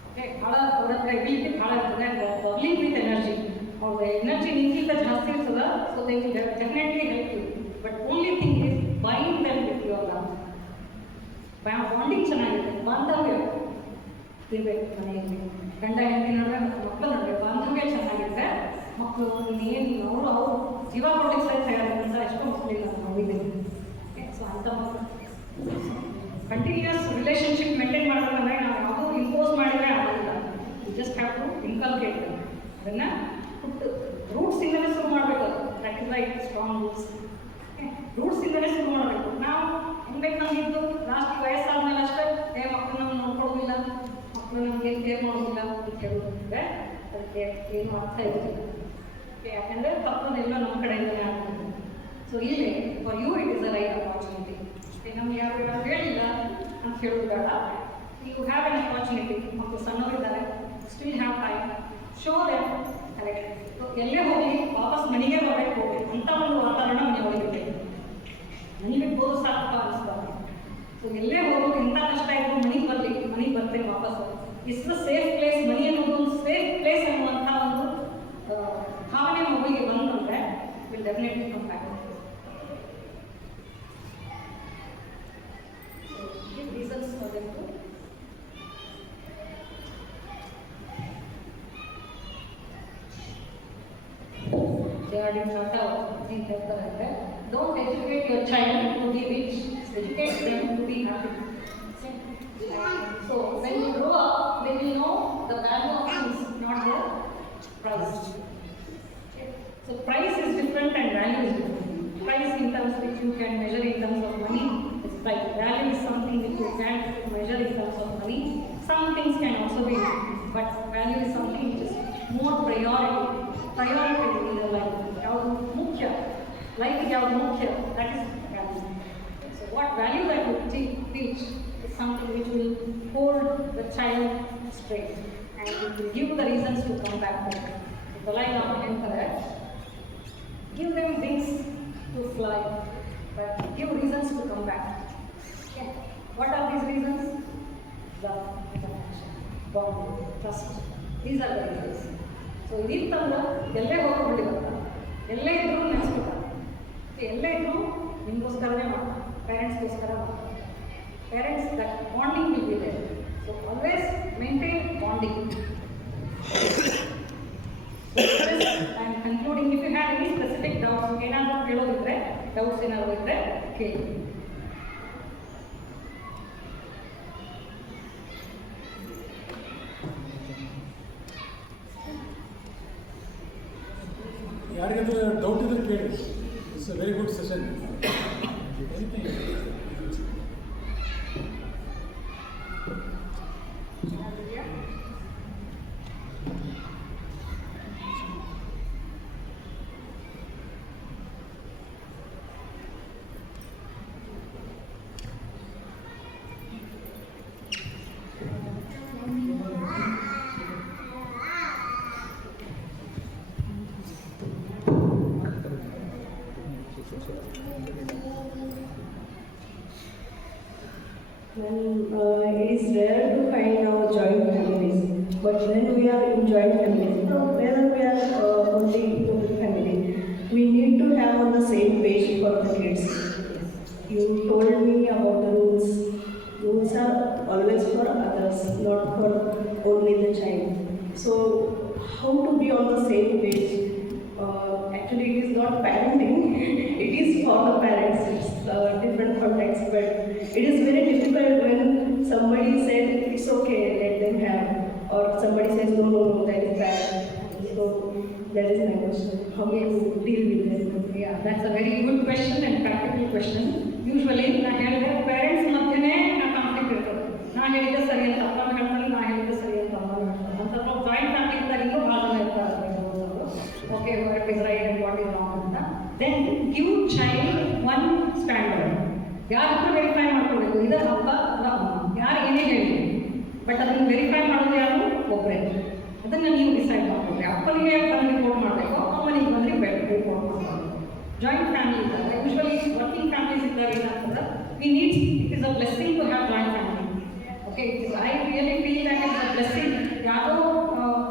ಓಕೆ, ಭಾಳ ಅವ್ರ ಹತ್ರ ಎಬಿಲಿಟಿ ಭಾಳ ಇರ್ತದೆ. ಬಬ್ಲಿಂಗ್ ವಿತ್ ಎನರ್ಜಿ, ಅವ್ರ ಎನರ್ಜಿ ನಿಮ್ಗಿಂತ ಜಾಸ್ತಿ ಇರ್ತದೆ. So they will definitely help you. But only thing is bind them with your love. Bonding ಚೆನ್ನಾಗಿದೆ, ಬಾಂಧವ್ಯ ಇರಬೇಕು ಮನೆಯಲ್ಲಿ. ಗಂಡ ಹೆಂಡತಿ ನಡುವೆ ಮಕ್ಕಳ ನಡುವೆ ಬಾಂಧವ್ಯ ಚೆನ್ನಾಗಿದ್ದರೆ ಮಕ್ಕಳು ಇನ್ನೇನು ಅವರು ಜೀವ ಕೊಡ್ಲಿಕ್ಕೆ ಸಹ ತಯಾರಿಲ್ಲ. ಎಷ್ಟೋ ಮಕ್ಕಳಿಲ್ಲ ನೋಡಿದ್ದೀನಿ. ಸೊ ಅಂಥ ಮಕ್ಕಳು ಕಂಟಿನ್ಯೂಸ್ ರಿಲೇಷನ್ಶಿಪ್ ಮೇಂಟೈನ್ ಮಾಡಬೇಕಂದ್ರೆ ನಾವು ಯಾವುದೂ ಇಂಪೋಸ್ ಮಾಡಿದರೆ ಆಗೋದಿಲ್ಲ. You just have to inculcate ಅದನ್ನು ಹುಟ್ಟು ರೂಟ್ಸಿಂದಲೇ ಶುರು ಮಾಡಬೇಕು. That is like strong roots. ರೂಟ್ಸಿಂದಲೇ ಶುರು ಮಾಡಬೇಕು. ನಾವು ಹೆಂಗೆ ನಮಗಿದ್ದು ಲಾಸ್ಟ್ ವಯಸ್ಸಾದ್ಮೇಲೆ ಅಷ್ಟೇ ಮಕ್ಕಳು ನಾವು ನೋಡ್ಕೊಳ್ಳೋದಿಲ್ಲ, ಮಕ್ಕಳು ನಮ್ಗೆ ಏನು ಕೇರ್ ಮಾಡೋದಿಲ್ಲ ಅಂತ ಹೇಳೋದಿದ್ರೆ ಅದಕ್ಕೆ ಏನು ಅರ್ಥ ಇರೋದಿಲ್ಲ. ಯಾಕೆಂದರೆ ತಪ್ಪನ್ನೆಲ್ಲ ನಮ್ಮ ಕಡೆಯಿಂದಲೇ ಆಗ್ತದೆ. ಸೊ ಇಲ್ಲಿ for you it is a right opportunity. ನಮ್ಗೆ ಯಾರು ಹೇಳಿಲ್ಲ ಅಂತ ಹೇಳೋದು ಬೇಡ. You have an opportunity. ಮಕ್ಕಳು ಸಣ್ಣವರಿದ್ದಾರೆ, still have time, show them correct. ಎಲ್ಲೇ ಹೋಗಿ ವಾಪಸ್ ಮನೆಗೆ ಬರಬೇಕು ಅಂತ ಒಂದು ವಾತಾವರಣ ಮನೆಯೊಳಗಿದೆ. ಮನೆ ಬಿಟ್ಬೋದು ಸಾಕಪ್ಪ ಅನಿಸ್ತಾರೆ. ಸೊ ಎಲ್ಲೇ ಹೋಗೋದು ಎಂಥ ಕಷ್ಟ ಇದ್ರು ಮನೆಗೆ ಬರ್ತೇನೆ ವಾಪಸ್ಸು. It's the safe place. ಮನೆ ಅನ್ನೋದು ಒಂದು ಸೇಫ್ ಪ್ಲೇಸ್ ಅನ್ನುವಂಥ ಒಂದು ಭಾವನೆ ಮಗುವಿಗೆ ಬಂದಂದರೆ will definitely come back. So give reasons for them to regarding Tata in Tata. Don't educate your child to be rich, educate them to be happy. So when you grow up, they will know the value of things, not the price. So price is different and value is different. Price in terms which you can measure in terms of money is right. Value is something which you can measure in terms of money. Some things can also be, but value is something which is more priority in your life. Yavudu mukhya, life yavudu mukhya, that is value. So what value that you teach is something which will hold the child straight and it will give the reasons to come back home. The line of Emperor, give them wings to fly, but give reasons to come back. Okay. What are these reasons? Love, affection, bond, trust. These are the reasons. So, ಇದೀತಂದ್ರೆ ಎಲ್ಲೇ ಹೋಗ್ಬಿಟ್ಟಿರಲ್ಲ, ಎಲ್ಲೇ ಇದ್ರೂ ನೆನೆಸ್ಬಿಡ್ತಾರೆ. ಎಲ್ಲೇ ಇದ್ರೂ ನಿಮಗೋಸ್ಕರನೇ ಮಾಡ್ತಾರೆ, ಪೇರೆಂಟ್ಸ್ಗೋಸ್ಕರ ಮಾಡ್ತಾರೆ. Parents, that bonding will be there. So, always maintain bonding. So, I am concluding. If you have any specific doubts, doubts in our okay. ಯಾರಿಗಾದ್ರೂ doubt ಇದ್ರೆ ಕೇಳಿ. It's a very good session. It is rare to find our joint families, but when we are in joint families, whether we are only family, we need to have on the same page for the kids. You told me about the rules. Rules are always for others, not for only the child. So, how to be on the same page? Actually, it is not parenting, it is for the parents. It's different context, but it is very difficult when somebody says it's okay, let them have, or somebody says no, that is bad. So that is my question. How do you deal with that? Yeah, that's a very good question and practical question. Usually, na ಹೇಳಿದ್ರೆ parents ಮಧ್ಯನೇ conflict ಇರ್ತದೆ. ನಾ ಹೇಳಿದ್ರೆ ಸರಿ ಅಂತ ಅಪ್ಪ ಹೇಳ್ತಾರೆ, ನಾ ಹೇಳಿದ್ರೆ ಸರಿ ಅಂತ ಅಮ್ಮ ಹೇಳ್ತಾರೆ. ಅಂತ ಜಾಯಿಂಟ್ ಫ್ಯಾಮಿಲಿ ಇದ್ದಾಗ ಇನ್ನೂ ಭಾಳ ಜನ ಇರ್ತಾರೆ. Okay, what is right and what is wrong ಅಂತ. Then give child one standard. ಯಾರು ವೆರಿಫೈ ಮಾಡ್ಕೋಬೇಕು, ಇದು ಹಬ್ಬ ಅಥವಾ ಅಮ್ಮ, ಯಾರು ಏನೇ ಹೇಳಿ, ಬಟ್ ಅದನ್ನು ವೆರಿಫೈ ಮಾಡೋದು ಯಾರು ಒಬ್ಬರೇ. ಅದನ್ನು ನೀವು ಡಿಸೈಡ್ ಮಾಡ್ಕೊಳ್ರಿ. ಅಪ್ಪನಿಗೆ ಬಂದು ರಿಪೋರ್ಟ್ ಮಾಡಬೇಕು, ಅಮ್ಮನಿಗೆ ಬಂದರೆ ರಿಪೋರ್ಟ್ ಮಾಡಬೇಕು. ಜಾಯಿಂಟ್ ಫ್ಯಾಮಿಲಿ ಇದ್ದಾಗ, ಯೂಶ್ವಲಿ ವರ್ಕಿಂಗ್ ಫ್ಯಾಮಿಲೀಸ್ ಇದ್ದಾಗ ಏನಾಗ್ತದೆ, we need, it is a blessing to have joint family. Okay, I really feel that is a blessing. ಯಾವುದೋ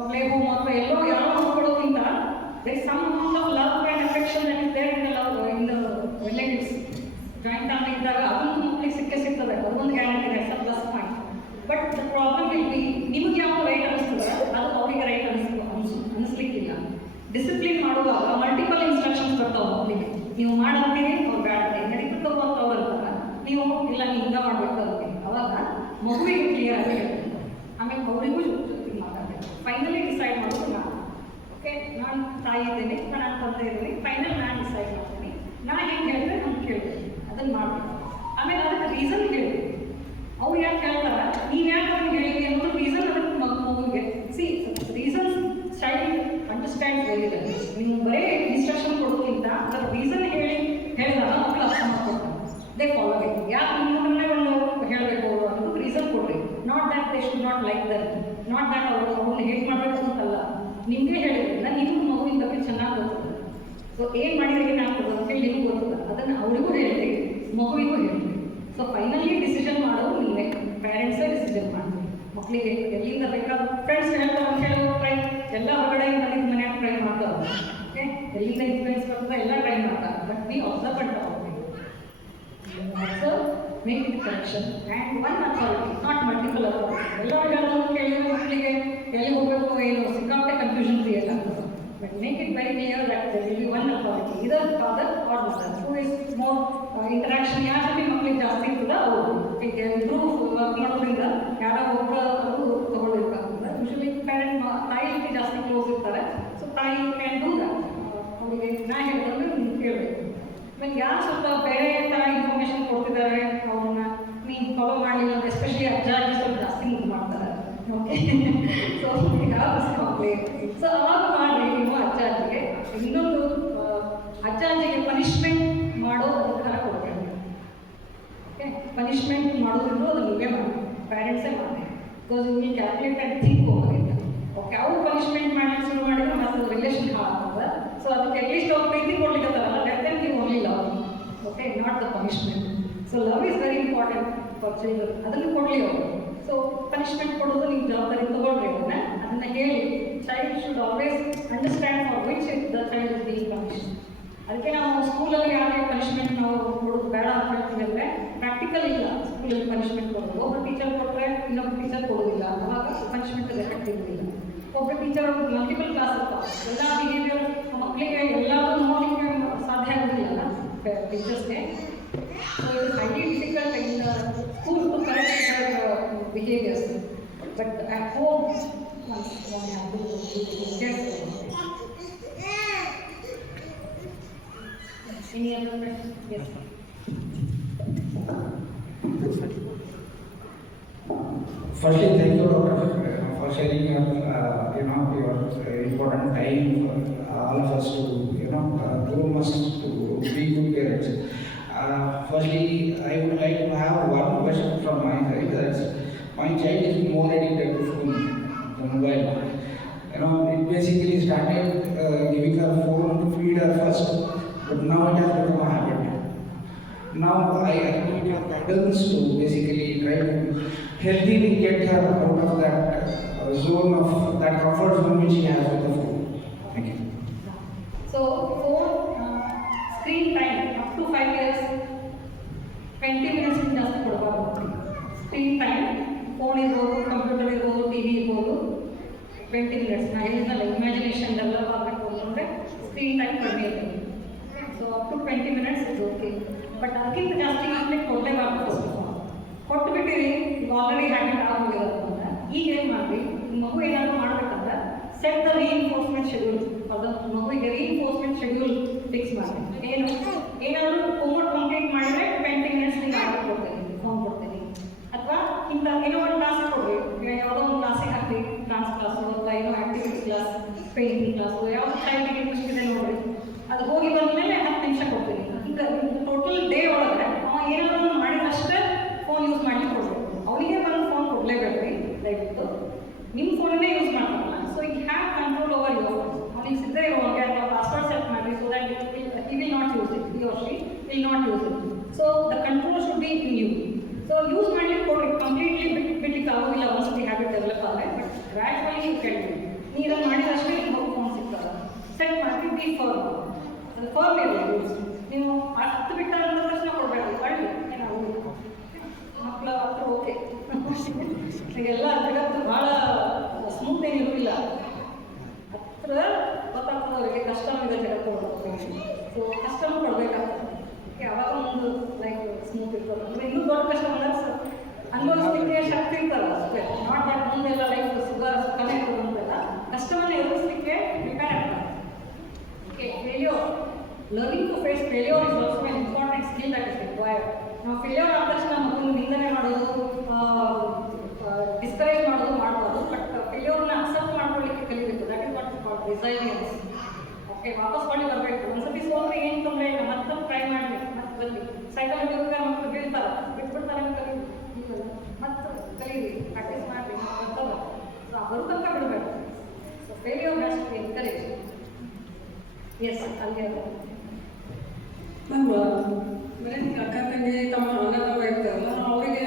ಪ್ಲೇ ಹೋಮ್ ಅಥವಾ ಎಲ್ಲೋ ಯಾರೋ ನೋಡ್ಕೊಳ್ಳೋದ್ರಿಂದ there is some amount of love and affection that is there in the love, in the relatives. Joint family ಇದ್ದಾಗ ಅದನ್ನು ಮಕ್ಕಳಿಗೆ ಸಿಗ್ತದೆ, ಅದೊಂದು guarantee ಇದೆ, it's a plus point. But the problem will be, ನಿಮಗೆ ಯಾವ ರೈಟ್ ಅನಿಸ್ತದೆ ಅದು ಅವರಿಗೆ ರೈಟ್ ಅನಿಸ್ಲಿಕ್ಕಿಲ್ಲ. ಡಿಸಿಪ್ಲಿನ್ ಮಾಡುವಾಗ ಮಲ್ಟಿಪಲ್ ಇನ್ಸ್ಟ್ರಕ್ಷನ್ಸ್ ಬರ್ತಾವೆ ಮಕ್ಕಳಿಗೆ. ನೀವು ಮಾಡಂತೀರಿ, ಅವ್ರು ಬ್ಯಾಡ್ತೀರಿ, ನಡೀತದೆ ಅಂತ ಅವ್ರು ಅಂತಾರೆ, ನೀವು ಇಲ್ಲ ನೀವು ಹಿಂಗೆ ಮಾಡಬೇಕು ಅಂತೀರಿ. ಅವಾಗ ಮಗುವಿಗೆ ಕ್ಲಿಯರ್ ಆಗಿ ಹೇಳ್ತಾರೆ, ಆಮೇಲೆ ಅವರಿಗೂ ಜೊತೆಗೆ ಮಾತಾಡಬೇಕು. ಫೈನಲಿ ಡಿಸೈಡ್ ಮಾಡೋದು ನಾನು. ಓಕೆ, ನಾನು ತಾಯಿ ಇದ್ದೇನೆ, ನಾನು ತಂದೆ ಇದ್ದೀನಿ, ಫೈನಲ್ ನಾನು ಡಿಸೈಡ್ ಮಾಡ್ತೀನಿ. ನಾನು ಹೆಂಗೆ ಹೇಳಿದ್ರೆ ನಮ್ಗೆ ಕೇಳಬೇಕು, ಅದನ್ನು ಮಾಡಬೇಕು. ಆಮೇಲೆ ಅದಕ್ಕೆ ರೀಸನ್ ಹೇಳಿ, ಅವ್ರು ಯಾಕೆ ಹೇಳ್ತಾರೆ, ನೀವು ಯಾಕೆ ಅವ್ರಿಗೆ ಹೇಳಿ ಅನ್ನೋದು ರೀಸನ್ ಅದಕ್ಕೆ ಮಗುವಿಗೆ C reasons child understand very well. ನೀವು ಬರೀ ಇನ್ಸ್ಟ್ರಕ್ಷನ್ ಕೊಡೋಕ್ಕಿಂತ ಅದರ ರೀಸನ್ ಹೇಳಿದಾಗ ಮಕ್ಕಳು ಅರ್ಥ ಮಾಡ್ಕೊಳ್ತಾರೆ, ದೇ ಫಾಲೋ ಇಟ್. ಯಾಕೆ ನಿಮ್ಮನ್ನೇ ಒಂದು ಹೇಳಬೇಕು ಅವರು ಅನ್ನೋದು ರೀಸನ್ ಕೊಡ್ರಿ. Not that they should not like that, not that ಅವ್ರನ್ನ ಹೇಟ್ ಮಾಡಬೇಕು ಅಂತಲ್ಲ, ನಿಮಗೆ ಹೇಳಿದ್ರಿಂದ ನಿಮಗೂ ಮಗುವಿನ ಬಗ್ಗೆ ಚೆನ್ನಾಗಿ ಗೊತ್ತದೆ. ಸೊ ಏನು ಮಾಡಿದ್ರೆ ಏನಾಗ್ತದೆ ಅಂತೇಳಿ ನಿಮಗೂ ಗೊತ್ತದೆ, ಅದನ್ನು ಅವರಿಗೂ ಹೇಳ್ತೀವಿ, ಮಗುವಿಗೂ ಹೇಳ್ತೀವಿ. ಸೊ ಫೈನಲಿ ಡಿಸಿಷನ್ ಮಾಡೋದು ನೀವೇ, ಪೇರೆಂಟ್ಸೇ ಡಿಸಿಷನ್ ಮಾಡ್ತೀವಿ. ಮಕ್ಕಳಿಗೆ ಎಲ್ಲಿಂದ ಬೇಕಾದ ಫ್ರೆಂಡ್ಸ್ ಹೇಳ್ತಾರೆ ಅಂತ ಹೇಳಿ ಟ್ರೈ, ಎಲ್ಲ ಹೊರಗಡೆಯಿಂದ ನಿಮ್ಮ ಮನ್ಯಾಗ ಟ್ರೈ ಮಾಡ್ತಾರೆ. ಓಕೆ, ಎಲ್ಲಿಂದ ಇನ್ಫ್ಲೂಯೆನ್ಸ್ ಬರ್ತದೆ ಎಲ್ಲ ಟ್ರೈ ಮಾಡ್ತಾರೆ, ಬಟ್ ವಿ ಅಬ್ಸರ್ವ್ ಅಂತ observe, make it correction and one authority, not multiple authority. ಎಲ್ಲರೂ ಹೇಳೋದು ಕೇಳಿದ್ರೆ ಮಕ್ಕಳಿಗೆ ಎಲ್ಲಿ ಹೋಗಬೇಕು ಏನು ಸಿಕ್ಕಾಪಟ್ಟೆ ಕನ್ಫ್ಯೂಷನ್ ಕ್ರಿಯೇಟ್ ಆಗ್ತದೆ. but make it very clear that there will be one authority, either father or mother, who is more interaction. ಯಾರ ಜೊತೆ ಮಕ್ಕಳಿಗೆ ಜಾಸ್ತಿ ಇರ್ತದ ಅವರು ಈಗ ಇಬ್ಬರು ವರ್ಕ್ ಮಾಡೋದ್ರಿಂದ ಯಾರೋ ಒಬ್ಬರು ತಗೊಳ್ಳಿರ್ಬೇಕಾಗ್ತದೆ. ಯೂಶಲಿ ಪೇರೆಂಟ್ ತಾಯಿ ಜೊತೆ ಜಾಸ್ತಿ ಕ್ಲೋಸ್ ಇರ್ತಾರೆ, ಸೊ ತಾಯಿ ಕ್ಯಾನ್ ಡೂ ದಟ್. ಅವರಿಗೆ ನಾ ಹೇಳಿದ್ರೆ ನೀವು ಕೇಳಬೇಕು. ಆಮೇಲೆ ಯಾರು ಸ್ವಲ್ಪ ಬೇರೆ ಥರ ಇನ್ಫಾರ್ಮೇಷನ್ ಕೊಡ್ತಿದ್ದಾರೆ ಅವ್ರನ್ನ ನೀವು ಫಾಲೋ ಮಾಡಲಿಲ್ಲ, ಎಸ್ಪೆಷಲಿ ಅಜ್ಜಾಜಿ ಸ್ವಲ್ಪ ಜಾಸ್ತಿ ಮುದ್ದು ಮಾಡ್ತಾರೆ. ಓಕೆ, ಸೊ ಸೊ ಅವಾಗ ಮಾಡಿ ನೀವು ಅಜ್ಜಾಜಿಗೆ. ಇನ್ನೊಂದು ಅಜ್ಜಾಜಿಗೆ ಪನಿಷ್ಮೆಂಟ್ ಮಾಡೋ ಅಧಿಕಾರ ಕೊಡಬೇಡಿ. ಓಕೆ, ಪನಿಷ್ಮೆಂಟ್ ಮಾಡೋದ್ರಿಂದ ಅದು ನೀವೇ ಮಾಡಿ, ಪೇರೆಂಟ್ಸೇ ಮಾಡಿ. ಬಿಕಾಸ್ ನೀವು ಕ್ಯಾಲ್ಕುಲೇಟ್ ಆ್ಯಂಡ್ ಥಿಂಕ್ ಹೋಗೋದಿಲ್ಲ. ಓಕೆ, ಅವ್ರು ಪನಿಷ್ಮೆಂಟ್ ಮಾಡಲಿಕ್ಕೆ ಶುರು ಮಾಡಿದ್ರೆ ಮತ್ತೆ ಅದು ರಿಲೇಷನ್ ಹಾಳಾಗ್ತದೆ. ಸೊ ಅದಕ್ಕೆ ಅಟ್ಲೀಸ್ಟ್ ಅವ್ರು ಪ್ರೀತಿ ಕೊಡ್ಲಿಕ್ಕೆ let them give only love. Okay, not the punishment. So love is very important for children. ಅದನ್ನು ಕೊಡಲಿ ಅವರು. ಸೊ ಪನಿಷ್ಮೆಂಟ್ ಕೊಡೋದು ನೀವು ಜವಾಬ್ದಾರಿ ತಗೊಳ್ರಿ ಅದನ್ನು ಹೇಳಿ. Child should always understand for which the child is being punished. ಅದಕ್ಕೆ ನಾವು ಸ್ಕೂಲಲ್ಲಿ ಯಾವುದೇ ಪನಿಷ್ಮೆಂಟ್ ನಾವು ಕೊಡೋದು ಬೇಡ ಅಂತ ಹೇಳ್ತೀವಿ ಅಂದರೆ ಪ್ರಾಕ್ಟಿಕಲ್ ಇಲ್ಲ ಸ್ಕೂಲಲ್ಲಿ ಪನಿಷ್ಮೆಂಟ್ ಕೊಡೋದು. ಒಬ್ಬರು ಟೀಚರ್ ಕೊಟ್ಟರೆ ಇನ್ನೊಬ್ಬರು ಟೀಚರ್ ಕೊಡೋದಿಲ್ಲ, ಅವಾಗ ಪನಿಷ್ಮೆಂಟ್ ಎಫೆಕ್ಟ್ ಇರೋದಿಲ್ಲ. ಒಬ್ಬರು ಟೀಚರ್ ಮಲ್ಟಿಪಲ್ ಕ್ಲಾಸ್ ಇರ್ತಾವೆ, ಎಲ್ಲ ಬಿಹೇವಿಯರ್ ಮಕ್ಕಳಿಗೆ ಎಲ್ಲರೂ ನೋಡಲಿಕ್ಕೆ ಸಾಧ್ಯ ಆಗೋದಿಲ್ಲ ಟೀಚರ್ಸ್ಗೆ. So it is highly difficult in school to correct behaviors, but at home one have to be careful. Any other question? Yes. Firstly, thank you, Doctor, for sharing your important time for all of us to do must to be good parents. Firstly, I would like to have one question from my side. That's my child is more addicted to phone, the mobile. It basically started giving her phone to feed her first, but now it has become a habit. Now I need your guidance to basically try to healthily get her out of that zone of that comfort zone which she has with the phone. Thank you. So phone screen time up to 5 years, 20 minutes ಜಾಸ್ತಿ ಕೊಡಬಾರ್ದು. Screen time phone ಇರ್ಬೋದು, computer ಇರ್ಬೋದು, T V ಇರ್ಬೋದು, 20 minutes. ನಾ ಹೇಳಿದ್ನಲ್ಲ imagination develop ಆಗಬೇಕು ಅಂತಂದರೆ screen time ಕಡಿಮೆ ಇರ್ತದೆ. So up to 20 minutes is okay. But ಅದಕ್ಕಿಂತ ಜಾಸ್ತಿ ಮಕ್ಕಳಿಗೆ ಕೊಡಲೇಬಾರ್ದು. ಫಸ್ಟ್ ಕೊಟ್ಟುಬಿಟ್ಟಿರಿ, ಈಗ ಆಲ್ರೆಡಿ ಹ್ಯಾಂಡಲ್ ಆಗೋಗಿರೋದು ಅಂದರೆ ಈಗ ಏನು ಮಾಡಿರಿ, ಮಗು ಏನಾದರೂ ಮಾಡಬೇಕಂದ್ರೆ ಸೆಟ್ ದ ರೀಇನ್ಫೋರ್ಸ್ಮೆಂಟ್ ಶೆಡ್ಯೂಲ್. ಅದು ಮಗುವಿಗೆ ರೀಇನ್ಫೋರ್ಸ್ಮೆಂಟ್ ಶೆಡ್ಯೂಲ್ ಫಿಕ್ಸ್ ಮಾಡಿ. ಏನಾದರೂ ಹೋಮ್ವರ್ಕ್ ಕಂಪ್ಲೀಟ್ ಮಾಡಿದರೆ 20 minutes ನೀವು ಆರ್ಡರ್ ಕೊಡ್ತೀನಿ, ಫೋನ್ ಕೊಡ್ತೀನಿ. ಅಥವಾ ಇಂಥ ಏನೋ ಒಂದು ಕ್ಲಾಸ್ ಕೊಡ್ರಿ, ಯಾವುದೋ ಒಂದು ಕ್ಲಾಸಿಗೆ ಹಾಕಿ, ಡಾನ್ಸ್ ಕ್ಲಾಸು ಅಥವಾ ಏನೋ ಆ್ಯಕ್ಟಿವಿಟಿ ಕ್ಲಾಸ್, ಪೇಂಟಿಂಗ್ ಕ್ಲಾಸು, ಯಾವುದು ಚೈಲ್ಡಿಗೆ ಇಂಟ್ರೆಸ್ಟ್ ಇದೆ ನೋಡಿರಿ. ಅದು ಹೋಗಿ ಬಂದಮೇಲೆ 10 ನಿಮಿಷ ಕೊಡ್ತೀನಿ. ಈಗ ಟೋಟಲ್ ಡೇ ಒಳಗೆ ಏನಾದರೂ ಮಾಡಿದಷ್ಟೇ ಫೋನ್ ಯೂಸ್ ಮಾಡಲಿಕ್ಕೆ ಕೊಡಬೇಕು. ಅವನಿಗೆ ಬಂದು ಫೋನ್ ಕೊಡಲೇಬೇಡ್ರಿ ದಯವಿಟ್ಟು. ನಿಮ್ಮ ಫೋನನ್ನೇ ಯೂಸ್ ಮಾಡ್ತಾರಲ್ಲ, ಸೊ ಈಗ have control over your phone. ಅವನಿಗೆ ಸಿದ್ಧ ಇರುವಾಗ ಅಥವಾ ಪಾಸ್ವರ್ಡ್ ಸೆಟ್ ಮಾಡಿ, so that he will not use it, he or she will not use it. So the control should be in you. So use ಮಾಡಲಿಕ್ಕೆ ಕೊಡ್ರಿ, completely ಬಿಡ್ಲಿಕ್ಕೆ ಆಗೋದಿಲ್ಲ ಒಂದ್ಸತಿ ಹ್ಯಾಬಿಟ್ ಡೆವಲಪ್ ಆದರೆ, but gradually you can do. ನೀವು ಇದನ್ನು ಮಾಡಿದಷ್ಟೇ ನಿಮಗೆ ಫೋನ್ ಸಿಗ್ತದೆ. ಸೆಟ್ ಮಾಡಿ ಬಿ ಫರ್ಮ್. ಅದು ಫರ್ಮ್ ಇರಲಿ ಯೂಸ್. ನೀವು 10 ಬಿಟ್ಟ ಅಂದ ತಕ್ಷಣ ಕೊಡಬೇಡಿ, ಒಳ್ಳೆ ನಾವು ಮಕ್ಕಳ ಹತ್ರ ಓಕೆ. ಈಗೆಲ್ಲ ಜಗತ್ತು ಭಾಳ ಸ್ಮೂತ್ ಏನಿರೋದಿಲ್ಲ, ಹತ್ರ ಗೊತ್ತಾಗ್ತದೆ ಅವರಿಗೆ ಕಷ್ಟ ಇದೆ ಜಗತ್ತು ಹೊರಗೆ. ಸೊ ಕಷ್ಟನೂ ಕೊಡಬೇಕಾಗ್ತದೆ. ಯಾವಾಗ ಒಂದು ಲೈಫ್ ಸ್ಮೂತ್ ಇರ್ತದೆ ಅಂದರೆ ಇನ್ನೂ ದೊಡ್ಡ ಕಷ್ಟ ಬಂದಾಗ ಅನುಭವಿಸ್ಲಿಕ್ಕೆ ಶಕ್ತಿ ಇರ್ತಲ್ಲ ಅಷ್ಟೇ. ನಾಟ್ ದಟ್ ಮುಂದೆಲ್ಲ ಲೈಫ್ ಸುಖನೇ ಇರ್ತದೆ ಅಂತೆಲ್ಲ, ಕಷ್ಟವನ್ನು ಎದುರಿಸಲಿಕ್ಕೆ ಪ್ರಿಪೇರ್ ಆಗ್ತದೆ. Okay, failure, learning to face failure is also an important skill that is required. ನಾವು ಫೇಲ್ಯೂರ್ ಆದ ತಕ್ಷಣ ಮಕ್ಕಳು ನಿಂದನೆ ಮಾಡೋದು, ಡಿಸ್ಕರೇಜ್ ಮಾಡೋದು ಮಾಡ್ಬೋದು, ಬಟ್ ಫೇಲ್ಯೂರ್ನ ಅಕ್ಸೆಪ್ಟ್ ಮಾಡ್ಕೊಳ್ಳಿಕ್ಕೆ ಕಲಿಬೇಕು. That is what is called resilience. Okay, ವಾಪಸ್ ಮಾಡಿ ಬರಬೇಕು. ಒಂದ್ಸತಿ ಸೋತ್ರೆ ಏನು ತೊಂದರೆ ಇಲ್ಲ, ಮತ್ತೆ ಟ್ರೈ ಮಾಡಬೇಕು, ಮತ್ತೆ ಬರಲಿ. ಸೈಕಲ್ ಹಿಡಿಯೋಕೆ ಮಕ್ಕಳು ಬೀಳ್ತಾರೆ, ಬಿಟ್ಬಿಡ್ತಾರೆ, ಕಲಿಬೇಕು, ಮತ್ತೆ ಕಲೀರಿ, ಪ್ರಾಕ್ಟೀಸ್ ಮಾಡಬೇಕು, ಬರ್ತಲ್ಲ. ಸೊ ಬರೋ ತನಕ ಬಿಡಬೇಕು. So failure has to be encourage. Yes, ಅಲ್ಲಿ ಅದು ನಮ್ಮ ಮನೆ ಅಕ್ಕ ತಂಗಿ ತಮ್ಮ ಅಣ್ಣ ತಮ್ಮ ಇರ್ತಾರಲ್ಲ, ಅವರಿಗೆ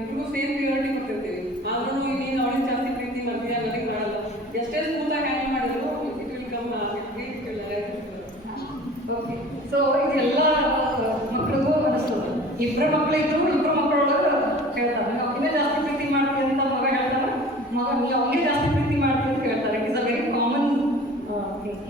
ಇಬ್ಬರು ಸೇಮ್ ಪ್ರಿಯಾರಿಟಿ ಕೊಟ್ಟಿರ್ತೀವಿ. ಆದ್ರೂ ನೀನು ಅವಳಿಗೆ ಜಾಸ್ತಿ ಪ್ರೀತಿ ಮಾಡ್ತೀಯ, ನನಗೆ ಮಾಡಲ್ಲ. ಎಷ್ಟೇ ಸ್ಮೂತಾಗಿ ಹ್ಯಾಂಡಲ್ ಮಾಡಿದ್ರು it will come okay. So ಇದೆಲ್ಲ ಮಕ್ಕಳಿಗೂ ಅನಿಸ್ತದೆ. ಇಬ್ಬರು ಮಕ್ಕಳಿದ್ರು, ಇಬ್ಬರು ಮಕ್ಕಳೊಳಗೆ ಹೇಳ್ತಾರೆ, ನೀವು ಅವನಿಗೆ ಜಾಸ್ತಿ ಪ್ರೀತಿ ಮಾಡ್ತೀವಿ ಅಂತ ಮಗ ಹೇಳ್ತಾರೆ, ಮಗ ನೀವು ಅವನಿಗೆ ಜಾಸ್ತಿ ಪ್ರೀತಿ ಮಾಡ್ತೀವಿ ಅಂತ ಹೇಳ್ತಾರೆ. It is a very common thing.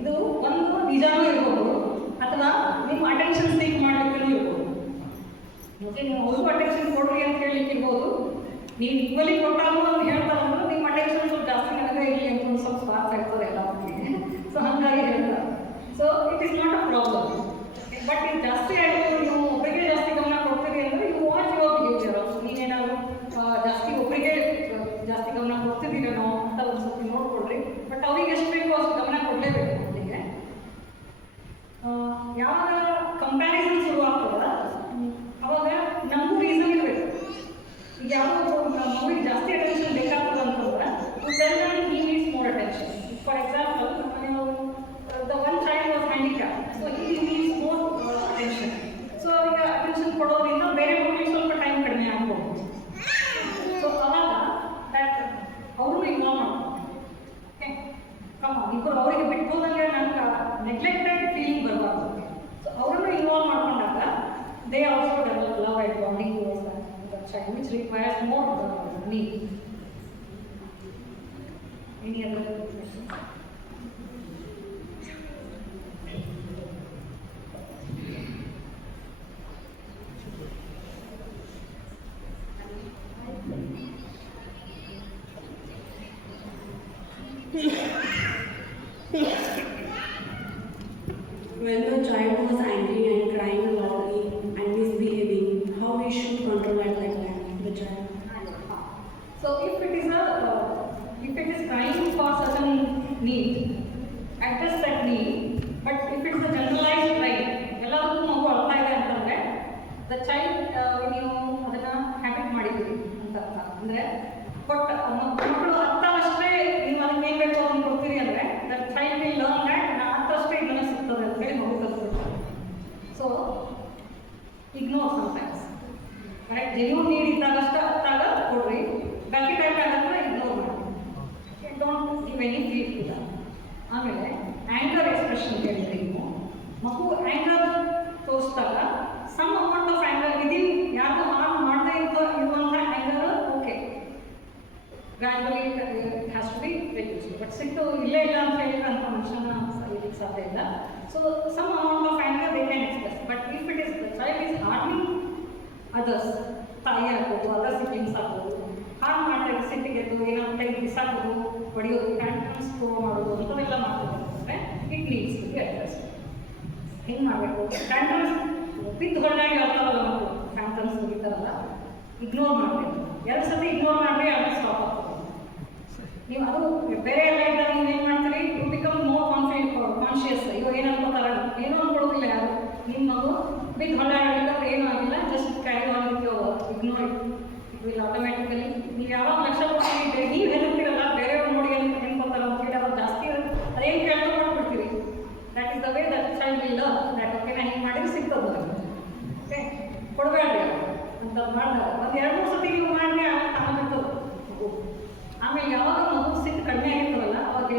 ನೀವು ಈಕ್ವಲಿ ಕೊಟ್ಟಾಗ ಅಂತ ಹೇಳ್ತಾರಂದ್ರೆ ನಿಮ್ಮ ಅಟೆನ್ಷನ್ ಸ್ವಲ್ಪ ಜಾಸ್ತಿ ನನಗೆ ಇಲ್ಲಿ ಅಂತ ಒಂದು ಸ್ವಲ್ಪ ಸ್ವಾರ್ಥ ಇರ್ತದೆ ಎಲ್ಲ ಮಕ್ಕಳಿಗೆ. ಸೊ ಹಾಗಾಗಿ ಹೇಳ್ತಾರೆ. So it is not a problem. But ಇದು ಜಾಸ್ತಿ ಆಯಿತು, ನೀವು ಒಬ್ಬರಿಗೆ ಜಾಸ್ತಿ ಗಮನ ಕೊಡ್ತೀರಿ ಅಂದರೆ ಯು ವಾಚ್ ಯುವರ್ ಬಿಹೇವಿಯರ್. ನೀವೇನಾದ್ರು ಜಾಸ್ತಿ ಒಬ್ಬರಿಗೆ ಜಾಸ್ತಿ ಗಮನ ಕೊಡ್ತಿದ್ದೀರೇನೋ ಅಂತ ಒಂದು ಸ್ವಲ್ಪ ನೋಡ್ಕೊಡ್ರಿ. ಬಟ್ ಅವ್ರಿಗೆ ಎಷ್ಟು ಬೇಕೋ ಅಷ್ಟು ಗಮನ ಕೊಡಲೇಬೇಕು ಮಕ್ಕಳಿಗೆ. ಯಾವಾಗ ಕಂಪ್ಯಾರಿಸನ್ ಶುರು ಆಗ್ತದ ಅವಾಗ ನಮಗೂ ರೀಸನ್ ಇರಬೇಕು. ಈಗ ಯಾವುದೋ ಮಗುವಿಗೆ ಜಾಸ್ತಿ ಅಟೆನ್ಷನ್ ಬೇಕಾಗ್ತದೆ ಅಂತಂದ್ರೆ he needs more attention. For example, the one child was handicapped, so he needs more attention. So ಈಗ ಅಟೆನ್ಷನ್ ಕೊಡೋದ್ರಿಂದ ಬೇರೆ ಮಕ್ಕಳಿಗೆ ಸ್ವಲ್ಪ ಟೈಮ್ ಕಡಿಮೆ ಆಗ್ಬೋದು. ಸೊ ಅವಾಗ ದಟ್ ಅವರು ಇನ್ವಾಲ್ವ್ ಮಾಡ್ತಾರೆ. ಓಕೆ ಇಬ್ಬರು ಅವರಿಗೆ ಬಿಟ್ಬೋದಂಗೆ ನನಗೆ ನೆಗ್ಲೆಕ್ಟೆಡ್ ಫೀಲಿಂಗ್ ಬರಬಾರ್ದು. ಸೊ ಅವರನ್ನು ಇನ್ವಾಲ್ವ್ ಮಾಡ್ಕೊಂಡಾಗ they also develop love and bonding towards that child which requires more need. Any other questions? When the child was angry and crying loudly and misbehaving, how we should control at that time the child? So if it is crying for certain need, address that need. But if it is a generalized cry, ಎಲ್ಲರಿಗೂ ಮಗು ಅಳ್ತಾ ಇದೆ ಅಂತಂದ್ರೆ the child ನೀವು ಅದನ್ನ habit ಮಾಡಿದ್ದೀರಿ ಅಂತ ಅರ್ಥ. ಅಂದರೆ ಮಕ್ಕಳು ಅರ್ಥವಷ್ಟೇ ನೀವು ಅದಕ್ಕೆ ಏನು ಬೇಕು ಅದನ್ನು ಕೊಡ್ತೀರಿ ಅಂದರೆ that child will learn that ಅರ್ಥವಷ್ಟೇ ಇದನ್ನು ಸಿಗ್ತದೆ ಅಂತ ಹೇಳಿ ಮಗು ಕಲ್ತ್ಕೊಳ್ತಾರೆ. So ignore sometimes. Correct genuine need ಇದ್ದಾಗಷ್ಟ ಅತ್ತಾಗ ಕೊಡ್ರಿ, ಬಾಕಿ ಟೈಮ್ ಆಗಂದ್ರೆ ಇಗ್ನೋರ್ ಮಾಡಿ. Don't give any feel to that. ಆಮೇಲೆ ಆ್ಯಂಗರ್ ಎಕ್ಸ್ಪ್ರೆಷನ್ ಹೇಳಿದ್ರಿ ನೀವು. ಮಗು ಆ್ಯಂಗರ್ ತೋರಿಸಿದಾಗ some amount of anger within ಯಾರಿಗೂ ಹಾರ್ಮ್ ಮಾಡದೇ ಇರುವಂಥ anger okay, gradually it has to be reduced. But ಸಿಟ್ಟು ಇಲ್ಲೇ ಇಲ್ಲ ಅಂತ ಹೇಳಿದ್ರೆ ಅಂತ ಮನುಷ್ಯನ ಸರಿಲಿಕ್ಕೆ ಸಾಧ್ಯ ಇಲ್ಲ. So some amount of anger they can express. But if it is the child is harming others, ತಾಯಿ ಆಗ್ಬೋದು, ಅದರ್ ಸಿಬ್ಲಿಂಗ್ಸ್ ಆಗ್ಬೋದು, ಹಾರ್ಮ್ ಮಾಡ್ತಾರೆ, ಸಿಟ್ಟಿಗೆ ಎದ್ದು ಏನಾದ್ರು ಟೈಮ್ ಬಿಸಾಕೋದು, ಹೊಡೆಯೋದು, ಟ್ಯಾಂಟ್ರಮ್ಸ್ ಥ್ರೋ ಮಾಡೋದು ಅಂಥವೆಲ್ಲ ಮಾಡ್ಬೋದು ಅಂದರೆ it needs to be address. ಹೆಂಗೆ ಮಾಡಬೇಕು? ಟ್ಯಾಂಟ್ರಮ್ಸ್ ಬಿದ್ದು ಹೊರನಾಗಿ ಹೇಳ್ತಾರಲ್ಲ ಮಕ್ಕಳು, ಟ್ಯಾಂಟ್ರಮ್ಸ್ ಮುಗಿತಾರಲ್ಲ, ಇಗ್ನೋರ್ ಮಾಡಬೇಕು. 2 ಸತಿ ಇಗ್ನೋರ್ ಮಾಡಿ ಆಮೇಲೆ ಸ್ಟಾಪ್ ಆಗ್ತದೆ. ನೀವು ಅದು ಬೇರೆ ಎಲ್ಲ ಇದ್ದಾಗ ನೀವು ಏನು ಮಾಡ್ತೀರಿ, ಯು ಬಿಕಮ್ ಮೋರ್ ಕಾನ್ಷಿಯಸ್. ಇವಾಗ ಏನು ಅನ್ಕೋತಾರ, ಏನೂ ಅನ್ಕೊಳ್ಳೋದಿಲ್ಲ ಯಾರು. ನಿಮ್ಮ ಮಗು ಬಿದ್ದು ಹೊರನಾಡಿದ್ರೆ ಏನೂ ಆಗಿಲ್ಲ, just carry on with your ignore it. It will automatically ನೀವು ಯಾವಾಗ ಲಕ್ಷ ಕೊಡ್ತೀರಿ, ನೀವು ಹೆದರ್ತಿರಲ್ಲ ಬೇರೆಯವ್ರು ನೋಡಿ ಅಂತ ಹೆಂಗ್ಕೊತಾರೆ ಅಂತ ಹೇಳಿ ಅವ್ರು ಜಾಸ್ತಿ ಅದೇನು ಕೇಳ್ತಾ ಮಾಡ್ಬಿಡ್ತೀರಿ. That is the way that child will learn that okay ನಾ ಹಿಂಗೆ ಮಾಡಿದ್ರೆ ಸಿಗ್ತದೆ ನನಗೆ. ಓಕೆ ಕೊಡಬೇಡ್ರಿ ಅಂತ ಮಾಡಿದಾಗ ಒಂದು 2-3 ಸತಿ ನೀವು ಮಾಡಿ ಆಮೇಲೆ ತಾನಾಗಿರ್ತದೆ ಮಗು. ಆಮೇಲೆ ಯಾವಾಗ ಮಗು ಸಿಟ್ಟು ಕಡಿಮೆ ಆಗಿರ್ತವಲ್ಲ ಅವಾಗ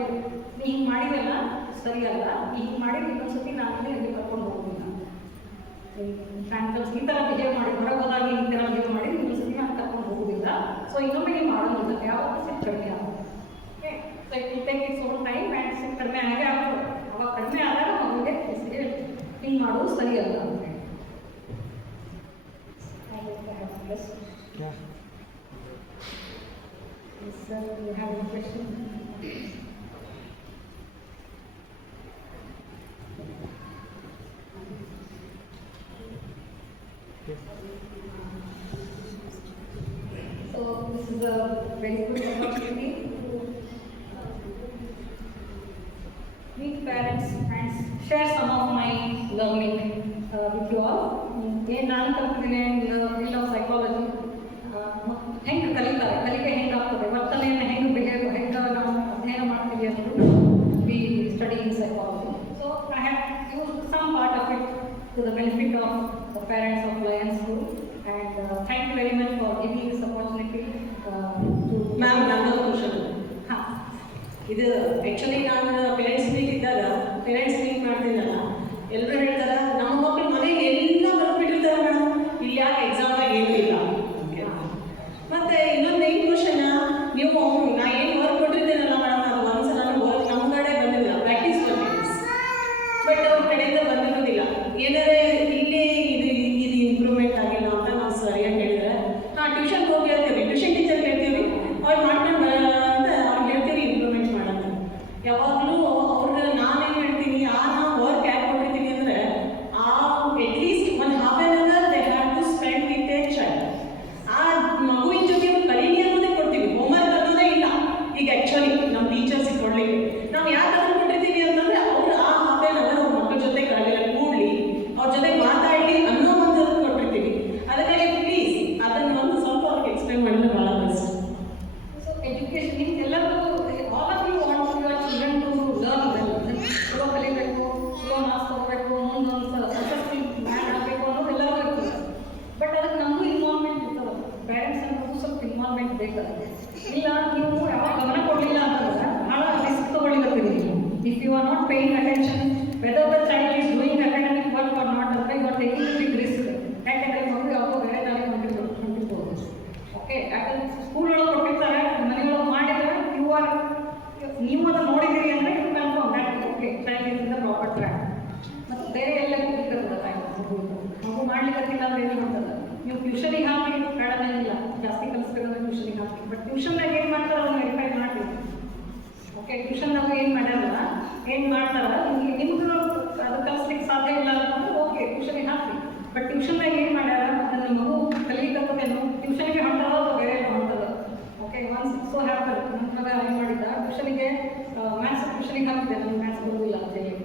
ನೀ ಹಿಂಗೆ ಮಾಡಿದೆಲ್ಲ ಸರಿ ಅಲ್ಲ, ನೀ ಹಿಂಗೆ ಮಾಡಿದ್ರೆ ಇನ್ನೊಂದು ಸತಿ ನಾನು ಇಲ್ಲಿ ಕರ್ಕೊಂಡು ಹೋಗೋದಿಲ್ಲ. ಟ್ಯಾಂಕಲ್ಸ್ ಈ ಥರ ಬಿಹೇವ್ ಮಾಡಿ ಹೊರಗೆ ಹೋದಾಗ ಈ ಥರ ಬಿಹೇವ್ ಮಾಡಿ ಇನ್ನೊಂದು ಸತಿ ನಾನು ಕರ್ಕೊಂಡು ಹೋಗೋದಿಲ್ಲ. ಸೊ ಇನ್ನೊಮ್ಮೆ ನೀವು ಮಾಡೋದಿಲ್ಲ, ಯಾವಾಗ ಸಿಟ್ಟು ಕಡಿಮೆ ಆಗುತ್ತೆ. Okay so it will take its own time and ಸಿಟ್ಟು ಕಡಿಮೆ ಆಗೇ ಆಗ್ತದೆ. ಅವಾಗ ಕಡಿಮೆ ಆದಾಗ ಮಗುವಿಗೆ ಹಿಂಗೆ ಮಾಡೋದು ಸರಿ ಅಲ್ಲ ಅಂತ ಹೇಳಿ. Yeah. Yes, sir, you have any question? So this is a very good opportunity to meet parents and share some of my learning with you all. ಏನು ನಾನು ಕಲ್ತಿದ್ದೀನಿ ಫೀಲ್ಡ್ ಆಫ್ ಸೈಕಾಲಜಿ, ಹೆಂಗೆ ಕಲಿತಾರೆ, ಕಲಿಕೆ ಹೆಂಗಾಗ್ತದೆ, ವರ್ತನೆಯನ್ನು ಹೆಂಗೆ ನಾವು ಅಧ್ಯಯನ ಮಾಡ್ತೀವಿ ಅಂತ we study in psychology. So I have used some part of it to the benefit of the parents of Lions school. And thank you very much for giving this opportunity to ma'am. ನನ್ನದು question ಹಾಂ ಇದು actually ನಾನು parents meet ಇದ್ದಾಗ parents meet ಮಾಡ್ತೀನಲ್ಲ, ಎಲ್ಲರೂ ಹೇಳ್ತಾರೆ ನಮ್ಮ ಮಕ್ಕಳು ಮನೆಗೆ ಎಲ್ಲ ಬರ್ಬಿಟ್ಟಿರ್ತಾರೆ ಮೇಡಮ್, ಇಲ್ಲಿ ಯಾಕೆ ಎಕ್ಸಾಮ್ನಾಗ ಏನೂ ಇಲ್ಲ. ಮತ್ತು ಇನ್ನೊಂದು ಏನು ಕ್ವಶನ್, ನೀವು ನಾ ಏನು ವರ್ಕ್ ಕೊಟ್ಟಿರ್ತೀನಲ್ಲ ಮೇಡಮ್, ಅದು ಒಂದ್ಸಲ ವರ್ಕ್ ನಮ್ಮ ಕಡೆ ಬಂದಿಲ್ಲ, ಪ್ರಾಕ್ಟೀಸ್ ಬಂದಿಲ್ಲ, ಬಟ್ ಅವ್ರ ಕಡೆಯಿಂದ ಬಂದಿರೋದಿಲ್ಲ. ಏನಾರೇ ಇಲ್ಲಿ ಇದು ಇಂಪ್ರೂವ್ಮೆಂಟ್ ಆಗಿಲ್ಲ ಅಂತ ನಾವು ಸರಿಯಾಗಿ ಹೇಳಿದ್ರೆ, ಹಾಂ ಟ್ಯೂಷನ್ಗೆ ಹೋಗಿ ಹೇಳ್ತೀವಿ, ಟ್ಯೂಷನ್ ಟೀಚರ್ ಬೇಕಾಗುತ್ತೆ. ಇಲ್ಲ ನೀವು ಯಾವಾಗ ಗಮನ ಕೊಡಲಿಲ್ಲ ಅಂತಂದ್ರೆ ಭಾಳ ರಿಸ್ಕ್ ತೊಗೊಳ್ಳಿರ್ತೀರಿ ನೀವು. If you are not paying attention whether the child is doing academic work or not ಅಂದರೆ you are taking big risk. ಯಾಕೆಂದರೆ ಮಗು ಯಾವುದೋ ಬೇರೆ ದಾರಿ ಹೊಂಟಿರ್ಬೋದು. ಓಕೆ, ಯಾಕಂದ್ರೆ ಸ್ಕೂಲ್ ಒಳಗೆ ಕೊಟ್ಟಿರ್ತಾರೆ, ಮನೆಯೊಳಗೆ ಮಾಡಿದ್ರೆ ನೀವು ಅದನ್ನು ನೋಡಿದ್ದೀರಿ ಅಂದರೆ you confirm that okay child is in the proper track. ಮತ್ತು ಬೇರೆ ಎಲ್ಲ ಹೋಗಿರ್ತದೆ ಮಗು ಮಾಡ್ಲಿಕ್ಕಿಲ್ಲ ಅಂದ್ರೆ ಏನು ಮಾಡ್ತದೆ, ನೀವು ಟ್ಯೂಷನಿಗೆ ಹಾಕಿ ಬೇಡಮೇನಿಲ್ಲ, ಜಾಸ್ತಿ ಕಲಿಸ್ಬೇಕಂದ್ರೆ ಟ್ಯೂಷನಿಗೆ ಹಾಕಿ. ಬಟ್ ಟ್ಯೂಷನ್ನಾಗ ಏನು ಮಾಡ್ತಾರೆ ಅದನ್ನು ವೆರಿಫೈ ಮಾಡ್ತೀವಿ. ಓಕೆ, ಟ್ಯೂಷನ್ನಾಗ ಏನು ಮಾಡ್ಯಾರಲ್ಲ ಏನು ಮಾಡ್ತಾರೆ ನಿಮ್ಗೆ ಅದು ಕಲಿಸ್ಲಿಕ್ಕೆ ಸಾಧ್ಯ ಇಲ್ಲ ಅಂತಂದ್ರೆ ಓಕೆ ಟ್ಯೂಷನಿಗೆ ಹಾಕಿ. ಬಟ್ ಟ್ಯೂಷನ್ನಾಗ ಏನು ಮಾಡ್ಯಾರ ಅದನ್ನು ಮಗು ಕಲಿಯಕ್ಕೇನು ಟ್ಯೂಷನಿಗೆ ಹೊಂಟದ ಅಥವಾ ಬೇರೆ ಎಲ್ಲ ಹೊಂಟದ. ಓಕೆ, ಒನ್ಸ್ ಸೊ ಹ್ಯಾಪನ್ ನನ್ನ ಮಗ ಏನು ಮಾಡಿದ್ದ ಟ್ಯೂಷನಿಗೆ ಮ್ಯಾಥ್ಸ್ ಟ್ಯೂಷನಿಗೆ ಹಾಕಿದ್ದೆ, ನನಗೆ ಮ್ಯಾಥ್ಸ್ ಬರೋದಿಲ್ಲ ಅಂತ ಹೇಳಿ.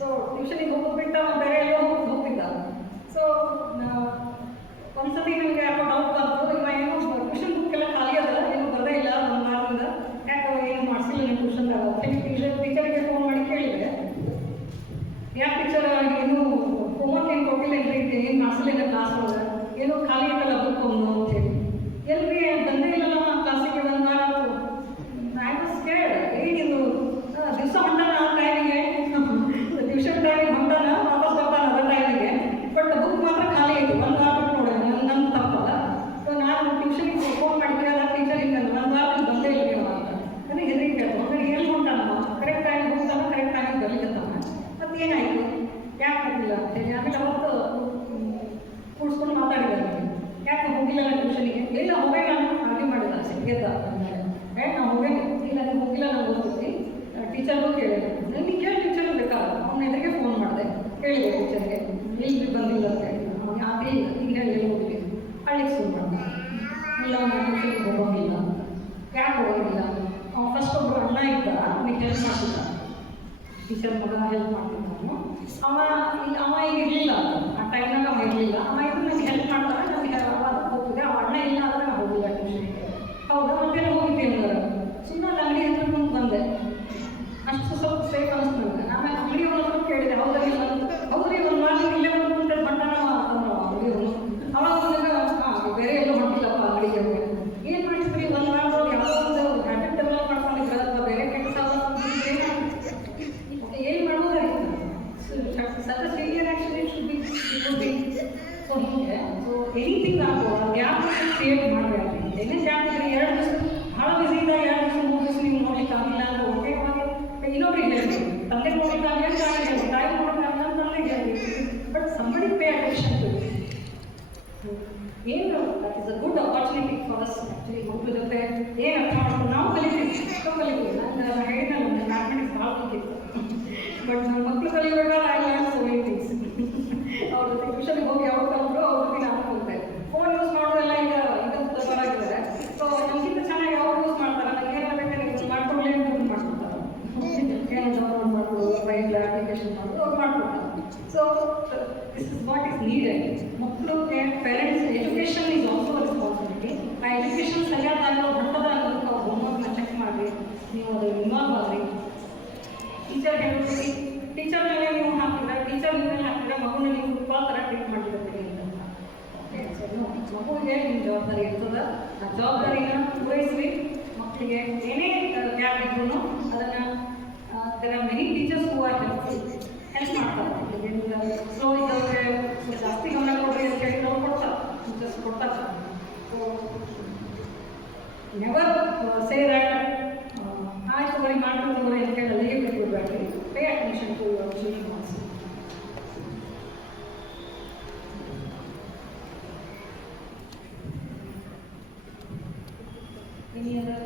ಸೊ ಟ್ಯೂಷನಿಗೆ ಹೋಗೋದು ಬಿಟ್ಟು ಅವನು ಬೇರೆ ಎಲ್ಲೋ ಹೋಗ್ತಿದ್ದ. ಸೊ ಒಂದ್ಸತಿ ನನಗೆ ಯಾಕೋ ಡೌಟ್ ಬಂತು, ಇವಾಗ ಏನು ಟ್ಯೂಷನ್ ಬುಕ್ ಎಲ್ಲ ಖಾಲಿ ಅದ, ಏನು ಬರದೇ ಇಲ್ಲ ಒಂದು ವಾರದಿಂದ, ಯಾಕೆ ಏನು ಮಾಡಿಸಿಲ್ಲ ನೀವು ಟ್ಯೂಷನ್ದಾಗ ಟೀಚರಿಗೆ ಫೋನ್ ಮಾಡಿ ಕೇಳಿದೆ, ಯಾಕೆ ಟೀಚರ್ ಏನು ಹೋಮ್ವರ್ಕ್ ಏನು ಕೊಟ್ಟಿಲ್ಲ ಏನು ಮಾಡಿಸಲಿಲ್ಲ ಕ್ಲಾಸ್ ಒಳಗೆ, ಏನೋ ಖಾಲಿ ಐತಲ್ಲ ಬುಕ್ ಒಂದು ಅಂತ ಹೇಳಿ. ಎಲ್ರಿ ಬಂದೇ ಇಲ್ಲಲ್ಲ ಕ್ಲಾಸಿಗೆ ಒಂದು ವಾರ ಆಯಿತು. I was scared. ಏನಿದು ದಿವಸ ಹೊಂಟಾನ ಆ ಟೈಮಿಗೆ, ಟ್ಯೂಷನ್ ಟೈಮಿಗೆ ಹೊಂಟಾನ, ವಾಪಸ್ ಬರ್ತಾನೆ ಅದರ ಟೈಮಿಗೆ, ಬಟ್ ಬುಕ್ ಮಾತ್ರ ಖಾಲಿ ಐತಿ. ಒಂದು ವಾರ ಬಿಟ್ಟು ನೋಡಿ ನನ್ನ ತಪ್ಪಲ್ಲ. ಸೊ ನಾನು ಟ್ಯೂಷನಿಗೆ ಫೋನ್ ಮಾಡಿದ್ರೆ ಅದ ಟೀಚರ್ ಹಿಂಗೆ ಒಂದು ವಾರ ಬಂದೇ ಇಲ್ಲ ನೀವು ಅಂತ ನನಗೆ ಹೆದರಿಕೆ ಆಯ್ತು. ಅಂದರೆ ಎಲ್ಲಿ ಹೊಂಟಾನಮ್ಮ, ಕರೆಕ್ಟ್ ಟೈಮಿಗೆ ಹೋಗ್ತಾನೆ, ಕರೆಕ್ಟ್ ಟೈಮಿಗೆ ಬರ್ಲಿಕ್ಕತ್ತಾನ, ಮತ್ತು ಏನಾಯಿತು ಯಾಕೆ ಹೋಗಿಲ್ಲ ಅಂತ ಹೇಳಿ. ಆಮೇಲೆ ಅವತ್ತು ಕೂಡಿಸ್ಕೊಂಡು ಮಾತಾಡಿದ್ದಾರೆ, ಯಾಕೆ ಹೋಗಿಲ್ಲ ನಾನು ಟ್ಯೂಷನಿಗೆ. ಇಲ್ಲ ಹೋಗೇ ನಾನು ಆರ್ಗ್ಯೂ ಮಾಡಿಲ್ಲ ಸಿಕ್ಕಿದ್ದ ನಾವು ಹೋಗೇನೆ. ಇಲ್ಲ ನೀವು ಹೋಗಿಲ್ಲ ನಾನು ಗೊತ್ತೈತಿ, ಟೀಚರ್ಗೂ ಕೇಳಿದೆ. ನನಗೆ ಕೇಳಿ ಟೀಚರ್ ಬೇಕಾದ್ರೆ ಅವನ ಎದುರಿಗೆ ಫೋನ್ ಮಾಡಿದೆ, ಕೇಳಿದೆ ಟೀಚರ್ಗೆ ಇಲ್ಲಿ ಬಂದಿಲ್ಲ ಅಂತ ಹೇಳಿ. ಅವನು ಯಾಕೆ ಇಲ್ಲ ಈಗ ಹೇಳಿ ಹೋಗಿಲ್ಲ ಹಳ್ಳಿಗೆ ಸುಮ್ಮನೆ ಮಾಡ್ದೆ. ಇಲ್ಲ ನಾನು ಟ್ಯೂಷನ್ಗೆ ಹೋಗೋಂಗಿಲ್ಲ. ಯಾಕೆ ಹೋಗೋಂಗಿಲ್ಲ, ಅವ್ನು ಫಸ್ಟ್ ಒಬ್ಬರು ಅಣ್ಣ ಇದ್ದ, ಅವನಿಗೆ ಹೆಲ್ಪ್ ಮಾಡ್ತಿದ್ದ, ಟೀಚರ್ ಮಗ ಹೆಲ್ಪ್ ಮಾಡ್ತಿದ್ದ. ಅವ ಈಗ ಇರಲಿಲ್ಲ, ಆ ಟೈಮ್ನಾಗ ಅವ ಇರಲಿಲ್ಲ. ಅವ ಇದ್ರೆ ನನಗೆ ಹೆಲ್ಪ್ ಮಾಡ್ತಾರೆ, ನನಗೆ ಅದಕ್ಕೆ ಹೋಗ್ತಿದ್ದೆ. ಅವ ಅಣ್ಣ ಇಲ್ಲ ಅಂದರೆ ನಾನು ಹೋಗಿಲ್ಲ ಟ್ಯೂಷನ್ಗೆ. ಹೌದಾ, ಮತ್ತೆಲ್ಲ ಹೋಗಿದ್ದೆ ಅಂದ್ರೆ ಸುಮ್ಮನೆ ಅಂಗಡಿ ಹತ್ರ ಮುಂದೆ ಬಂದೆ. ಅಷ್ಟು ಸ್ವಲ್ಪ ಸೇಫ್ ಅನಿಸ್ತು ನನಗೆ. ಆಮೇಲೆ ಅಂಗಡಿ ಒಳಗೆ ಕೇಳಿದೆ, ಹೌದ್ರಿ ಹೌದ್ರಿ ಒಂದು ಮಾರ್ನಿಂಗ್ ಇಲ್ಲೇ ಒಂದು ಮುಂದೆ ಮಟನ ಅಂಗಡಿಯವರು. ಅವಾಗ ನನಗೆ ಬೇರೆ ಎಲ್ಲೂ ಹೊಂಟಿಲ್ಲಪ್ಪ ಅಂಗಡಿಗೆ. ಏನು ಮಾಡಿಸ್ತೀರಿ ಒಂದು ವಾರದೊಳಗೆ ಯಾವುದೋ ಒಂದು ಹ್ಯಾಬಿಟ್ ಡೆವಲಪ್ ಮಾಡ್ಕೊಂಡಿದ್ರೆ ಅಥವಾ ಬೇರೆ ಕೆಲಸ ಏನು ಮಾಡೋದಾಗಿತ್ತು. Such senior actually should be so ಹೀಗೆ. ಸೊ ಎನಿಥಿಂಗ್ ಆಗ್ಬೋದು, ಗ್ಯಾಪ್ ಕ್ರಿಯೇಟ್ ಮಾಡಬೇಡ್ರಿ. ಏನೇ ಗ್ಯಾಪ್ ಇದ್ರೆ 2 ದಿವಸ ಭಾಳ ಬಿಸಿ ಇದ್ದಾಗ 2 ದಿವಸ 3 ದಿವಸ ನೀವು ನೋಡ್ಲಿಕ್ಕೆ ಆಗಿಲ್ಲ ಅಂದ್ರೆ ಓಕೆ ಇನ್ನೊಬ್ರಿಗೆ ಹೇಳಿ, ತಂದೆ ನೋಡ್ಲಿಕ್ಕೆ ಆಗಲಿ ಅಂತ ಹೇಳಿ, ತಾಯಿ ನೋಡೋಕ್ಕಾಗಲ್ಲ ಅಂತ ತಂದೆಗೆ ಹೇಳಿ. But somebody pay attention to ಏನು that is a good opportunity for us. Actually ಮಕ್ಕಳ ಜೊತೆ ಏನು ಅರ್ಥ ಮಾಡ್ಕೊಂಡು ನಾವು ಕಲಿತೀವಿ. ನಾನು ಹೇಳಿದ ಒಂದು ಮ್ಯಾಥಮೆಟಿಕ್ಸ್ ಭಾಳ ಬೇಕಿತ್ತು, ಬಟ್ ನನ್ನ ಮಕ್ಕಳು ಕಲಿಬೇಕಾದ್ರೆ I learn so many things. ಅವ್ರ ಜೊತೆ ಟ್ಯೂಷನ್ಗೆ ಹೋಗಿ ಯಾವಾಗ ಕಲಿದ್ರು ಅವ್ರ ಜೊತೆ ನಾನು ಕಲಿತೆ. ಫೋನ್ ಯೂಸ್ ಮಾಡೋದೆಲ್ಲ ಈಗ ಬರಾಗಿದ್ದಾರೆ. ಸೊ ನಮಗಿಂತ ಚೆನ್ನಾಗಿ ಅವ್ರು ಯೂಸ್ ಮಾಡ್ತಾರೆ. ನನಗೆ ಏನು ಬೇಕಾದ್ರೆ ಯೂಸ್ ಮಾಡ್ಕೊಳ್ಳಿ ಅಂತ ಮಾಡ್ಕೊಡ್ತಾರೆ. ಏನು ಡೌನ್ಲೋಡ್ ಮಾಡೋದು, ಮೊಬೈಲ್ ಅಪ್ಲಿಕೇಶನ್ ಮಾಡೋದು ಅವ್ರು ಮಾಡ್ಕೊಡ್ತಾರೆ. So this is what is needed. ಮಕ್ಕಳಿಗೆ parents education is also responsibility. ಆ ಎಜುಕೇಷನ್ ಸರಿಯಾದ ಹೊಂಟದ ಅನ್ನೋದಕ್ಕೆ ಅವ್ರ ಹೋಮ್ವರ್ಕ್ನ ಚೆಕ್ ಮಾಡಿ, ನೀವು ಅದು ಇನ್ವಾಲ್ವ್ ಆಗ್ರಿ. ಟೀಚರ್ ಹೇಳ್ತೀವಿ, ಟೀಚರ್ ಮೇಲೆ ನೀವು ಹಾಕಿದ್ರೆ, ಟೀಚರ್ ಮೇಲೆ ಹಾಕಿದ್ರೆ ಮಗುನ ನೀವು ಫುಟ್ಬಾಲ್ ಥರ ಟ್ರೀಟ್ ಮಾಡಿರ್ತೀರಿ ಅಂತ. ಓಕೆ, ಸೊ ಮಗುವಿಗೆ ನಿಮ್ಮ ಜವಾಬ್ದಾರಿ ಇರ್ತದೆ. ಆ ಜವಾಬ್ದಾರಿನ ಪೂರೈಸಿ ಮಕ್ಕಳಿಗೆ ಏನೇ ಗ್ಯಾಪ್ ಇದ್ರೂ ಅದನ್ನು there are many teachers who are help ಮಾಡ್ತಾರೆ. ಸ್ಲೋ ಇದ್ದವ್ರಿಗೆ ಜಾಸ್ತಿ ಗಮನ ಕೊಡ್ರಿ ಅಂತ ಹೇಳಿ ನಾವು ಕೊಡ್ತಾರೆ, ಟೀಚರ್ಸ್ ಕೊಡ್ತಾರೆ. ಸೊ ನೆವರ್ ಸೇ ದ್ಯಾಟ್ ಆಯ್ತು ಬರೀ ಮಾಡ್ಕೊಳ್ತವ್ರೆ ಅಂತ ಹೇಳಿ ಅಲ್ಲಿಗೆ ಬಿಟ್ಬಿಡ್ಬೇಡ್ರಿ. Pay attention to your children also. Any other?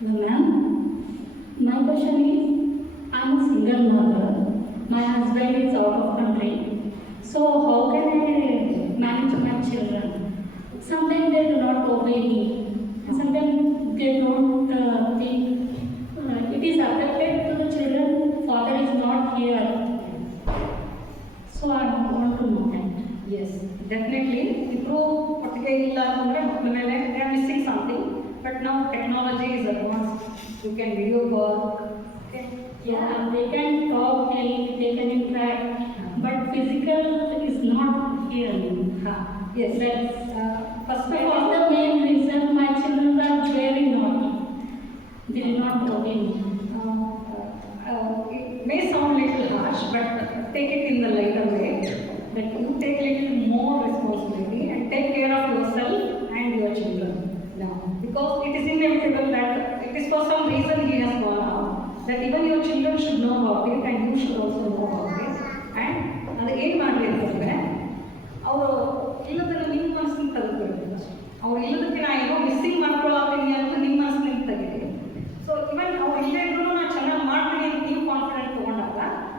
Ma'am, my question is, I'm a single mother. My husband is out of country. So how can I manage my children? Sometimes they do not obey me. Sometimes they don't think it is affected to the children. Father is not here. So I want to know that. Yes, definitely. Improve ಒಟ್ಟಿಗೆ ಇಲ್ಲ ಅಂತಂದರೆ ಮಕ್ಕಳ ಮೇಲೆ they are missing something. But now technology technology is advanced. You can video call. Okay. Yeah, they can talk, they can interact, but physical is not here. Yes. That's First of that all, is the main reason my children are very naughty. They are not obeying. it may sound little harsh, but take it in the lighter way. That you take little more responsibility and take care of yourself and your children now. Because it is inevitable that it is for some reason he has gone out. That even your children should know about it and you should also know about it. And ಅದು ಏನು ಮಾಡಲಿ ಅಂತಂದರೆ ಅವರು ಇಲ್ಲದನ್ನು ನಿಮ್ಮ ಮನಸ್ಸಿನ ತೆಗೆದುಕೊಳ್ಬೇಕು ಅಷ್ಟೇ. ಅವ್ರು ಇಲ್ಲದಕ್ಕೆ ನಾ ಏನೋ ಮಿಸ್ಸಿಂಗ್ ಮಾಡ್ಕೊಳ್ಳೋತೀನಿ ಅಂತ ನಿಮ್ಮ ಮನಸ್ಸಿನಿಂದ ತೆಗೀರಿ. ಸೊ ಇವನ್ ಅವ್ರು ಇಲ್ಲೇ ಇದ್ರೂ ನಾನು ಚೆನ್ನಾಗಿ ಮಾಡ್ತೀನಿ ಅಂತ ನೀವು ಕಾನ್ಫಿಡೆಂಟ್ ತೊಗೊಂಡಾಗ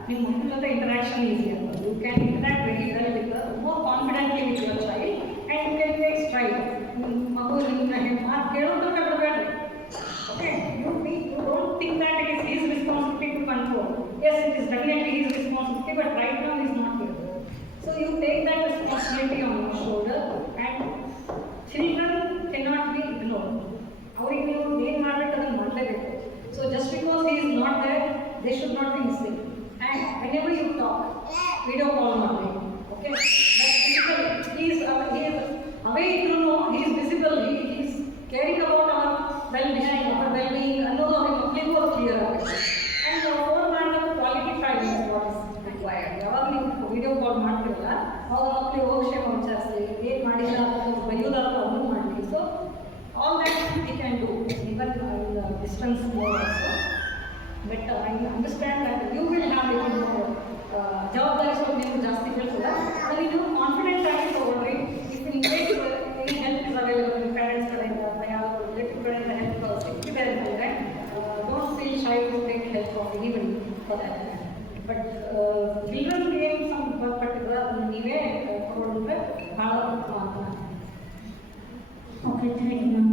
ನಿಮ್ಮ ಮಕ್ಕಳ ಜೊತೆ ಇಂಟರಾಕ್ಷನ್ ಈಸಿ ಆಗ್ತದೆ. You can interact very well with more confidently with your child and you can take stride. ಮಗು ನಿಮ್ಮ ಮಾತು ಕೇಳೋದು ಬಿಡಬೇಡ್ರಿ. Okay, you don't think that it is his responsibility to control. Yes, it is definitely his responsibility, but right now he is not here. So you take that responsibility on your shoulder, and children cannot be ignored. ಅವರಿಗೆ ನೀವು ಏನು ಮಾಡಬೇಕು ಅದನ್ನು ಮಾಡಲೇಬೇಕು. So just because he is not there, they should not be missing. And whenever you talk, video call ಮಾಡಿ. Okay, that physical, he is away ಇದ್ರೂ he is visible, he is caring about our well-being, ಅನ್ನೋದು ಅವ್ರಿಗೆ ಮಕ್ಕಳಿಗೂ ಅದು clear ಆಗುತ್ತೆ. And phone ಮಾಡಿದಾಗ quality time is what is required. ಯಾವಾಗ ನೀವು ವಿಡಿಯೋ ಕಾಲ್ ಮಾಡ್ತೀರಲ್ಲ ಅವಾಗ ಮಕ್ಕಳಿಗೆ ಹೋಗಕ್ಷೇಮ ವಿಚಾರಿಸಲಿ, ಏನು ಮಾಡಿಲ್ಲ ಅಂತ ಬರೆಯೋದಾದ್ರೂ ಅದನ್ನು ಮಾಡಲಿ. So all that we can do even in distance more also. But I understand that you will have it ಜವಾಬ್ದಾರಿ ಸ್ವಲ್ಪ ನೀವು ಜಾಸ್ತಿ ಕಳಿಸಿಲ್ಲ. ಅಲ್ಲಿ ನೀವು ಕಾನ್ಫಿಡೆಂಟ್ ಆಗಿ ತೊಗೊಳ್ರಿ. If in case any help is available ನಿಮ್ಮ ಪೇರೆಂಟ್ಸ್ ಕಡೆಯಿಂದ ಯಾವ ರಿಲೇಟಿವ್ ಕಡೆಯಿಂದ ಹೆಲ್ಪ್ ಸಿಕ್ಕಿದೆ ಅಂತಂದರೆ don't feel shy to take help of anybody for that. But ಚಿಲ್ಡ್ರನ್ಗೆ ಏನು ಸಂಬಂಧಪಟ್ಟಿದ್ರೆ ಅದನ್ನು ನೀವೇ ತಗೊಂಡ್ರೆ ಭಾಳ ಮಾತ್ರ. Okay, thank you, ma'am.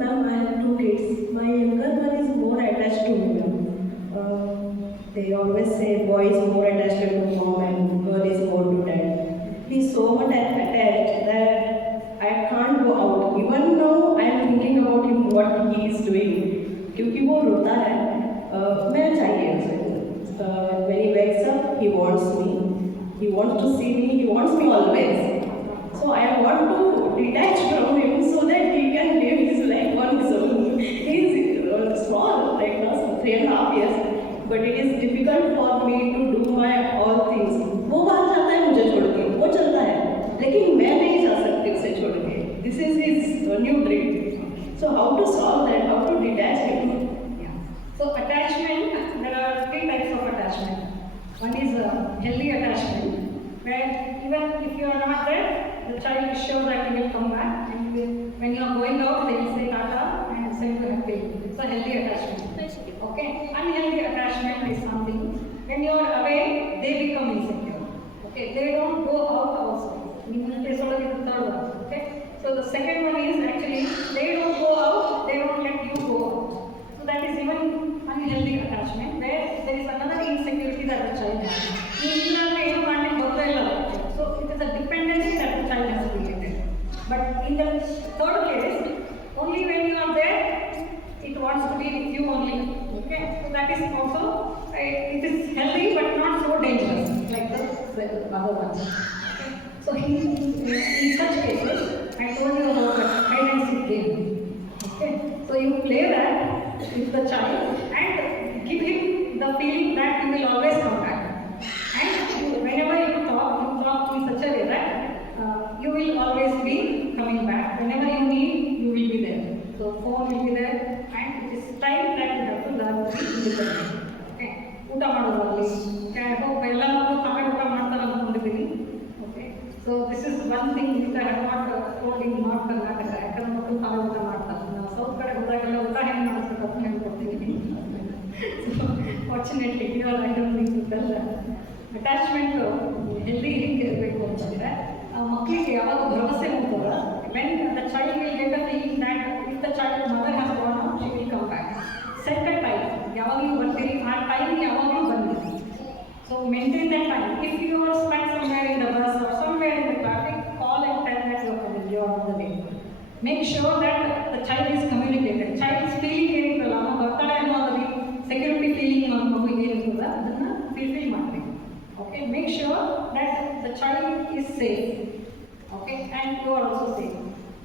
Ma'am, I have two kids. My younger one is more attached to me. They always say boy is more attached to mom and girl is more to dad. He's so much attached that I can't go out. Even now I am thinking about him, what he is doing. क्योंकि वो रोता है, मैं चाहिए उसे. When he wakes up, he wants me. He wants to see me. He wants me always. So I want to detach from him so that he can live his life on his own. He is small, like now 3.5 years, but it is difficult for me to do my all things. वो बाहर जाता है मुझे छोड़ के, वो चलता है, लेकिन मैं नहीं जा सकती उसे छोड़ के. This is his new dream. So how to solve that? How to detach him? Yeah. So attachment, there are 3 types of attachment. One is healthy attachment, where even if you are not there, the child is sure that he will come back, and when you are going out, they will say tata and send you happy. So healthy attachment. Okay. Unhealthy attachment is something when you are away, they become insecure. Okay. They don't go out also. Okay. So the second one is actually they don't go out, they don't let you go out. So that is even unhealthy attachment, where there is another insecurity that the child has. So it is a dependency that the child has created. But in the third case, only when you are there, it wants to be with you only. Okay, so that is also it is healthy but not so dangerous like the other one. Okay? So in such cases, I told you about the hide and seek game. Okay, so you play that with the child and give him the feeling that he will always come back. And whenever you talk in such a way that you will always be coming back. Whenever you need, you will be there. So phone will be there, and it is time that you have to learn to be independent. Okay. ಊಟ ಮಾಡೋದಾಗಲಿ, ಹೋಗಿ ಎಲ್ಲ ಮಕ್ಕಳು ತಗೊಂಡು ಊಟ ಮಾಡ್ತಾರೆ ಅಂದ್ಕೊಂಡಿದ್ದೀನಿ. Okay. So this is one thing which I have not told in north Karnataka. ಯಾಕಂದ್ರೆ ಮಕ್ಕಳು ತಾವೇ ಊಟ ಮಾಡ್ತಾರೆ. ನಾವು ಸೌತ್ ಕಡೆ ಹೋದಾಗೆಲ್ಲ ಊಟ ಹೆಂಗೆ ಮಾಡಿಸ್ಬೇಕು ಅಂತ ಹೇಳ್ಕೊಡ್ತೀನಿ. ಸೊ ಫಾರ್ಚುನೇಟ್ಲಿ ಇವಾಗ ಐ ಡೋಂಟ್ ಥಿಂಕ್ ಇದೆಲ್ಲ ಅಟ್ಯಾಚ್ಮೆಂಟ್ ಹೆಲ್ದಿ ಹೆಂಗೆ ಇರಬೇಕು ಅಂತಂದರೆ ಮಕ್ಕಳಿಗೆ ಯಾವಾಗ ಭರವಸೆ ಹೋಗ್ತದ, when the child will get a feeling that if the child mother has gone out she will come back. Set a time, ಯಾವಾಗ ನೀವು ಬರ್ತೀರಿ ಆ ಟೈಮ್ ಯಾವಾಗಲೂ ಬಂದಿರಿ. So maintain that time. If you are spend somewhere in the bus or somewhere in the traffic, call make sure that the child is communicated. Child's feeling ಏನಿರಲ್ಲ, ಅಮ್ಮ ಬರ್ತಾಳೆ ಅನ್ನೋ ಅದರಲ್ಲಿ ಸೆಕ್ಯೂರಿಟಿ ಫೀಲಿಂಗ್ ಮಗುವಿಗೆ ಏನಿರ್ತದ ಅದನ್ನ ಫಿಲ್ಫಿಲ್ ಮಾಡಬೇಕು. Okay, make sure that the child is safe. Okay, and you are also safe.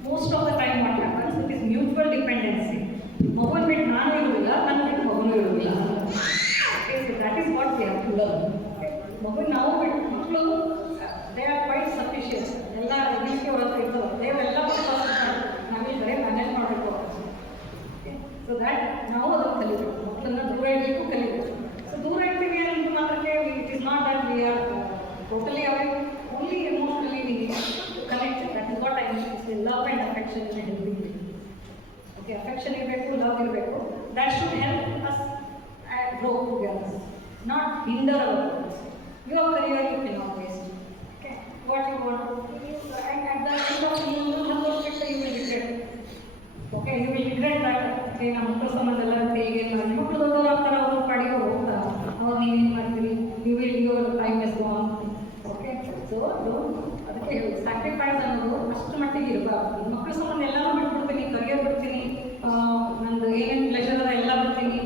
Most of the time what happens, it is mutual dependency. ಮಗುವನ್ನು ಬಿಟ್ಟು ನಾನು ಇರುವುದಿಲ್ಲ, ನನ್ನ ಬಿಟ್ಟು ಮಗುನೂ ಇರುವುದಿಲ್ಲ. Okay, so that is what we have to learn. ಮಗು ನಾವು ಬಿಟ್ಟು ಮಕ್ಕಳು ದೇ ಆರ್ ಕ್ವೈಟ್ ಸಫಿಷಿಯಂಟ್. ಎಲ್ಲ ರೀತಿ ಅವ್ರ ಹತ್ರ ಇರ್ತವೆ, ದೇವರೆಲ್ಲ ನಾವೇ ಬರೀ ಮ್ಯಾನೇಜ್ ಮಾಡಬೇಕು. ಸೊ ದ್ಯಾಟ್ ನಾವು ಅದನ್ನು ಕಲಿಬೇಕು, ಮಕ್ಕಳನ್ನ ದೂರ ಇಡಲಿಕ್ಕೂ ಕಲಿಬೇಕು. ಸೊ ದೂರ ಇಡ್ತೀವಿ ಅಂತ ಮಾತ್ರಕ್ಕೆ it is not that we are totally away, only emotionally we connect. That is what I mean, love and affection in helping. Okay, affection ಇರಬೇಕು, ಲವ್ ಇರಬೇಕು. That should help us grow together, not hinder our progress. Your career you can not waste. Okay, what you want and at the end of you will regret. Okay, you will regret that. Okay, ನಮ್ಮ ಮಕ್ಕಳ ಸಂಬಂಧ ಎಲ್ಲ ಹೀಗೆ ಮಕ್ಕಳು ದೊಡ್ಡವರಾಗ್ತಾರೆ, ಅವರು ಪಾಡಿಗೆ ಹೋಗ್ತಾರೆ, ಅವ್ರು ನೀವೇನು ಮಾಡ್ತೀರಿ, your time is gone. Okay, so ಅದಕ್ಕೆ ಸ್ಯಾಕ್ರಿಫೈಸ್ ಅನ್ನೋದು ಅಷ್ಟು ಮಟ್ಟಿಗೆ ಇರಬಾರ್ದು. ಮಕ್ಕಳ ಸಂಬಂಧ ಎಲ್ಲನೂ ಬಿಟ್ಬಿಡ್ತೀನಿ, ಕರಿಯರ್ ಬಿಡ್ತೀನಿ, ನಂದು ಏನೇನು ಪ್ಲೆಷರ್ ಅದ ಎಲ್ಲ ಬಿಡ್ತೀನಿ.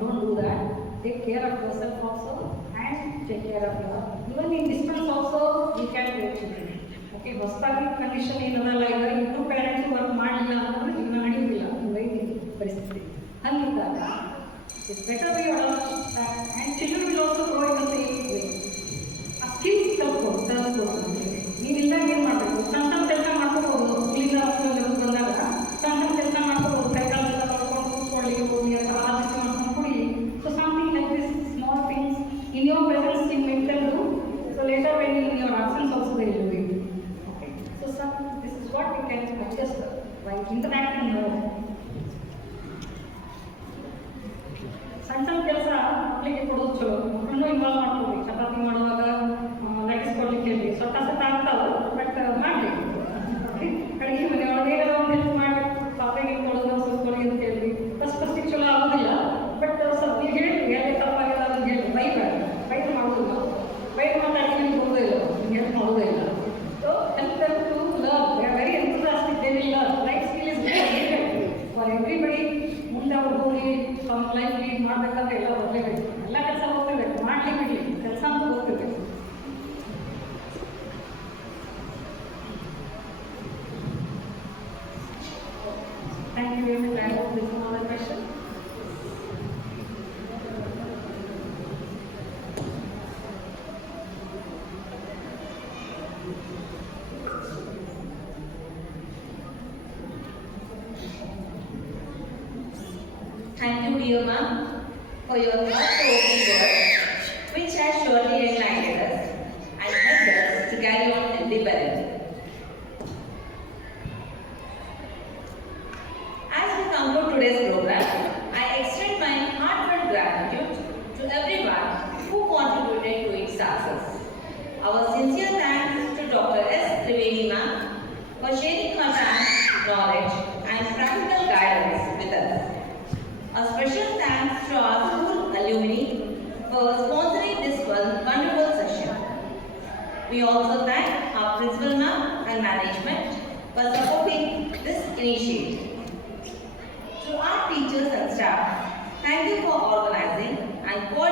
Don't do that. Take care of your self also and take care of your even in distance also you can take children. Okay, ಹೊಸದಾಗಿ ಕಂಡೀಷನ್ ಏನದಲ್ಲ, ಈಗ ಇಬ್ಬರು ಪೇರೆಂಟ್ಸ್ ವರ್ಕ್ ಮಾಡಲಿಲ್ಲ ಅಂತಂದ್ರೆ ಈಗ ನಡೆಯುವುದಿಲ್ಲ, ಹಿಂಗಾಗಿ ಪರಿಸ್ಥಿತಿ. ಹಂಗಿದ್ದಾಗ it's better we and children will also grow in the same way. ಆ ಸ್ಕಿಲ್ಸ್ ಕಲ್ತ್ಕೊಡು. ನೀವಿದ್ದಾಗ ಏನು ಮಾಡಬೇಕು, ಸಣ್ಣ ಸಣ್ಣ ಕೆಲಸ ಮಾಡ್ಕೋಬೋದು. ಇಲ್ಲಿಂದ ಬಂದಾಗ ಸಣ್ಣ ಸಣ್ಣ ಕೆಲಸ ಮಾಡ್ಕೋಬೋದು. ಕೈಕಾಲೆಲ್ಲ ತೊಳ್ಕೊಂಡು ಕೂತ್ಕೊಳ್ಳಿ, ಹೋಗಿ ಅಥವಾ ಆದಿಸಿ ಮಾಡ್ಕೊಂಡು ಕುಡಿ. So something like this small things in your presence you make them do. So later when in your absence also they will do it. So this is what we can adjust by interacting more. ಸಣ್ಣ ಸಣ್ಣ ಕೆಲಸ ಮಕ್ಕಳಿಗೆ ಕೊಡೋದು ಚಲೋ, ಮಕ್ಕಳನ್ನೂ involve ಮಾಡ್ಕೊಡಿ. ಚಪಾತಿ ಮಾಡುವಾಗ ಲಟ್ಟಿಸ್ಕೊಡ್ಲಿಕ್ಕೆ ಹೇಳಿ, ಸ್ವಲ್ಪ ಸತ್ತ ಆಗ್ತಾವೆ, ಬಟ್ ಮಾಡಲಿ. ಅಡುಗೆ ಮನೆಯೊಳಗೆ ಏನಾದ್ರು ಒಂದು ಹೆಲ್ಪ್ ಮಾಡಿ, ಪಾತ್ರೆಗೆ ತೊಳೆದು ಸುಸ್ಕೊಳ್ಳಿ ಅಂತ ಹೇಳಿ. ಫಸ್ಟಿಗೆ ಚಲೋ ಆಗೋದಿಲ್ಲ, ಬಟ್ ಸ್ವಲ್ಪ ನೀವು ಹೇಳಿ ಎಲ್ಲಿ ತಪ್ಪಾಗಿಲ್ಲ ಅದನ್ನು ಹೇಳಿ. ಬೈಕ್ ಮಾಡೋದಿಲ್ಲ, ಬೈಕ್ ಮತ್ತು ಅಡುಗೆ ಬರೋದೇ ಇಲ್ಲ, ನಿಮ್ಗೆ ಹೆಲ್ಪ್ ಮಾಡೋದೇ ಇಲ್ಲ. So help them to learn. They are very enthusiastic. They will learn. Life skill is very important for everybody. ಮುಂದೆ ಅವ್ರು ಹೋಗಿ ತಮ್ಮ ಲೈಫ್ ಲೀಡ್ ಮಾಡಬೇಕಂದ್ರೆ ಎಲ್ಲ ಬರಲೇಬೇಕು. ಎಲ್ಲ ಕೆಲಸ ಹೋಗ್ತಿರ್ಬೇಕು, ಮಾಡಲಿಕ್ಕೆ ಬಿಡಲಿ, ಕೆಲಸ ಅಂತ ಹೋಗ್ತಿರ್ಬೇಕು. Thank you very much. I hope this is not a question. Thank you, dear ma'am, for your thought-provoking words, which has surely enlightened us and helped us to carry on healthy parenting. As we conclude today's program, I extend my heartfelt gratitude to everyone who contributed to its success. Our sincere thanks to Dr. S. Trivedi ma'am for sharing her time, knowledge, and practical guidance with us. A special thanks to our school alumni for sponsoring this wonderful session. We also thank our principal ma'am and management for supporting this initiative. To our teachers and staff, thank you for organizing and coordinating